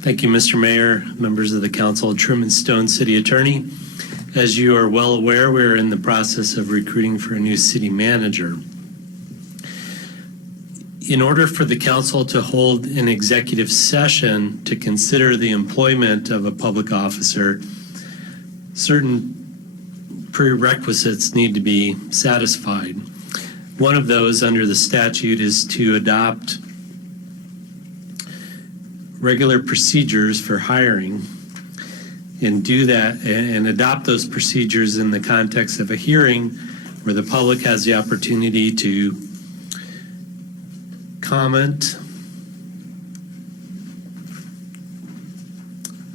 Thank you, Mr. Mayor, members of the council. Truman Stone, City Attorney. As you are well aware, we're in the process of recruiting for a new city manager. In order for the council to hold an executive session to consider the employment of a public officer, certain prerequisites need to be satisfied. One of those under the statute is to adopt regular procedures for hiring and do that and adopt those procedures in the context of a hearing where the public has the opportunity to comment.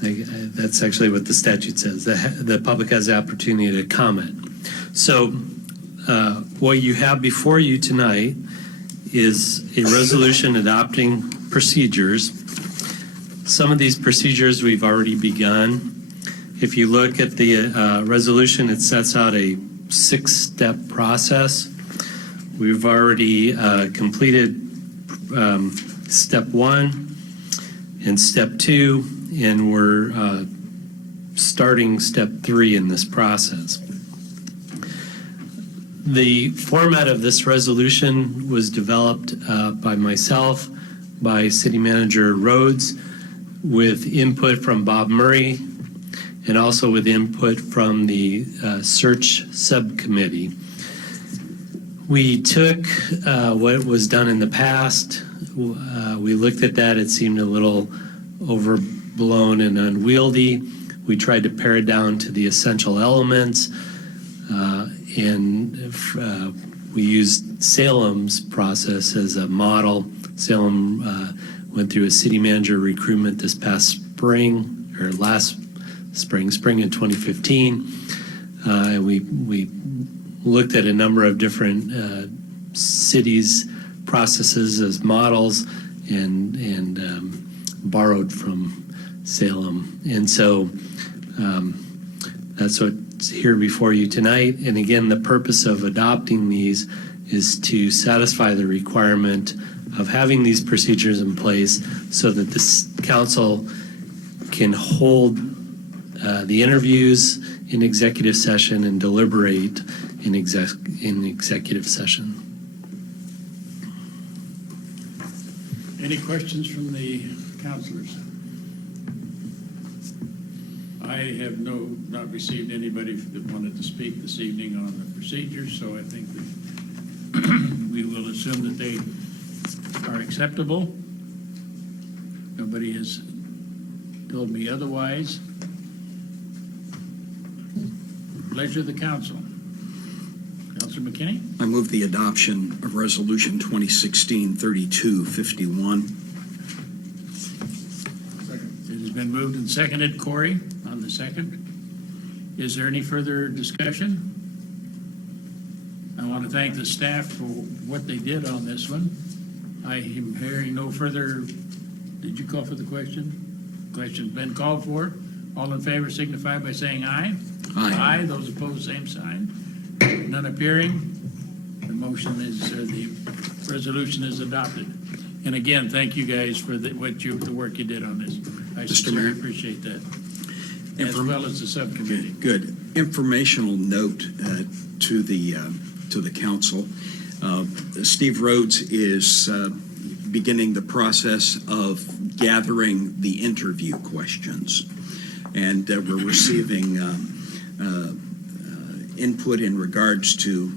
That's actually what the statute says. The public has the opportunity to comment. So what you have before you tonight is a resolution adopting procedures. Some of these procedures we've already begun. If you look at the resolution, it sets out a 6-step process. We've already completed step 1 and step 2, and we're starting step 3 in this process. The format of this resolution was developed by myself, by City Manager Rhodes, with input from Bob Murray, and also with input from the search subcommittee. We took what was done in the past. We looked at that. It seemed a little overblown and unwieldy. We tried to pare it down to the essential elements, and we used Salem's process as a model. Salem went through a city manager recruitment this past spring, or last spring in 2015. And we looked at a number of different cities' processes as models and borrowed from Salem. And so that's what's here before you tonight. And again, the purpose of adopting these is to satisfy the requirement of having these procedures in place so that this council can hold the interviews in executive session and deliberate in executive session. Any questions from the councilors? I have not received anybody that wanted to speak this evening on the procedures, so I think that we will assume that they are acceptable. Nobody has told me otherwise. Pleasure of the council. Councilor McKinney? I move the adoption of Resolution 2016-3251. It has been moved and seconded. Corey on the second. Is there any further discussion? I want to thank the staff for what they did on this one. I am hearing no further. Did you call for the question? Question's been called for. All in favor signify by saying aye. Aye. Aye. Those opposed, same sign. None appearing. The motion is, the resolution is adopted. And again, thank you guys for the work you did on this. I sincerely appreciate that, as well as the subcommittee. Good. Informational note to the council. Steve Rhodes is beginning the process of gathering the interview questions, and we're receiving input in regards to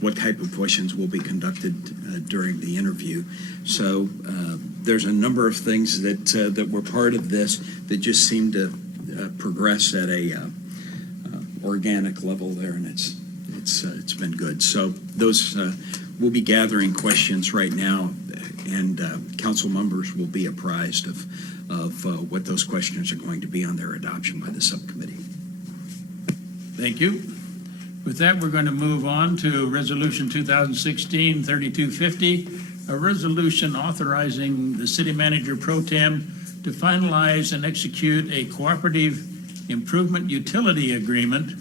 what type of questions will be conducted during the interview. So there's a number of things that were part of this that just seem to progress at a organic level there, and it's been good. So those we'll be gathering questions right now, and council members will be apprised of what those questions are going to be on their adoption by the subcommittee. Thank you. With that, we're going to move on to Resolution 2016-3250, a resolution authorizing the city manager pro tem to finalize and execute a cooperative improvement utility agreement,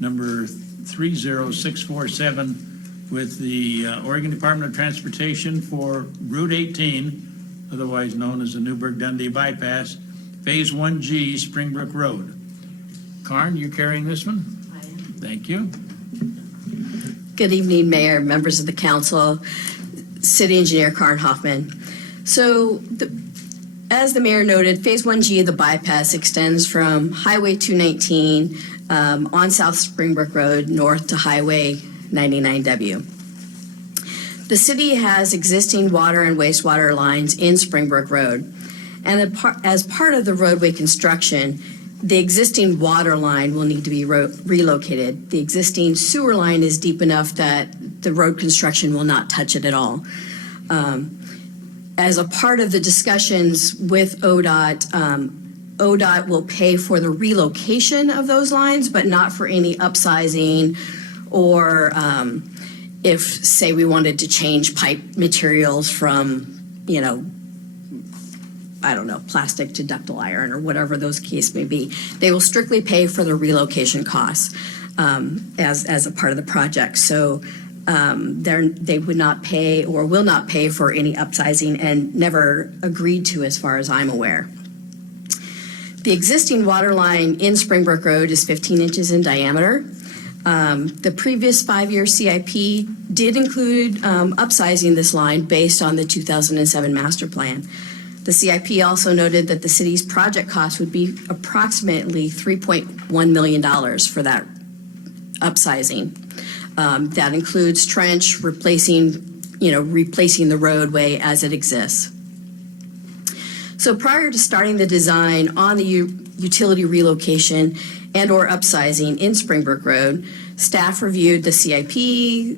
number 30647, with the Oregon Department of Transportation for Route 18, otherwise known as the Newberg-Dundee Bypass, Phase 1G, Springbrook Road. Karn, you carrying this one? I am. Thank you. Good evening, Mayor, members of the council, City Engineer Karin Hoffman. So, as the mayor noted, Phase 1G of the bypass extends from Highway 219 on South Springbrook Road north to Highway 99W. The city has existing water and wastewater lines in Springbrook Road, and as part of the roadway construction, the existing water line will need to be relocated. The existing sewer line is deep enough that the road construction will not touch it at all. As a part of the discussions with ODOT, ODOT will pay for the relocation of those lines, but not for any upsizing or if, say, we wanted to change pipe materials from, plastic to ductile iron or whatever those case may be. They will strictly pay for the relocation costs as a part of the project. So they would not pay or will not pay for any upsizing and never agreed to as far as I'm aware. The existing water line in Springbrook Road is 15 inches in diameter. The previous 5-year CIP did include upsizing this line based on the 2007 master plan. The CIP also noted that the city's project cost would be approximately $3.1 million for that upsizing. That includes trench, replacing the roadway as it exists. So prior to starting the design on the utility relocation and or upsizing in Springbrook Road, staff reviewed the CIP,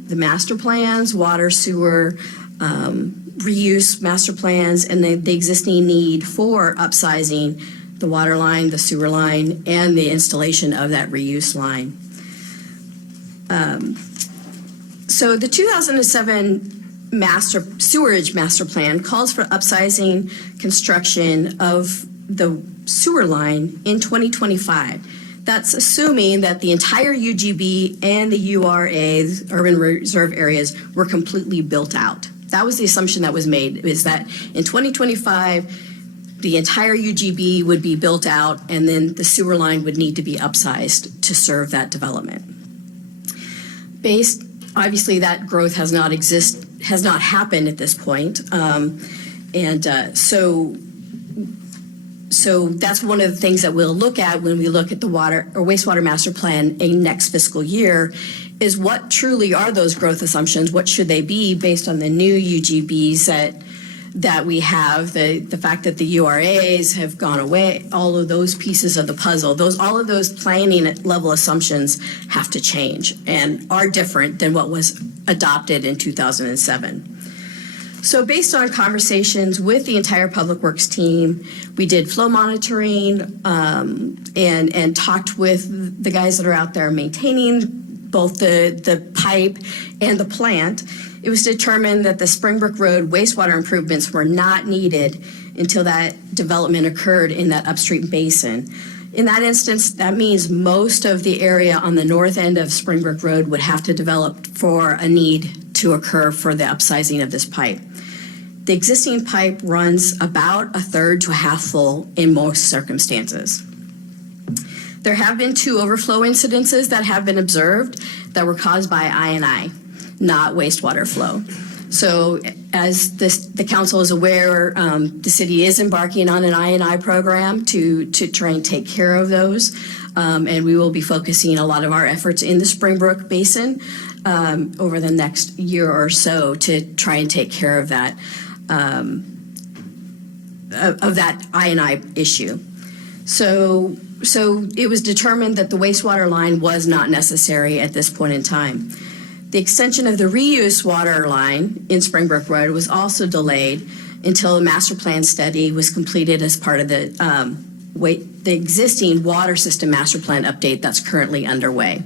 the master plans, water, sewer, reuse master plans, and the existing need for upsizing the water line, the sewer line, and the installation of that reuse line. So the 2007 sewerage master plan calls for upsizing construction of the sewer line in 2025. That's assuming that the entire UGB and the URAs, urban reserve areas, were completely built out. That was the assumption that was made, is that in 2025, the entire UGB would be built out and then the sewer line would need to be upsized to serve that development. Obviously that growth has not happened at this point. So that's one of the things that we'll look at when we look at the water or wastewater master plan in next fiscal year is what truly are those growth assumptions? What should they be based on the new UGBs that we have, the fact that the URAs have gone away, all of those pieces of the puzzle, all of those planning level assumptions have to change and are different than what was adopted in 2007. So based on conversations with the entire Public Works team, we did flow monitoring and talked with the guys that are out there maintaining both the pipe and the plant. It was determined that the Springbrook Road wastewater improvements were not needed until that development occurred in that upstream basin. In that instance, that means most of the area on the north end of Springbrook Road would have to develop for a need to occur for the upsizing of this pipe. The existing pipe runs about a third to a half full in most circumstances. There have been 2 overflow incidences that have been observed that were caused by I&I, not wastewater flow. So as the council is aware, the city is embarking on an I&I program to try and take care of those. and we will be focusing a lot of our efforts in the Springbrook Basin over the next year or so to try and take care of that I&I issue. So it was determined that the wastewater line was not necessary at this point in time. The extension of the reuse water line in Springbrook Road was also delayed until a master plan study was completed as part of the existing water system master plan update that's currently underway.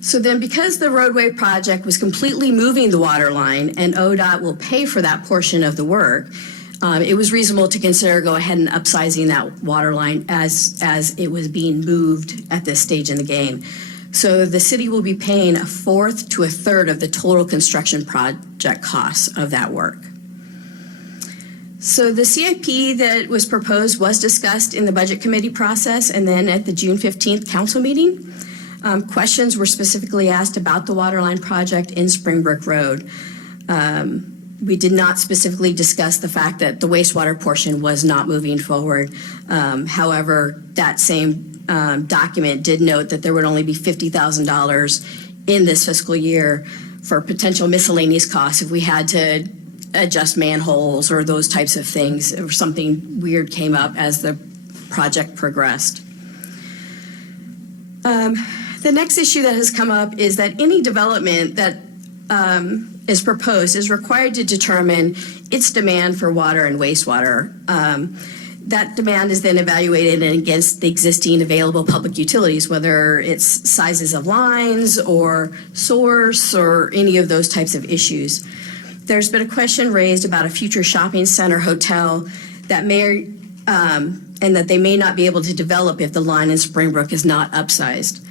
So then, because the roadway project was completely moving the water line and ODOT will pay for that portion of the work, it was reasonable to consider go ahead and upsizing that water line as it was being moved at this stage in the game. So the city will be paying a fourth to a third of the total construction project costs of that work. So the CIP that was proposed was discussed in the budget committee process and then at the June 15th council meeting. Questions were specifically asked about the waterline project in Springbrook Road. We did not specifically discuss the fact that the wastewater portion was not moving forward. However, that same document did note that there would only be $50,000 in this fiscal year for potential miscellaneous costs if we had to adjust manholes or those types of things, or something weird came up as the project progressed. The next issue that has come up is that any development that is proposed is required to determine its demand for water and wastewater. That demand is then evaluated against the existing available public utilities, whether it's sizes of lines or source or any of those types of issues. There's been a question raised about a future shopping center hotel that may, and that they may not be able to develop if the line in Springbrook is not upsized.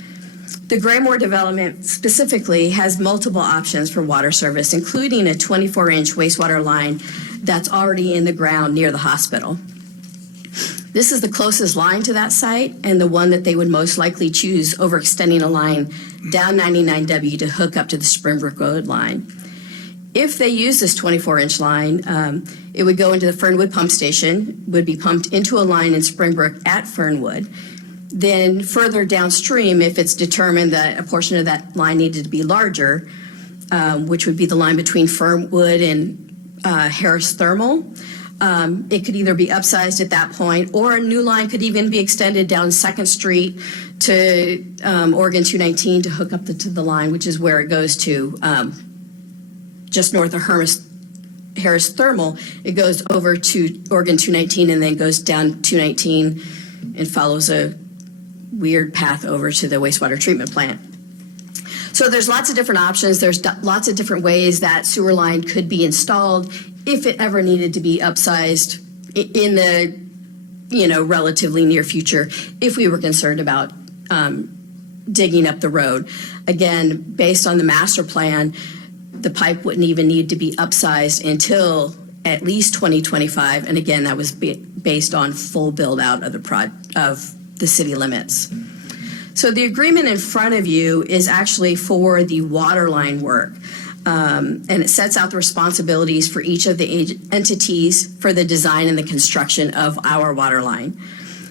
The Graymore development specifically has multiple options for water service, including a 24-inch wastewater line that's already in the ground near the hospital. This is the closest line to that site and the one that they would most likely choose over extending a line down 99W to hook up to the Springbrook Road line. If they use this 24-inch line, it would go into the Fernwood pump station, would be pumped into a line in Springbrook at Fernwood. Then further downstream, if it's determined that a portion of that line needed to be larger, which would be the line between Fernwood and Harris Thermal, it could either be upsized at that point, or a new line could even be extended down 2nd Street to Oregon 219 to hook up to the line, which is where it goes to just north of Harris Thermal. It goes over to Oregon 219 and then goes down 219 and follows a weird path over to the wastewater treatment plant. So there's lots of different options. There's lots of different ways that sewer line could be installed if it ever needed to be upsized in the relatively near future, if we were concerned about digging up the road. Again, based on the master plan, the pipe wouldn't even need to be upsized until at least 2025. And again, that was based on full build out of the city limits. So the agreement in front of you is actually for the water line work. And it sets out the responsibilities for each of the entities for the design and the construction of our water line.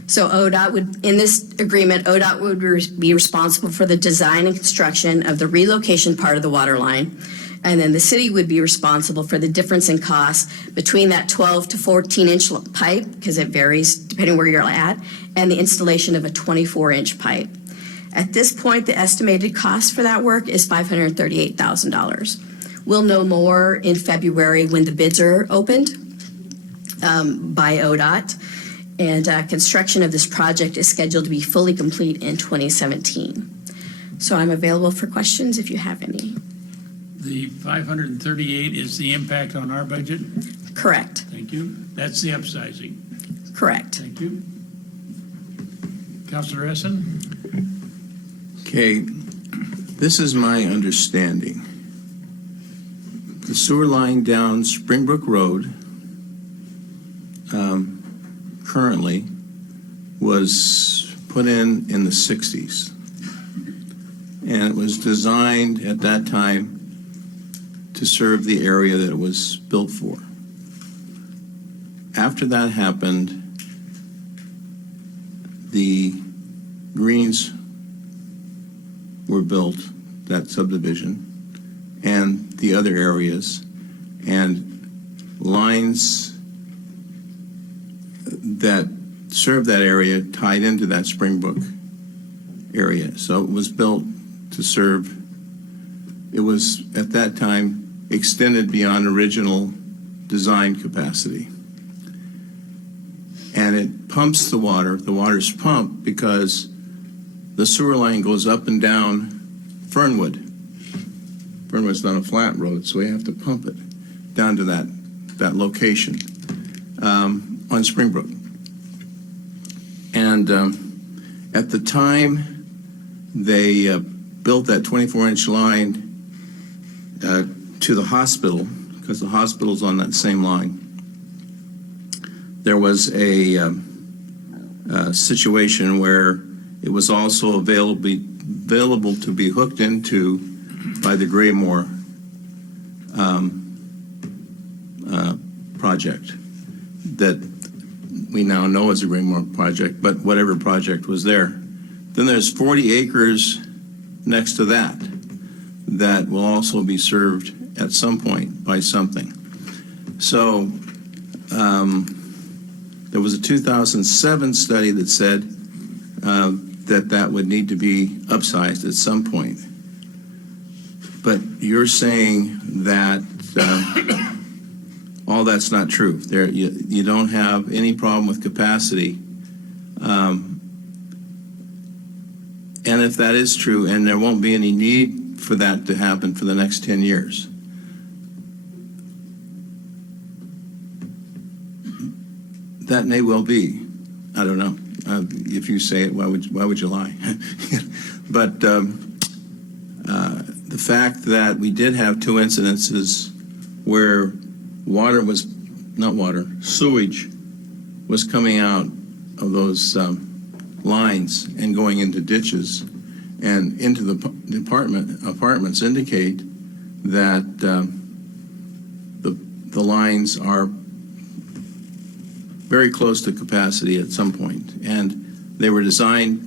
So ODOT would, in this agreement, ODOT would be responsible for the design and construction of the relocation part of the water line. And then the city would be responsible for the difference in cost between that 12 to 14-inch pipe, because it varies depending where you're at, and the installation of a 24-inch pipe. At this point, the estimated cost for that work is $538,000. We'll know more in February when the bids are opened by ODOT. And construction of this project is scheduled to be fully complete in 2017. So I'm available for questions if you have any. The 538 is the impact on our budget? Correct. Thank you. That's the upsizing. Correct. Thank you. Councilor Essen? Okay, this is my understanding. The sewer line down Springbrook Road currently was put in the 60s. And it was designed at that time to serve the area that it was built for. After that happened, the greens were built, that subdivision, and the other areas, and lines that served that area tied into that Springbrook area. So it was built to serve, it was at that time extended beyond original design capacity. And it pumps the water's pumped because the sewer line goes up and down Fernwood. Fernwood's not a flat road, so we have to pump it down to that location on Springbrook. And at the time they built that 24-inch line to the hospital, because the hospital's on that same line, there was a situation where it was also available to be hooked into by the Graymore project that we now know as a Graymore project, but whatever project was there. Then there's 40 acres next to that that will also be served at some point by something. So there was a 2007 study that said that would need to be upsized at some point. But you're saying that all that's not true. You don't have any problem with capacity. And if that is true, and there won't be any need for that to happen for the next 10 years, that may well be. I don't know. If you say it, why would you lie? But the fact that we did have two incidences where sewage was coming out of those lines and going into ditches and into the apartments indicate that the lines are very close to capacity at some point, and they were designed,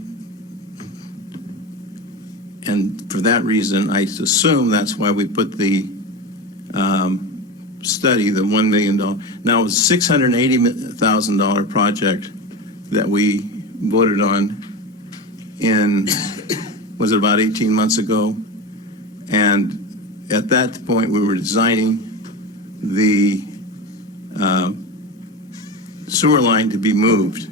and for that reason, I assume that's why we put the study, the $1 million. Now, it was a $680,000 project that we voted on was it about 18 months ago? And at that point, we were designing the sewer line to be moved.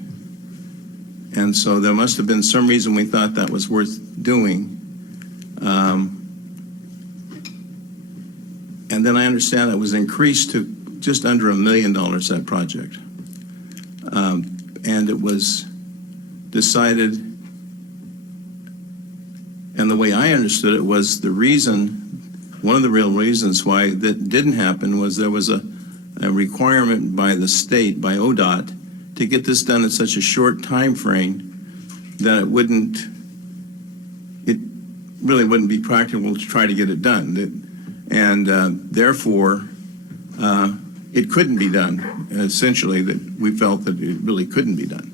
And so there must have been some reason we thought that was worth doing. And then I understand it was increased to just under $1 million, that project. And it was decided, and the way I understood it was one of the real reasons why that didn't happen was there was a requirement by the state, by ODOT, to get this done in such a short time frame that it really wouldn't be practical to try to get it done. And therefore, it couldn't be done, essentially, that we felt that it really couldn't be done.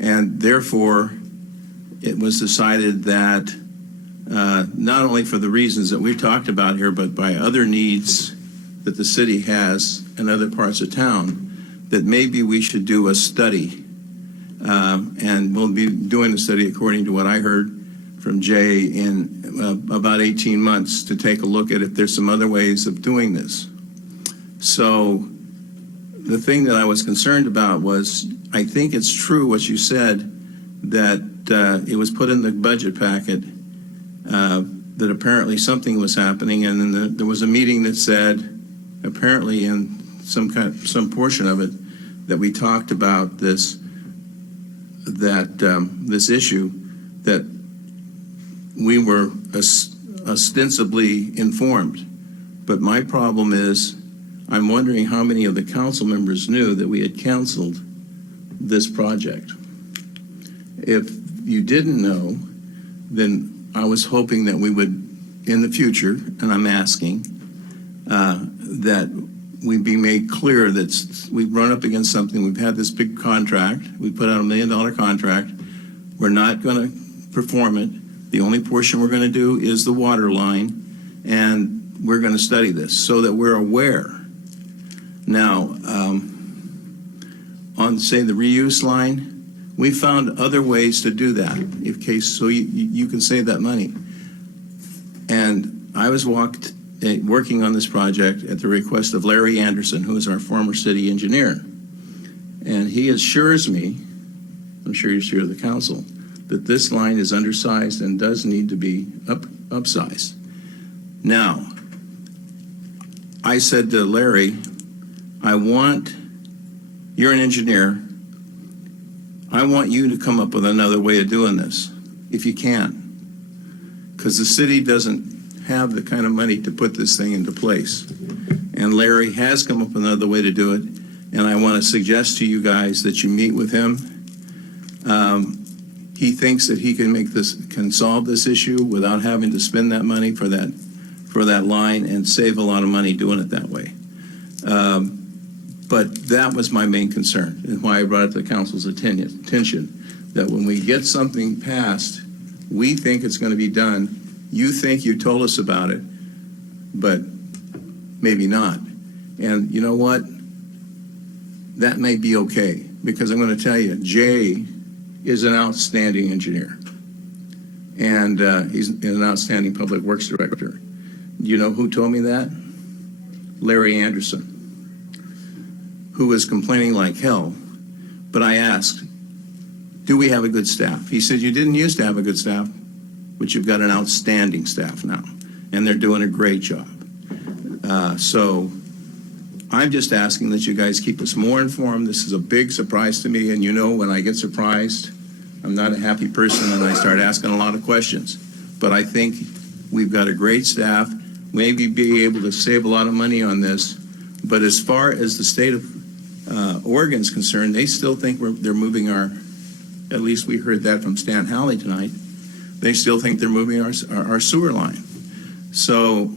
And therefore, it was decided that not only for the reasons that we've talked about here, but by other needs that the city has in other parts of town, that maybe we should do a study. And we'll be doing the study according to what I heard from Jay in about 18 months to take a look at if there's some other ways of doing this. So the thing that I was concerned about was, I think it's true what you said, that it was put in the budget packet that apparently something was happening, and then there was a meeting that said, apparently in some portion of it, that we talked about this issue, that we were ostensibly informed. But my problem is, I'm wondering how many of the council members knew that we had canceled this project. If you didn't know, then I was hoping that we would, in the future, and I'm asking, that we be made clear that we've run up against something. We've had this big contract. We put out $1 million contract. We're not going to perform it. The only portion we're going to do is the water line, and we're going to study this so that we're aware. Now, on, say, the reuse line, we found other ways to do that, so you can save that money. And I was working on this project at the request of Larry Anderson, who is our former city engineer. And he assures me, I'm sure you share the council, that this line is undersized and does need to be upsized. Now, I said to Larry, you're an engineer, I want you to come up with another way of doing this, if you can. Because the city doesn't have the kind of money to put this thing into place. And Larry has come up with another way to do it, and I want to suggest to you guys that you meet with him. He thinks that he can solve this issue without having to spend that money for that line and save a lot of money doing it that way. But that was my main concern, and why I brought it to the council's attention, that when we get something passed, we think it's going to be done. You think you told us about it, but maybe not. And you know what? That may be okay, because I'm going to tell you, Jay is an outstanding engineer, and he's an outstanding public works director. You know who told me that? Larry Anderson, who was complaining like hell. But I asked, do we have a good staff? He said, you didn't used to have a good staff, but you've got an outstanding staff now, and they're doing a great job. So I'm just asking that you guys keep us more informed. This is a big surprise to me, and you know when I get surprised, I'm not a happy person and I start asking a lot of questions. But I think we've got a great staff, maybe be able to save a lot of money on this. But as far as the state of Oregon's concerned, they still think they're moving at least we heard that from Stan Halley tonight, they still think they're moving our sewer line. So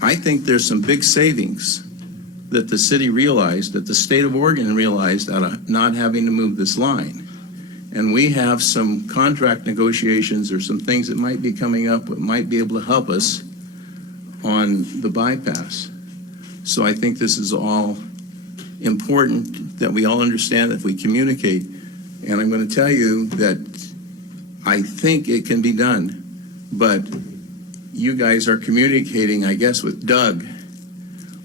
I think there's some big savings that the city realized, that the state of Oregon realized out of not having to move this line. And we have some contract negotiations or some things that might be coming up that might be able to help us on the bypass. So I think this is all important that we all understand if we communicate. And I'm going to tell you that I think it can be done, but you guys are communicating, I guess, with Doug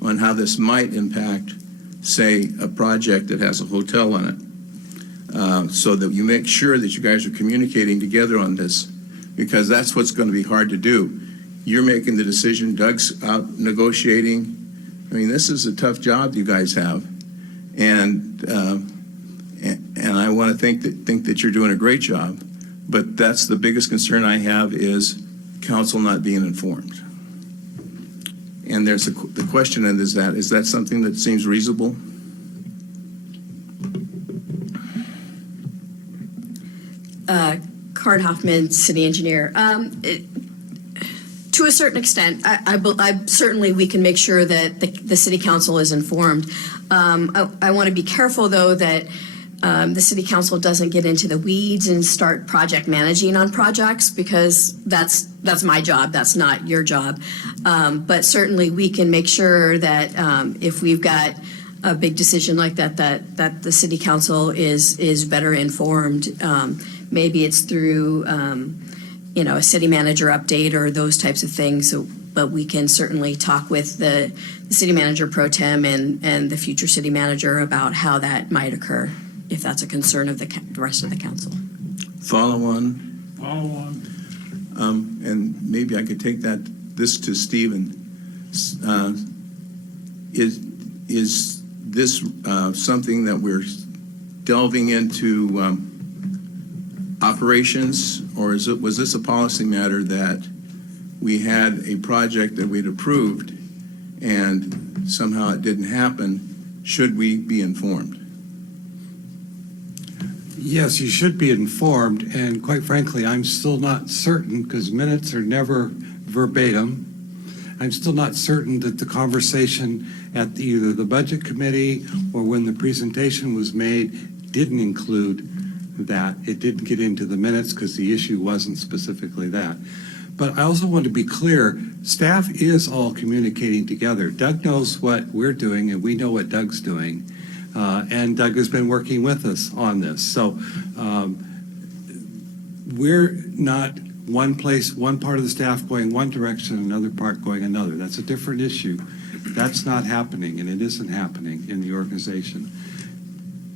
on how this might impact, say, a project that has a hotel in it. So that you make sure that you guys are communicating together on this, because that's what's going to be hard to do. You're making the decision, Doug's out negotiating. I mean, this is a tough job you guys have, and I want to think that you're doing a great job. But that's the biggest concern I have, is council not being informed. And there's the question is that something that seems reasonable? Karen Hoffman, city engineer. To a certain extent, I certainly we can make sure that the city council is informed. I want to be careful, though, that the city council doesn't get into the weeds and start project managing on projects, because that's my job. That's not your job. But certainly we can make sure that if we've got a big decision like that the city council is better informed. Maybe it's through a city manager update or those types of things. So, but we can certainly talk with the city manager pro tem and the future city manager about how that might occur, if that's a concern of the rest of the council. Follow on. And maybe I could take this to Stephen. Is this something that we're delving into operations, or was this a policy matter that we had a project that we'd approved and somehow it didn't happen? Should we be informed? Yes, you should be informed, and quite frankly, I'm still not certain, because minutes are never verbatim. I'm still not certain that the conversation at either the budget committee or when the presentation was made didn't include that. It didn't get into the minutes because the issue wasn't specifically that. But I also want to be clear, staff is all communicating together. Doug knows what we're doing, and we know what Doug's doing. And Doug has been working with us on this. So we're not one place, one part of the staff going one direction, another part going another. That's a different issue. That's not happening, and it isn't happening in the organization.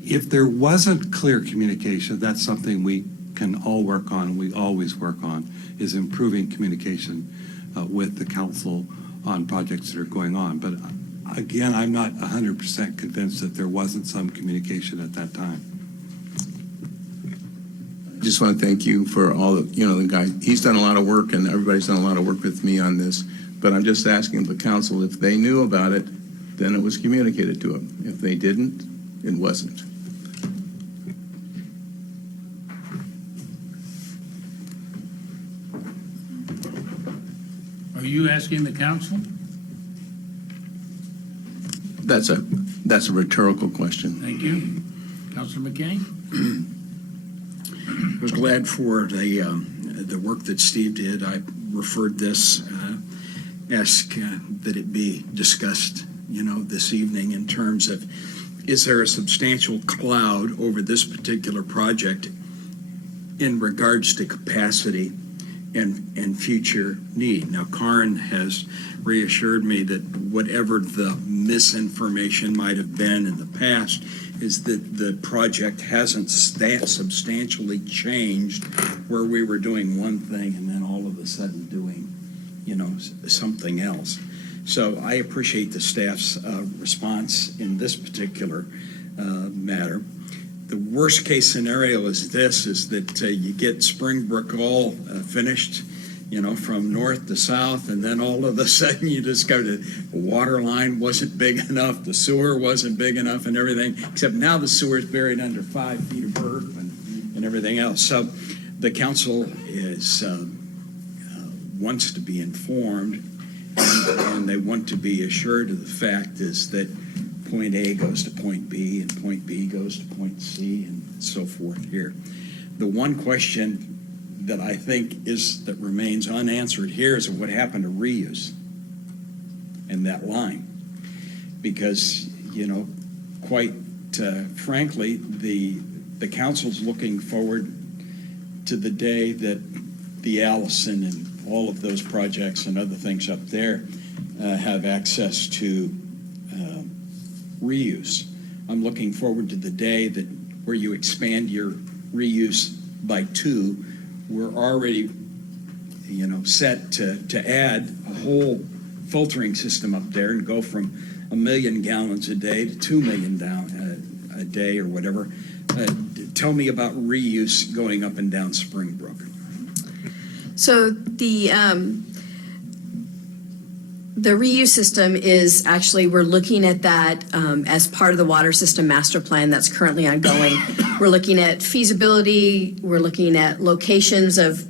If there wasn't clear communication, that's something we can all work on, and we always work on, is improving communication with the council on projects that are going on. But again, I'm not 100% convinced that there wasn't some communication at that time. Just want to thank you for all the, the guy. He's done a lot of work, and everybody's done a lot of work with me on this. But I'm just asking the council, if they knew about it, then it was communicated to them. If they didn't, it wasn't. Are you asking the council? That's a rhetorical question. Thank you. Councilor McKinney? I was glad for the work that Steve did. I referred this, ask that it be discussed, this evening in terms of, is there a substantial cloud over this particular project in regards to capacity and future need? Now, Karin has reassured me that whatever the misinformation might have been in the past is that the project hasn't substantially changed, where we were doing one thing and then all of a sudden doing, something else. So I appreciate the staff's response in this particular matter. The worst case scenario is that you get Springbrook all finished, from north to south, and then all of a sudden you discover the water line wasn't big enough, the sewer wasn't big enough, and everything, except now the sewer is buried under 5 feet of earth and everything else. So the council wants to be informed, and they want to be assured of the fact is that point A goes to point B, and point B goes to point C, and so forth here. The one question that I think that remains unanswered here is what happened to reuse and that line. Because, quite frankly, the council's looking forward to the day that the Allison and all of those projects and other things up there have access to reuse. I'm looking forward to the day that where you expand your reuse by 2, we're already, set to add a whole filtering system up there and go from 1 million gallons a day to 2 million a day or whatever. Tell me about reuse going up and down Springbrook. So the reuse system is actually, we're looking at that as part of the water system master plan that's currently ongoing. We're looking at feasibility, we're looking at locations of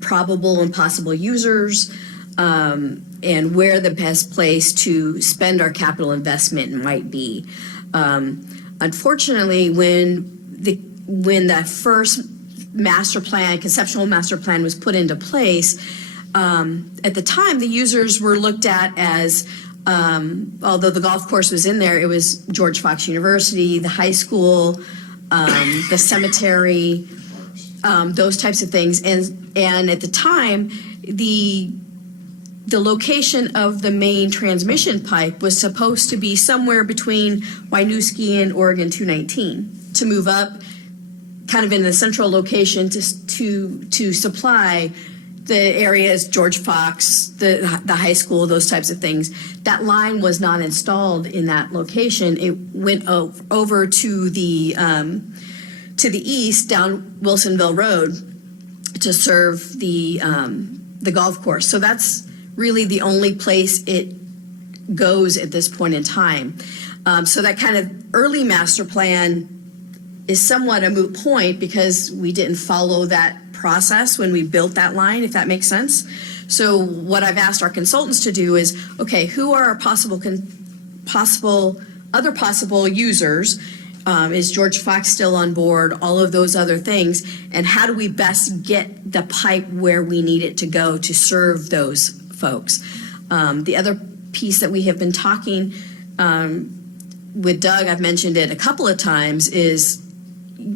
probable and possible users, and where the best place to spend our capital investment might be. Unfortunately, when that first conceptual master plan was put into place, at the time, the users were looked at as, although the golf course was in there, it was George Fox University, the high school, the cemetery, those types of things. And at the time, the location of the main transmission pipe was supposed to be somewhere between Winooski and Oregon 219 to move up kind of in a central location to supply the areas, George Fox, the high school, those types of things. That line was not installed in that location. It went over to the east down Wilsonville Road to serve the golf course. So that's really the only place it goes at this point in time. So that kind of early master plan is somewhat a moot point because we didn't follow that process when we built that line, if that makes sense. So what I've asked our consultants to do is, okay, who are our other possible users? Is George Fox still on board? All of those other things. And how do we best get the pipe where we need it to go to serve those folks? The other piece that we have been talking with Doug, I've mentioned it a couple of times, is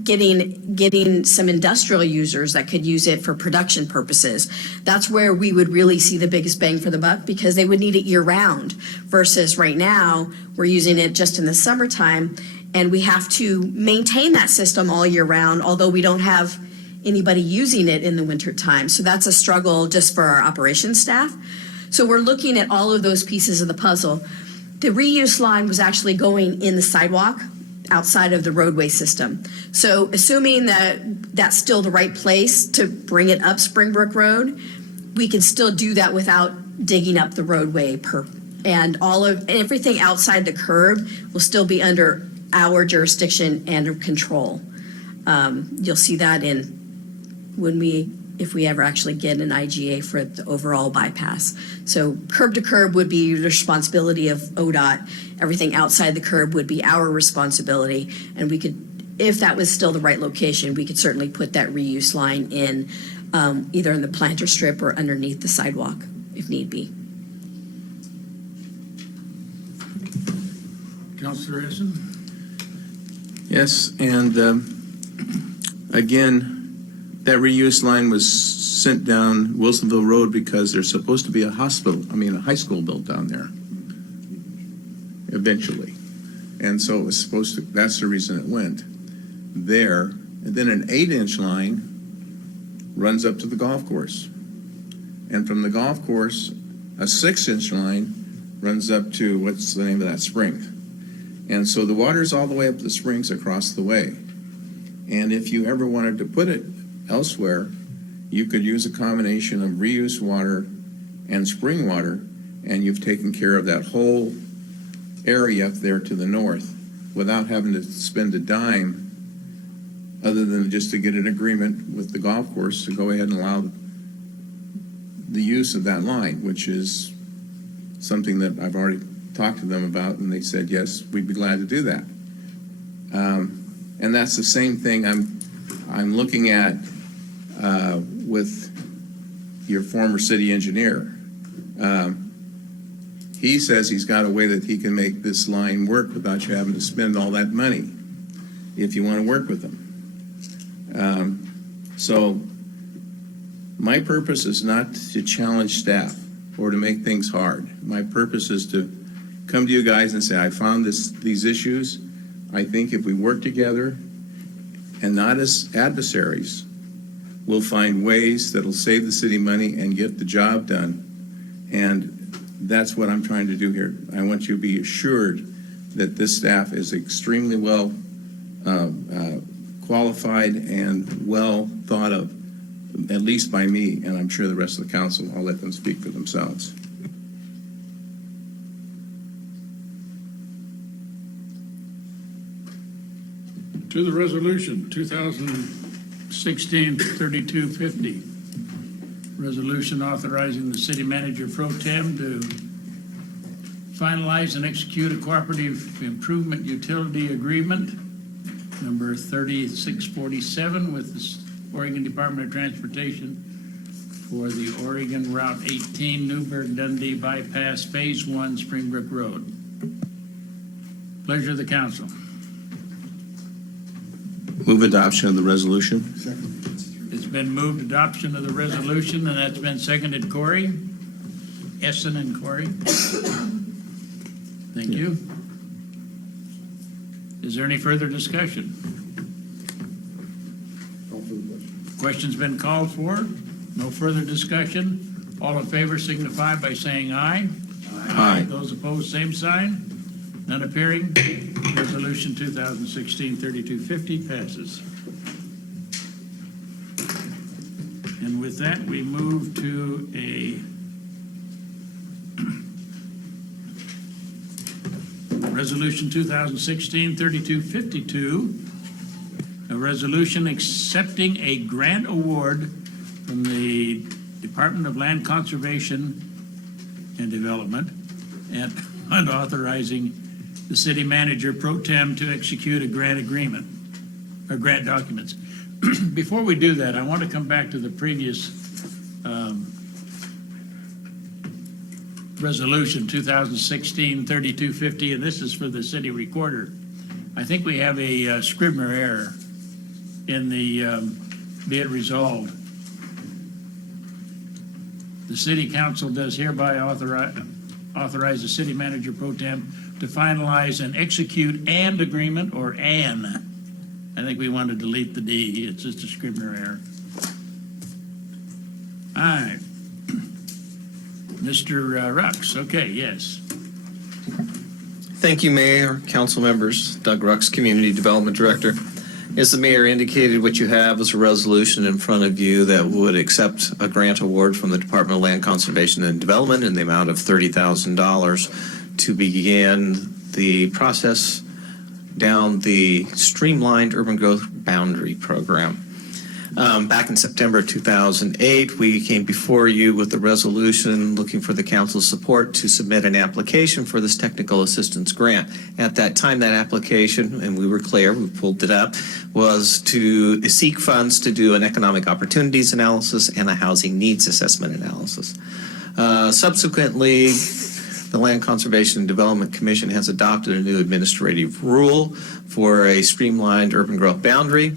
getting some industrial users that could use it for production purposes. That's where we would really see the biggest bang for the buck, because they would need it year round versus right now we're using it just in the summertime, and we have to maintain that system all year round, although we don't have anybody using it in the winter time. So that's a struggle just for our operations staff. So we're looking at all of those pieces of the puzzle. The reuse line was actually going in the sidewalk outside of the roadway system. So assuming that that's still the right place to bring it up Springbrook Road, we can still do that without digging up the roadway and everything outside the curb will still be under our jurisdiction and control. You'll see that if we ever actually get an IGA for the overall bypass. So curb to curb would be the responsibility of ODOT. Everything outside the curb would be our responsibility. And we could, if that was still the right location, we could certainly put that reuse line in either in the planter strip or underneath the sidewalk if need be. Councilor Essen? Yes, and again, that reuse line was sent down Wilsonville Road because there's supposed to be a high school built down there eventually. And so it was supposed to, that's the reason it went there. And then an 8-inch line runs up to the golf course. And from the golf course, a 6-inch line runs up to, what's the name of that spring? And so the water's all the way up the springs across the way. And if you ever wanted to put it elsewhere, you could use a combination of reuse water and spring water, and you've taken care of that whole area up there to the north without having to spend a dime, other than just to get an agreement with the golf course to go ahead and allow the use of that line, which is something that I've already talked to them about, and they said, yes, we'd be glad to do that. And that's the same thing I'm looking at with your former city engineer. He says he's got a way that he can make this line work without you having to spend all that money if you want to work with him. So my purpose is not to challenge staff or to make things hard. My purpose is to come to you guys and say, I found these issues. I think if we work together and not as adversaries, we'll find ways that'll save the city money and get the job done. And that's what I'm trying to do here. I want you to be assured that this staff is extremely well qualified and well thought of, at least by me, and I'm sure the rest of the council. I'll let them speak for themselves. To the resolution, 2016-3250. Resolution authorizing the city manager pro tem to finalize and execute a cooperative improvement utility agreement, number 3647, with the Oregon Department of Transportation for the Oregon Route 18 Newberg Dundee Bypass Phase 1 Springbrook Road. Pleasure of the council. Move adoption of the resolution. It's been moved adoption of the resolution, and that's been seconded. Corey? Essen and Corey? Thank you. Is there any further discussion? Question's been called for. No further discussion. All in favor signify by saying aye. Aye. Those opposed, same sign. None appearing. Resolution 2016-3250 passes. And with that, we move to a resolution 2016-3252, a resolution accepting a grant award from the Department of Land Conservation and Development and authorizing the city manager pro tem to execute a grant agreement, or grant documents. Before we do that, I want to come back to the previous resolution, 2016-3250, and this is for the city recorder. I think we have a Scribner error in the be it resolved. The city council does hereby authorize the city manager pro tem to finalize and execute an agreement, or an. I think we want to delete the D. It's just a Scribner error. All right. Mr. Rux, okay, yes. Thank you, Mayor, council members. Doug Rux, Community Development Director. As the mayor indicated, what you have is a resolution in front of you that would accept a grant award from the Department of Land Conservation and Development in the amount of $30,000 to begin the process down the streamlined urban growth boundary program. Back in September 2008, we came before you with a resolution looking for the council's support to submit an application for this technical assistance grant. At that time, that application, and we were clear, we pulled it up, was to seek funds to do an economic opportunities analysis and a housing needs assessment analysis. Subsequently, the Land Conservation and Development Commission has adopted a new administrative rule for a streamlined urban growth boundary.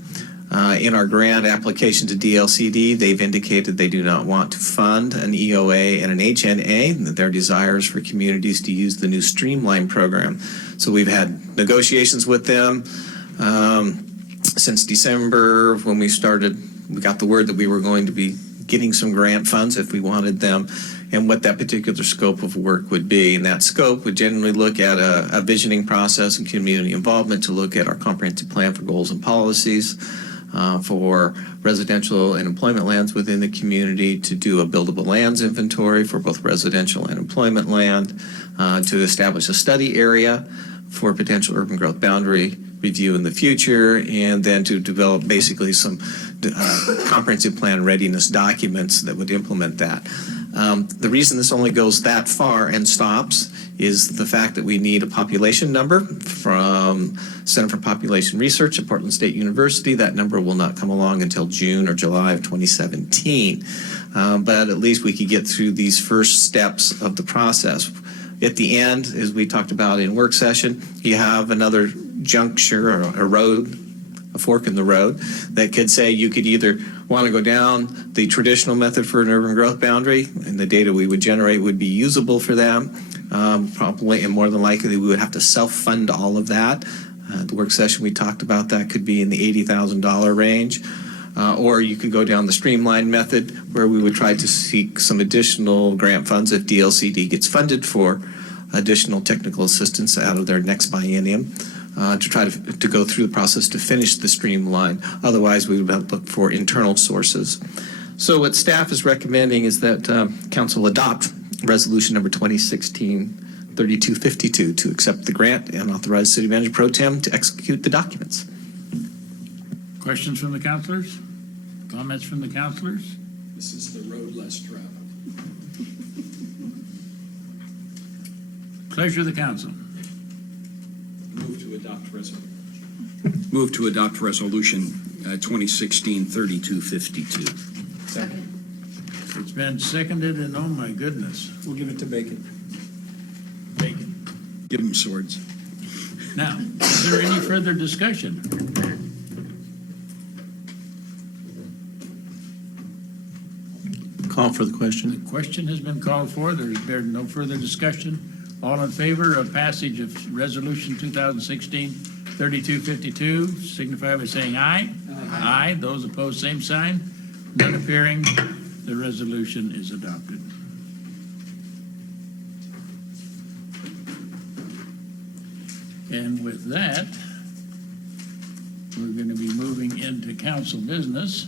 In our grant application to DLCD, they've indicated they do not want to fund an EOA and an HNA, and that their desires for communities to use the new streamline program. So we've had negotiations with them since December when we started. We got the word that we were going to be getting some grant funds if we wanted them, and what that particular scope of work would be. And that scope would generally look at a visioning process and community involvement to look at our comprehensive plan for goals and policies, for residential and employment lands within the community, to do a buildable lands inventory for both residential and employment land, to establish a study area for potential urban growth boundary review in the future, and then to develop basically some comprehensive plan readiness documents that would implement that. The reason this only goes that far and stops is the fact that we need a population number from Center for Population Research at Portland State University. That number will not come along until June or July of 2017. But at least we could get through these first steps of the process. At the end, as we talked about in work session, you have another juncture or a road, a fork in the road, that could say you could either want to go down the traditional method for an urban growth boundary, and the data we would generate would be usable for them. Probably, and more than likely, we would have to self-fund all of that. The work session we talked about, that could be in the $80,000 range. Or you could go down the streamlined method, where we would try to seek some additional grant funds if DLCD gets funded for additional technical assistance out of their next biennium, to try to go through the process to finish the streamline. Otherwise, we would have to look for internal sources. So what staff is recommending is that council adopt resolution number 2016-3252 to accept the grant and authorize city manager pro tem to execute the documents. Questions from the councilors? Comments from the councilors? This is the road less traveled. Pleasure of the council. Move to adopt resolution 2016-3252. Second. It's been seconded, and oh my goodness. We'll give it to Bacon. Bacon. Give him swords. Now, is there any further discussion? Call for the question. The question has been called for. There's been no further discussion. All in favor of passage of resolution 2016-3252, signify by saying aye. Aye. Those opposed, same sign. None appearing. The resolution is adopted. And with that, we're going to be moving into council business.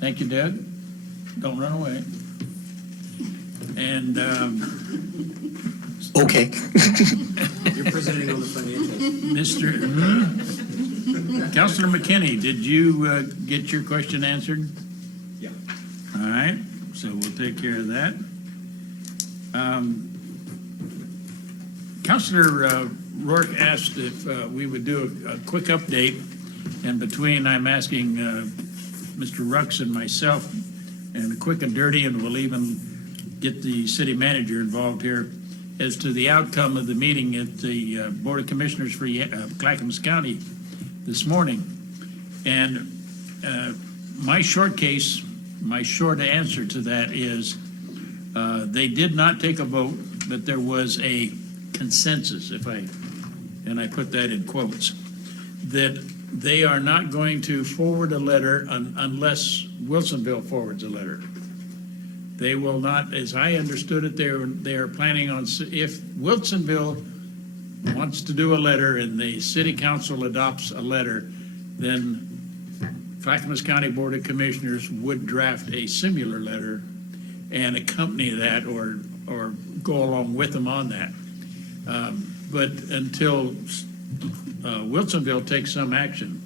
Thank you, Doug. Don't run away. And okay. You're presenting all the financials. Councilor McKinney, did you get your question answered? Yeah. All right, so we'll take care of that. Councilor Rourke asked if we would do a quick update, and between, I'm asking Mr. Rux and myself, and a quick and dirty, and we'll even get the city manager involved here, as to the outcome of the meeting at the Board of Commissioners for Clackamas County this morning. And my short answer to that is they did not take a vote, but there was a consensus, and I put that in quotes, that they are not going to forward a letter unless Wilsonville forwards a letter. They will not, as I understood it, they are planning on, if Wilsonville wants to do a letter and the city council adopts a letter, then Clackamas County Board of Commissioners would draft a similar letter and accompany that or go along with them on that. But until Wilsonville takes some action,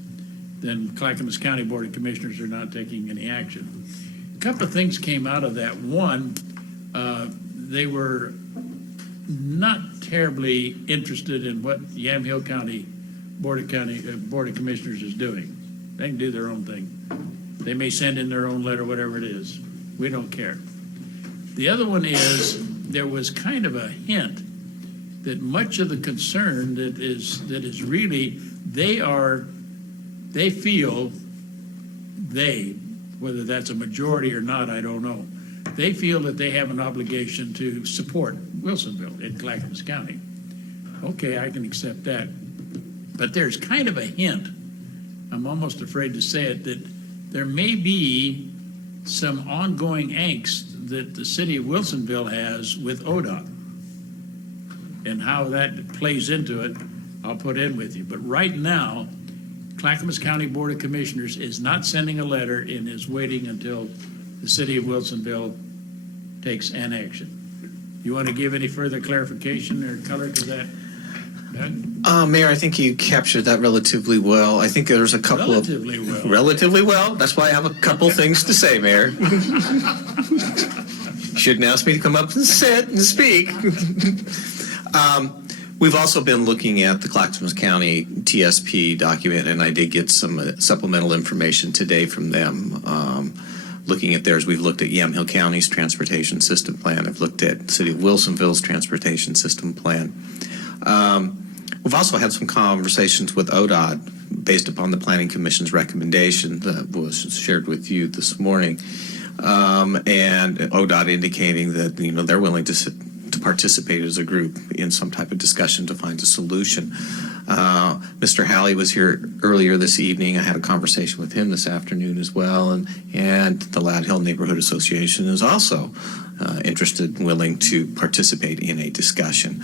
then Clackamas County Board of Commissioners are not taking any action. A couple of things came out of that. One, they were not terribly interested in what Yamhill County Board of Commissioners is doing. They can do their own thing. They may send in their own letter, whatever it is. We don't care. The other one is there was kind of a hint that much of the concern that is really they feel whether that's a majority or not, I don't know. They feel that they have an obligation to support Wilsonville in Clackamas County. Okay, I can accept that. But there's kind of a hint, I'm almost afraid to say it, that there may be some ongoing angst that the city of Wilsonville has with ODOT. And how that plays into it, I'll put in with you. But right now, Clackamas County Board of Commissioners is not sending a letter and is waiting until the city of Wilsonville takes an action. You want to give any further clarification or color to that, Doug? Mayor, I think you captured that relatively well. I think there's a couple Relatively well. Relatively well. That's why I have a couple things to say, Mayor. Shouldn't ask me to come up and sit and speak. We've also been looking at the Clackamas County TSP document, and I did get some supplemental information today from them. Looking at theirs, we've looked at Yamhill County's transportation system plan. I've looked at the City of Wilsonville's transportation system plan. We've also had some conversations with ODOT based upon the Planning Commission's recommendation that was shared with you this morning, and ODOT indicating that they're willing to participate as a group in some type of discussion to find a solution. Mr. Halley was here earlier this evening. I had a conversation with him this afternoon as well, and the Lad Hill Neighborhood Association is also interested and willing to participate in a discussion.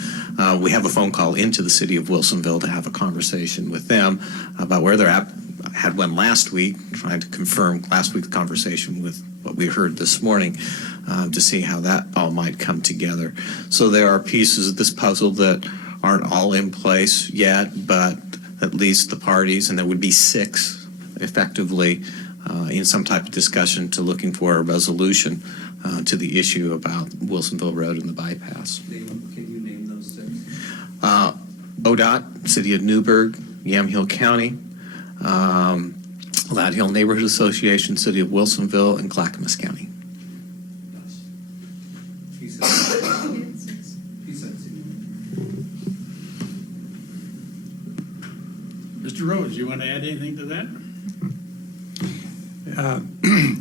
We have a phone call into the city of Wilsonville to have a conversation with them about where they're at. I had one last week, trying to confirm last week's conversation with what we heard this morning to see how that all might come together. So there are pieces of this puzzle that aren't all in place yet, but at least the parties, and there would be 6 effectively in some type of discussion to looking for a resolution to the issue about Wilsonville Road and the bypass. Can you name those 6? ODOT, City of Newberg, Yamhill County, Lad Hill Neighborhood Association, City of Wilsonville, and Clackamas County. He said 6. Mr. Rhodes, you want to add anything to that?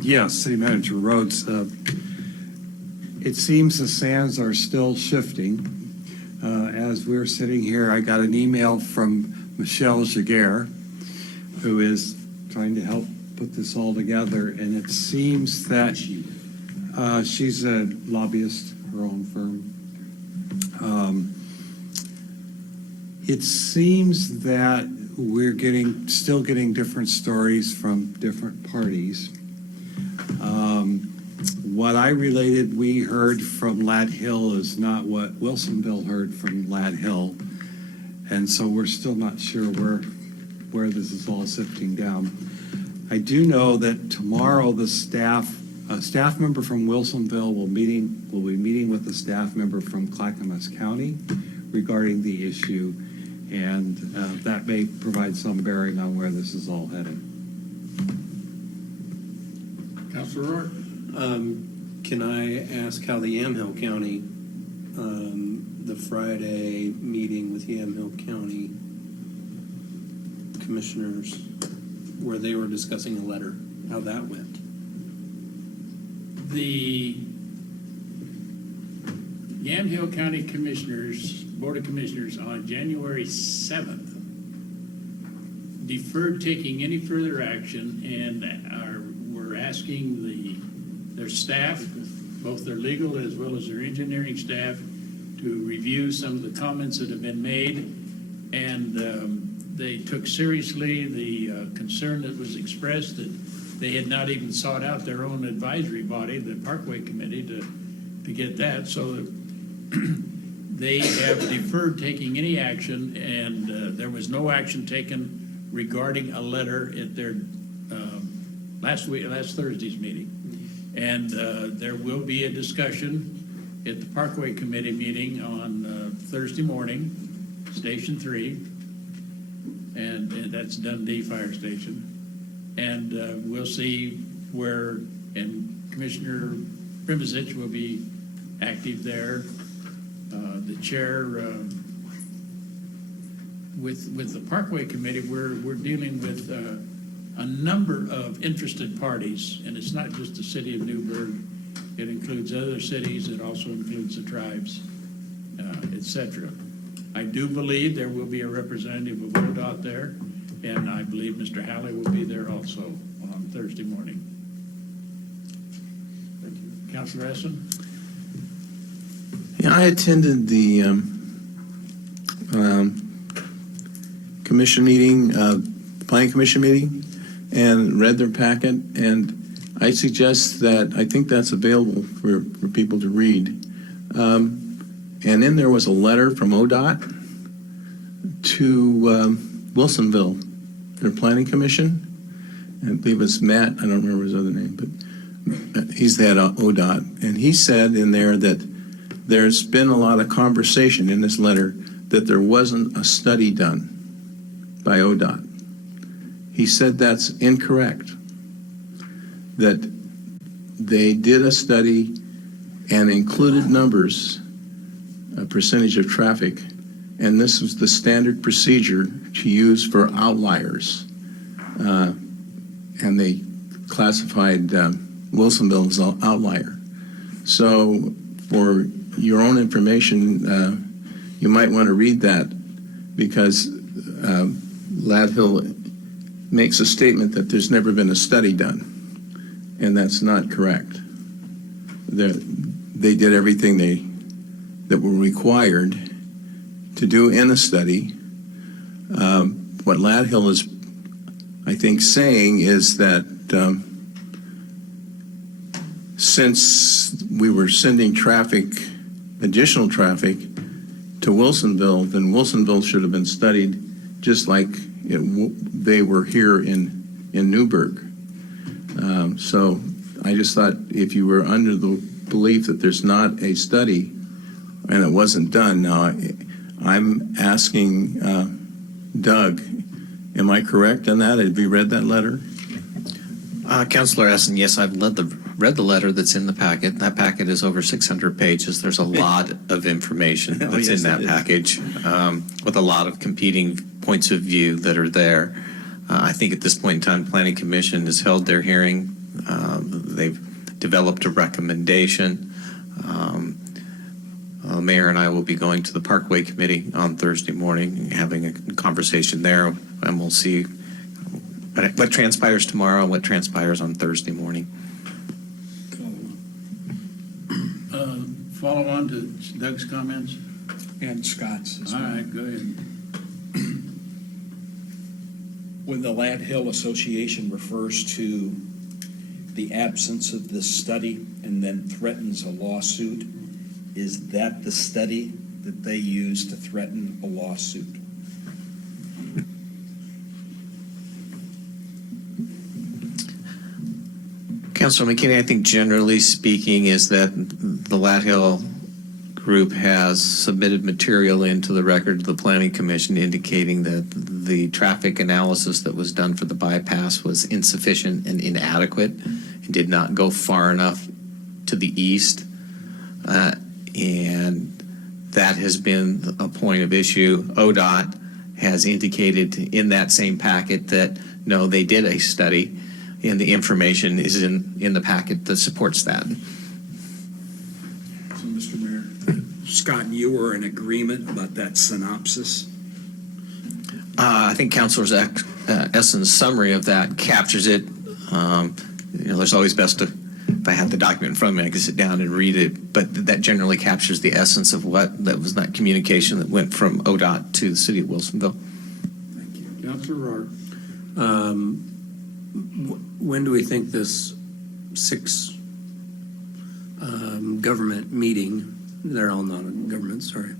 Yes, City Manager Rhodes. It seems the sands are still shifting. As we're sitting here, I got an email from Michelle Jaguar, who is trying to help put this all together, and it seems that she's a lobbyist, her own firm. It seems that we're still getting different stories from different parties. What I related we heard from Lad Hill is not what Wilsonville heard from Lad Hill, and so we're still not sure where this is all sifting down. I do know that tomorrow a staff member from Wilsonville will be meeting with a staff member from Clackamas County regarding the issue, and that may provide some bearing on where this is all headed. Councilor Rourke? Can I ask how the Yamhill County, the Friday meeting with Yamhill County commissioners, where they were discussing a letter, how that went? The Yamhill County Commissioners, Board of Commissioners, on January 7th, deferred taking any further action and were asking their staff, both their legal as well as their engineering staff, to review some of the comments that have been made. And they took seriously the concern that was expressed that they had not even sought out their own advisory body, the Parkway Committee, to get that. So they have deferred taking any action, and there was no action taken regarding a letter at their last Thursday's meeting. And there will be a discussion at the Parkway Committee meeting on Thursday morning, Station 3, and that's Dundee Fire Station. And we'll see where, and Commissioner Primozic will be active there. The chair, with the Parkway Committee, we're dealing with a number of interested parties, and it's not just the city of Newberg. It includes other cities. It also includes the tribes, etc. I do believe there will be a representative of ODOT there, and I believe Mr. Halley will be there also on Thursday morning. Thank you. Councilor Essen? Yeah, I attended the commission meeting, planning commission meeting, and read their packet, and I suggest that, I think that's available for people to read. And in there was a letter from ODOT to Wilsonville, their planning commission. I believe it's Matt, I don't remember his other name, but he's the head of ODOT. And he said in there that there's been a lot of conversation in this letter that there wasn't a study done by ODOT. He said that's incorrect, that they did a study and included numbers, a percentage of traffic, and this was the standard procedure to use for outliers. And they classified Wilsonville as an outlier. So for your own information, you might want to read that, because Ladhill makes a statement that there's never been a study done, and that's not correct. They did everything that were required to do in a study. What Ladhill is, I think, saying is that since we were sending additional traffic to Wilsonville, then Wilsonville should have been studied just like they were here in Newberg. So I just thought, if you were under the belief that there's not a study and it wasn't done, now I'm asking Doug, am I correct on that? Have you read that letter? Councilor Essen, yes, I've read the letter that's in the packet. That packet is over 600 pages. There's a lot of information that's in that package, with a lot of competing points of view that are there. I think at this point in time, Planning Commission has held their hearing. They've developed a recommendation. Mayor and I will be going to the Parkway Committee on Thursday morning, having a conversation there, and we'll see what transpires tomorrow and what transpires on Thursday morning. Follow on to Doug's comments? And Scott's as well. All right, go ahead. When the Ladhill Association refers to the absence of this study and then threatens a lawsuit, is that the study that they use to threaten a lawsuit? Councilor McKinney, I think generally speaking is that the Ladhill group has submitted material into the record of the Planning Commission indicating that the traffic analysis that was done for the bypass was insufficient and inadequate and did not go far enough to the east. And that has been a point of issue. ODOT has indicated in that same packet that, no, they did a study, and the information is in the packet that supports that. So, Mr. Mayor, Scott, you were in agreement about that synopsis? I think Councilor Essen's summary of that captures it. There's always best to, if I had the document in front of me, I could sit down and read it, but that generally captures the essence of what that was, that communication that went from ODOT to the city of Wilsonville. Thank you. Councilor Rourke. When do we think this government meeting, they're all non-government, sorry.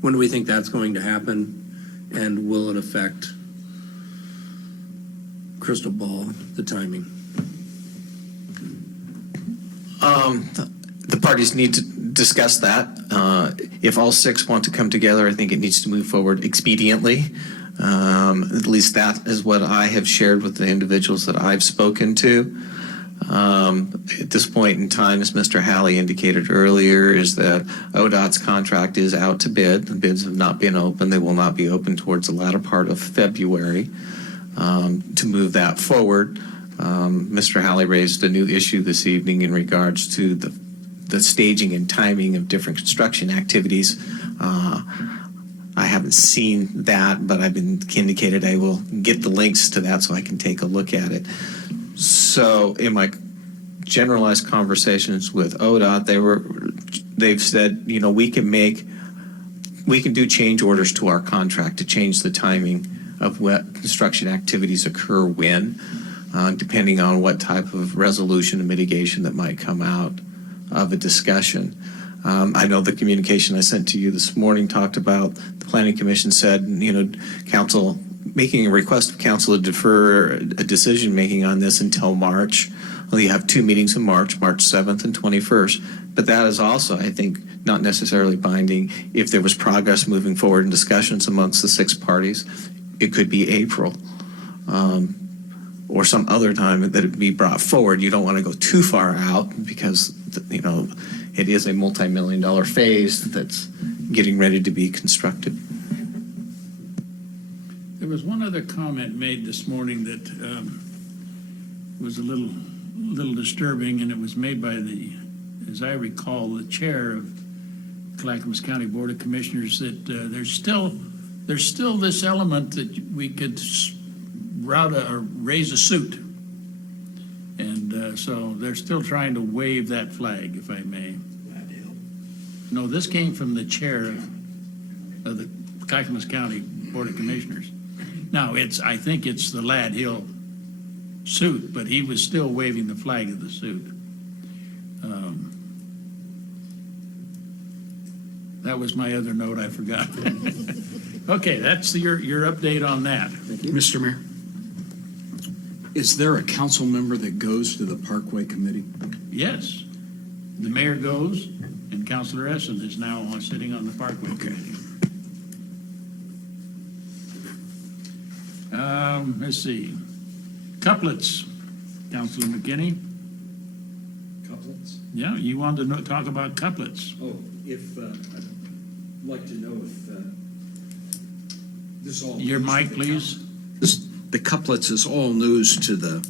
When do we think that's going to happen, and will it affect, crystal ball, the timing? The parties need to discuss that. If all six want to come together, I think it needs to move forward expediently. At least that is what I have shared with the individuals that I've spoken to. At this point in time, as Mr. Halley indicated earlier, is that ODOT's contract is out to bid. The bids have not been open. They will not be open towards the latter part of February. To move that forward, Mr. Halley raised a new issue this evening in regards to the staging and timing of different construction activities. I haven't seen that, but I've been indicated I will get the links to that so I can take a look at it. So in my generalized conversations with ODOT, they've said, we can do change orders to our contract to change the timing of what construction activities occur when, depending on what type of resolution and mitigation that might come out of a discussion. I know the communication I sent to you this morning talked about the Planning Commission said, council making a request of council to defer a decision making on this until March. Well, you have two meetings in March 7th and 21st. But that is also, I think, not necessarily binding. If there was progress moving forward in discussions amongst the six parties, it could be April or some other time that it be brought forward. You don't want to go too far out because, it is a multi-million-dollar phase that's getting ready to be constructed. There was one other comment made this morning that was a little disturbing, and it was made by as I recall, the chair of Clackamas County Board of Commissioners, that there's still this element that we could raise a suit. And so they're still trying to wave that flag, if I may. No, this came from the chair of the Clackamas County Board of Commissioners. Now, I think it's the Ladd Hill suit, but he was still waving the flag of the suit. That was my other note I forgot. Okay, that's your update on that. Mr. Mayor, is there a council member that goes to the Parkway Committee? Yes, the mayor goes, and Councilor Essen is now sitting on the Parkway Committee. Let's see. Couplets, Councilor McKinney. Couplets? Yeah, you wanted to talk about couplets. Oh, I'd like to know if this all. Your mic, please. The couplets is all news to the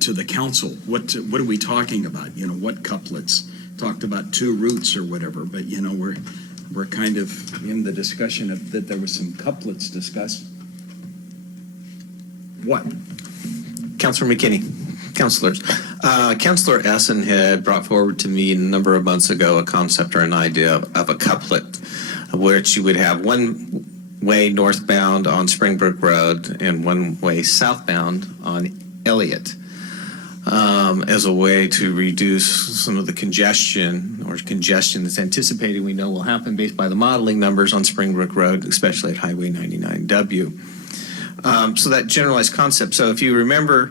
to the council. What are we talking about? What couplets? Talked about two routes or whatever, but we're kind of in the discussion of that there was some couplets discussed. What? Councilor McKinney, councilors. Councilor Essen had brought forward to me a number of months ago a concept or an idea of a couplet, which you would have one way northbound on Springbrook Road and one way southbound on Elliott, as a way to reduce some of the congestion that's anticipated we know will happen based by the modeling numbers on Springbrook Road, especially at Highway 99W. So that generalized concept. So if you remember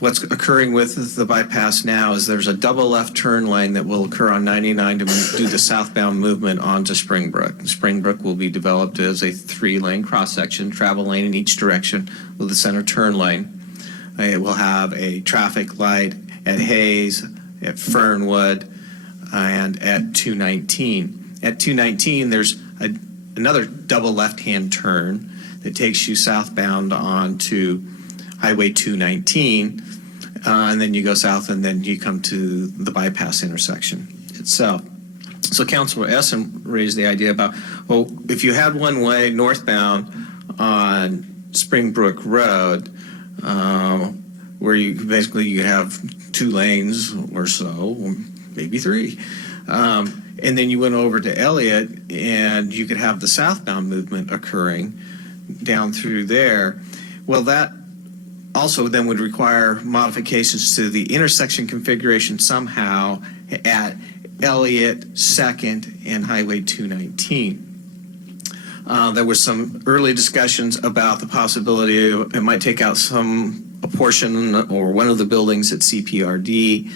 what's occurring with the bypass now is there's a double left turn lane that will occur on 99 to do the southbound movement onto Springbrook. Springbrook will be developed as a 3-lane cross-section, travel lane in each direction with a center turn lane. It will have a traffic light at Hayes, at Fernwood, and at 219. At 219, there's another double left-hand turn that takes you southbound onto Highway 219, and then you go south, and then you come to the bypass intersection itself. So Councilor Essen raised the idea about, well, if you had one way northbound on Springbrook Road, where you have 2 lanes or so, or maybe 3, and then you went over to Elliott, and you could have the southbound movement occurring down through there. Well, that also then would require modifications to the intersection configuration somehow at Elliott, 2nd, and Highway 219. There was some early discussions about the possibility of, it might take out a portion or one of the buildings at CPRD.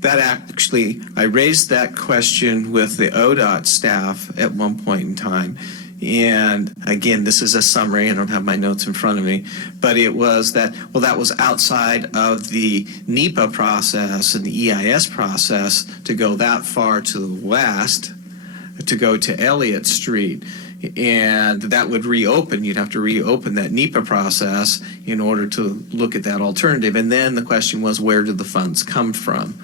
That actually, I raised that question with the ODOT staff at one point in time. And again, this is a summary. I don't have my notes in front of me, but it was that, well, that was outside of the NEPA process and the EIS process to go that far to the west to go to Elliott Street. And that would reopen. You'd have to reopen that NEPA process in order to look at that alternative. And then the question was, where did the funds come from?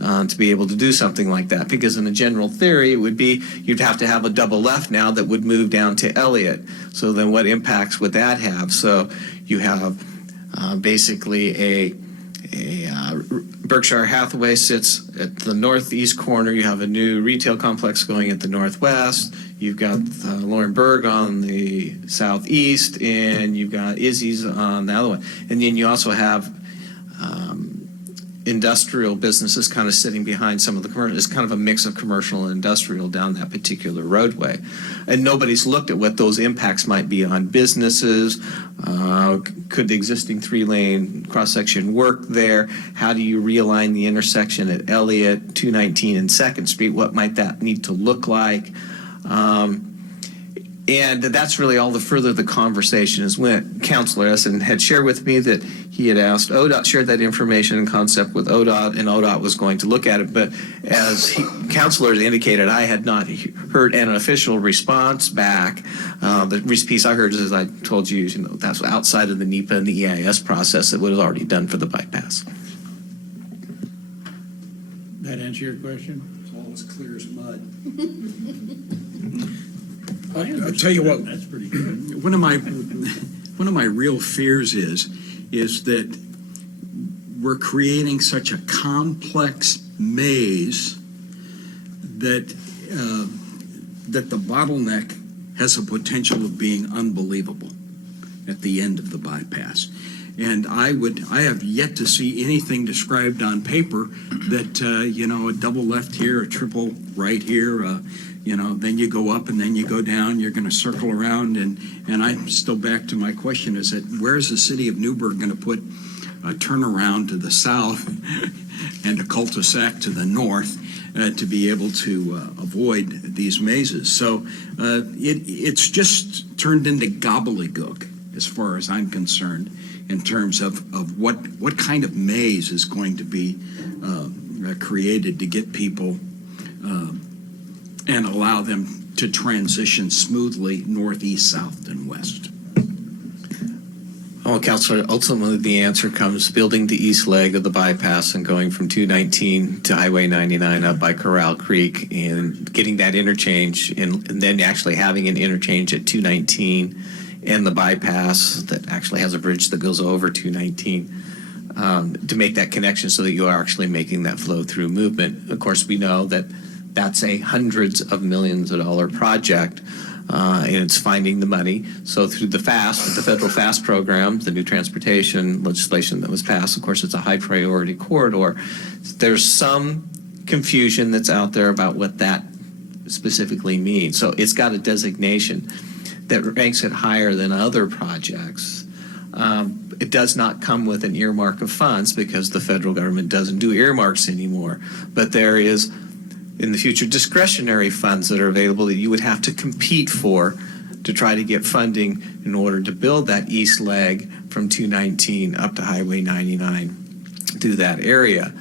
To be able to do something like that, because in a general theory it would be you'd have to have a double left now that would move down to Elliott. So then what impacts would that have? So you have basically a Berkshire Hathaway sits at the northeast corner. You have a new retail complex going at the northwest. You've got Lauren Berg on the southeast, and you've got Izzy's on the other one. And then you also have industrial businesses kind of sitting behind some of the commercial. It's kind of a mix of commercial and industrial down that particular roadway. And nobody's looked at what those impacts might be on businesses. Could the existing 3-lane cross-section work there? How do you realign the intersection at Elliott, 219 and 2nd Street? What might that need to look like? And that's really all the further the conversation has went. Councilor Essen had shared with me that he had asked ODOT, shared that information and concept with ODOT, and ODOT was going to look at it. But as Councilor indicated, I had not heard an official response back. The piece I heard is, as I told you, that's outside of the NEPA and the EIS process that was already done for the bypass. That answer your question? It's all as clear as mud. I'll tell you what. That's pretty good. One of my real fears is that we're creating such a complex maze that the bottleneck has a potential of being unbelievable at the end of the bypass. And I have yet to see anything described on paper that a double left here, a triple right here. Then you go up and then you go down, you're going to circle around, and I'm still back to my question, is that where's the city of Newberg going to put a turnaround to the south and a cul-de-sac to the north to be able to avoid these mazes? So it's just turned into gobbledygook as far as I'm concerned in terms of what kind of maze is going to be created to get people and allow them to transition smoothly northeast, south, and west. Well, Councilor, ultimately the answer comes building the east leg of the bypass and going from 219 to Highway 99 up by Corral Creek and getting that interchange and then actually having an interchange at 219 and the bypass that actually has a bridge that goes over 219 to make that connection so that you are actually making that flow through movement. Of course, we know that that's a hundreds of millions of dollar project, and it's finding the money. So through the FAST, the federal FAST program, the new transportation legislation that was passed, of course, it's a high priority corridor. There's some confusion that's out there about what that specifically means. So it's got a designation that ranks it higher than other projects. It does not come with an earmark of funds because the federal government doesn't do earmarks anymore. But there is, in the future, discretionary funds that are available that you would have to compete for to try to get funding in order to build that east leg from 219 up to Highway 99 through that area.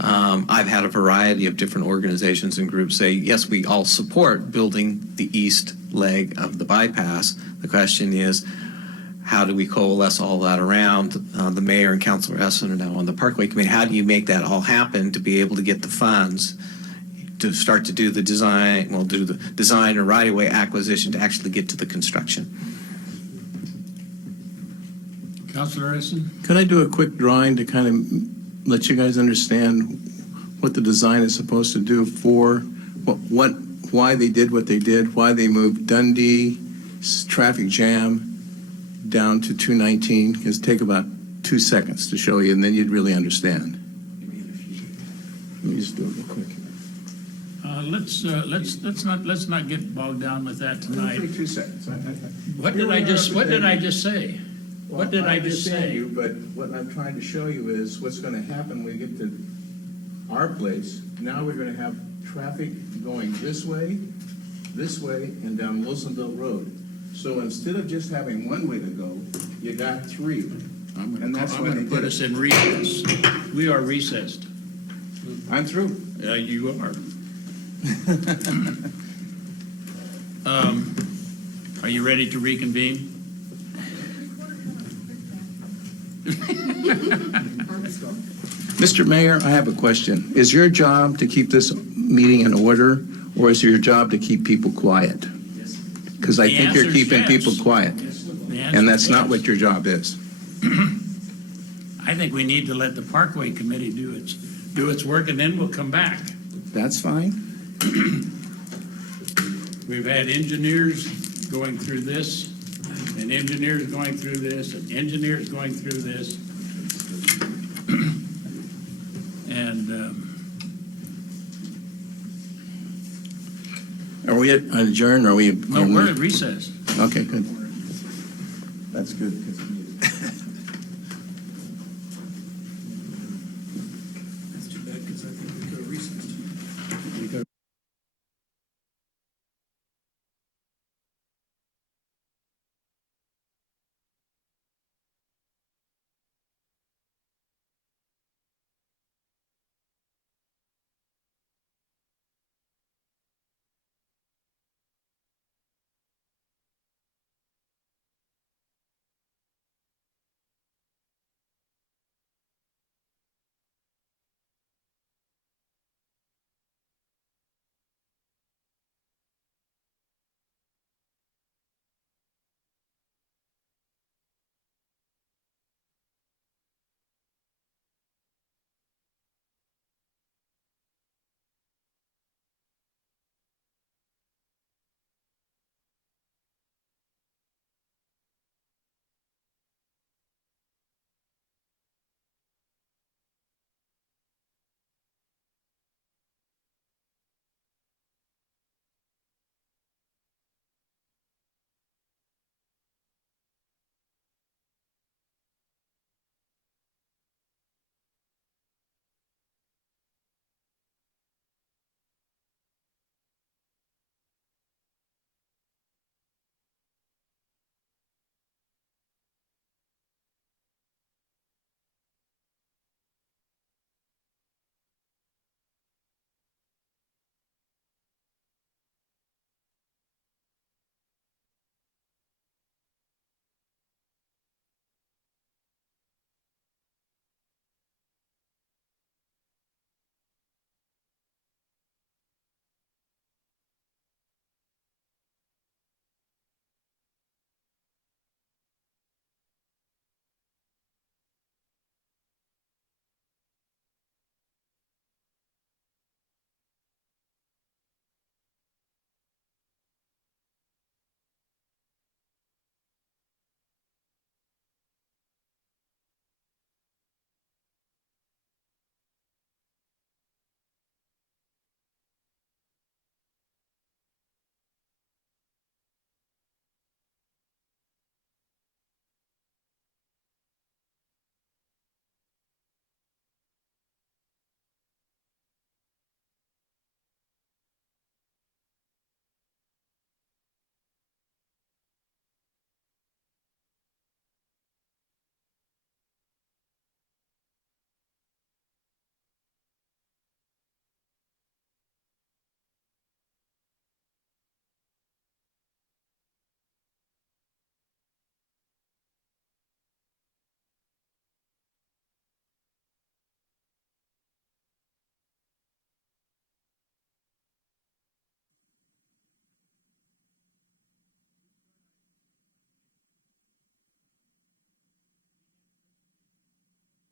I've had a variety of different organizations and groups say, yes, we all support building the east leg of the bypass. The question is, how do we coalesce all that around? The mayor and Councilor Essen are now on the Parkway Committee. How do you make that all happen to be able to get the funds to start to do the design, do the design or right-of-way acquisition to actually get to the construction? Councilor Essen? Could I do a quick drawing to kind of let you guys understand what the design is supposed to do for why they did what they did, why they moved Dundee traffic jam down to 219? It'll take about 2 seconds to show you, and then you'd really understand. Let me just do it real quick. Let's not get bogged down with that tonight. 2 seconds. What did I just say? What did I just say? You, but what I'm trying to show you is what's going to happen when we get to our place. Now we're going to have traffic going this way, and down Wilsonville Road. So instead of just having one way to go, you got three. I'm going to put us in recess. We are recessed. I'm through. You are. Are you ready to reconvene? Mr. Mayor, I have a question. Is your job to keep this meeting in order, or is your job to keep people quiet? Because I think you're keeping people quiet, and that's not what your job is. I think we need to let the Parkway Committee do its work, and then we'll come back. That's fine. We've had engineers going through this, and engineers going through this, and engineers going through this. And Are we adjourned, or are we? no, we're at recess. Okay, good. That's good.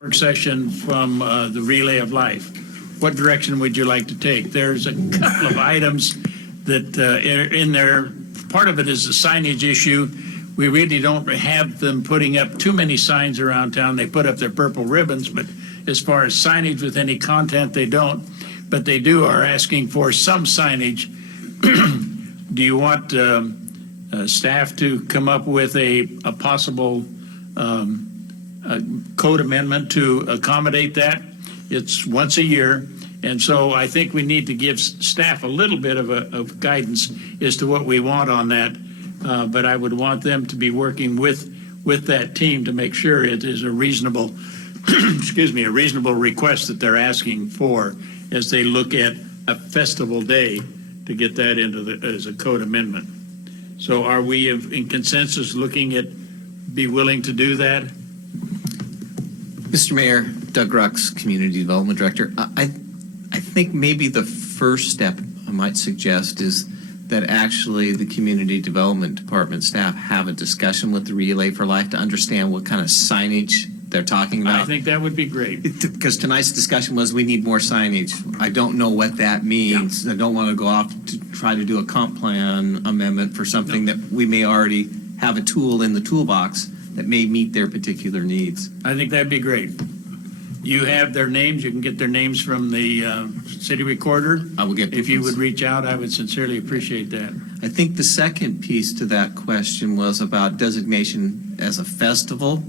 work session from the Relay of Life. What direction would you like to take? There's a couple of items that are in there. Part of it is the signage issue. We really don't have them putting up too many signs around town. They put up their purple ribbons, but as far as signage with any content, they don't. But they are asking for some signage. Do you want staff to come up with a possible code amendment to accommodate that? It's once a year, and so I think we need to give staff a little bit of guidance as to what we want on that. But I would want them to be working with that team to make sure it is a reasonable, a reasonable request that they're asking for as they look at a festival day to get that into as a code amendment. So are we in consensus looking at be willing to do that? Mr. Mayor, Doug Rucks, Community Development Director. I think maybe the first step I might suggest is that actually the Community Development Department staff have a discussion with the Relay for Life to understand what kind of signage they're talking about. I think that would be great. Because tonight's discussion was we need more signage. I don't know what that means. Yeah. I don't want to go off to try to do a comp plan amendment for something that we may already have a tool in the toolbox that may meet their particular needs. I think that'd be great. You have their names. You can get their names from the city recorder. I will get. If you would reach out, I would sincerely appreciate that. I think the second piece to that question was about designation as a festival.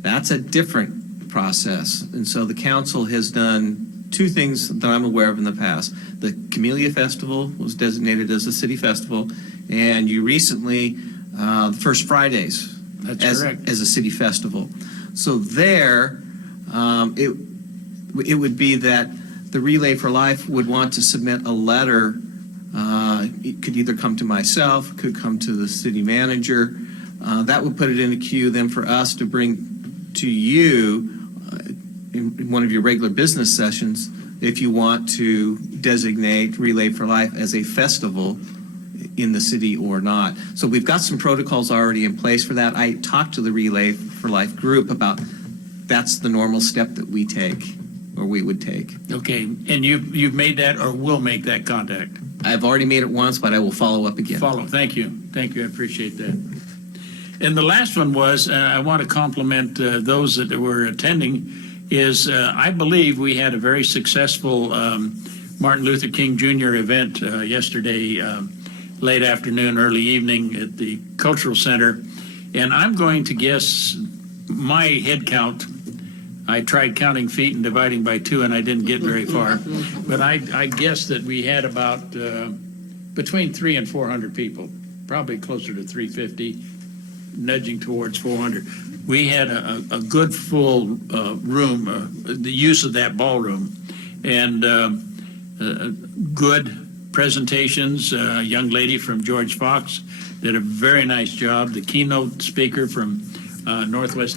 That's a different process. And so the council has done two things that I'm aware of in the past. The Camellia Festival was designated as a city festival, and you recently, the First Fridays, correct, as a city festival. So there, it would be that the Relay for Life would want to submit a letter. It could either come to myself, could come to the city manager. That would put it in a queue then for us to bring to you in one of your regular business sessions if you want to designate Relay for Life as a festival in the city or not. So we've got some protocols already in place for that. I talked to the Relay for Life group about that's the normal step that we take, or we would take. Okay, and you've made that or will make that contact? I've already made it once, but I will follow up again. Thank you, I appreciate that. And the last one was, I want to compliment those that were attending, is I believe we had a very successful Martin Luther King Jr. event yesterday, late afternoon, early evening at the Cultural Center. And I'm going to guess my head count, I tried counting feet and dividing by 2 and I didn't get very far. But I guess that we had about between 300 and 400 people, probably closer to 350, nudging towards 400. We had a good full room, the use of that ballroom, and good presentations. A young lady from George Fox did a very nice job. The keynote speaker from Northwest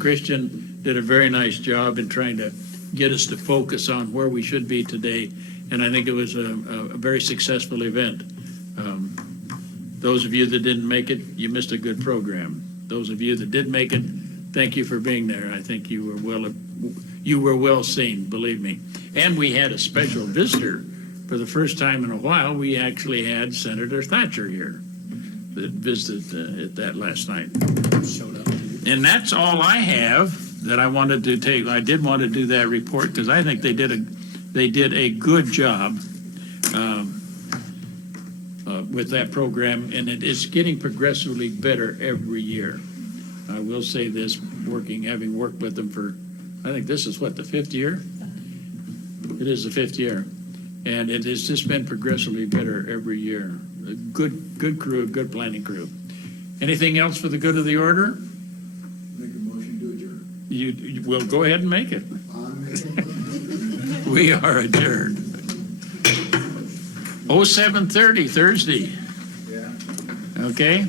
Christian did a very nice job in trying to get us to focus on where we should be today. And I think it was a very successful event. Those of you that didn't make it, you missed a good program. Those of you that did make it, thank you for being there. I think you were well seen, believe me. And we had a special visitor. For the first time in a while, we actually had Senator Thatcher here that visited at that last night. Showed up. And that's all I have that I wanted to take. I did want to do that report because I think they did a good job with that program, and it is getting progressively better every year. I will say this, having worked with them for, I think this is what, the 5th year? It is the 5th year. And it has just been progressively better every year. A good crew, a good planning crew. Anything else for the good of the order? Make a motion to adjourn. You will go ahead and make it. We are adjourned. 07:30 Thursday. Yeah. Okay.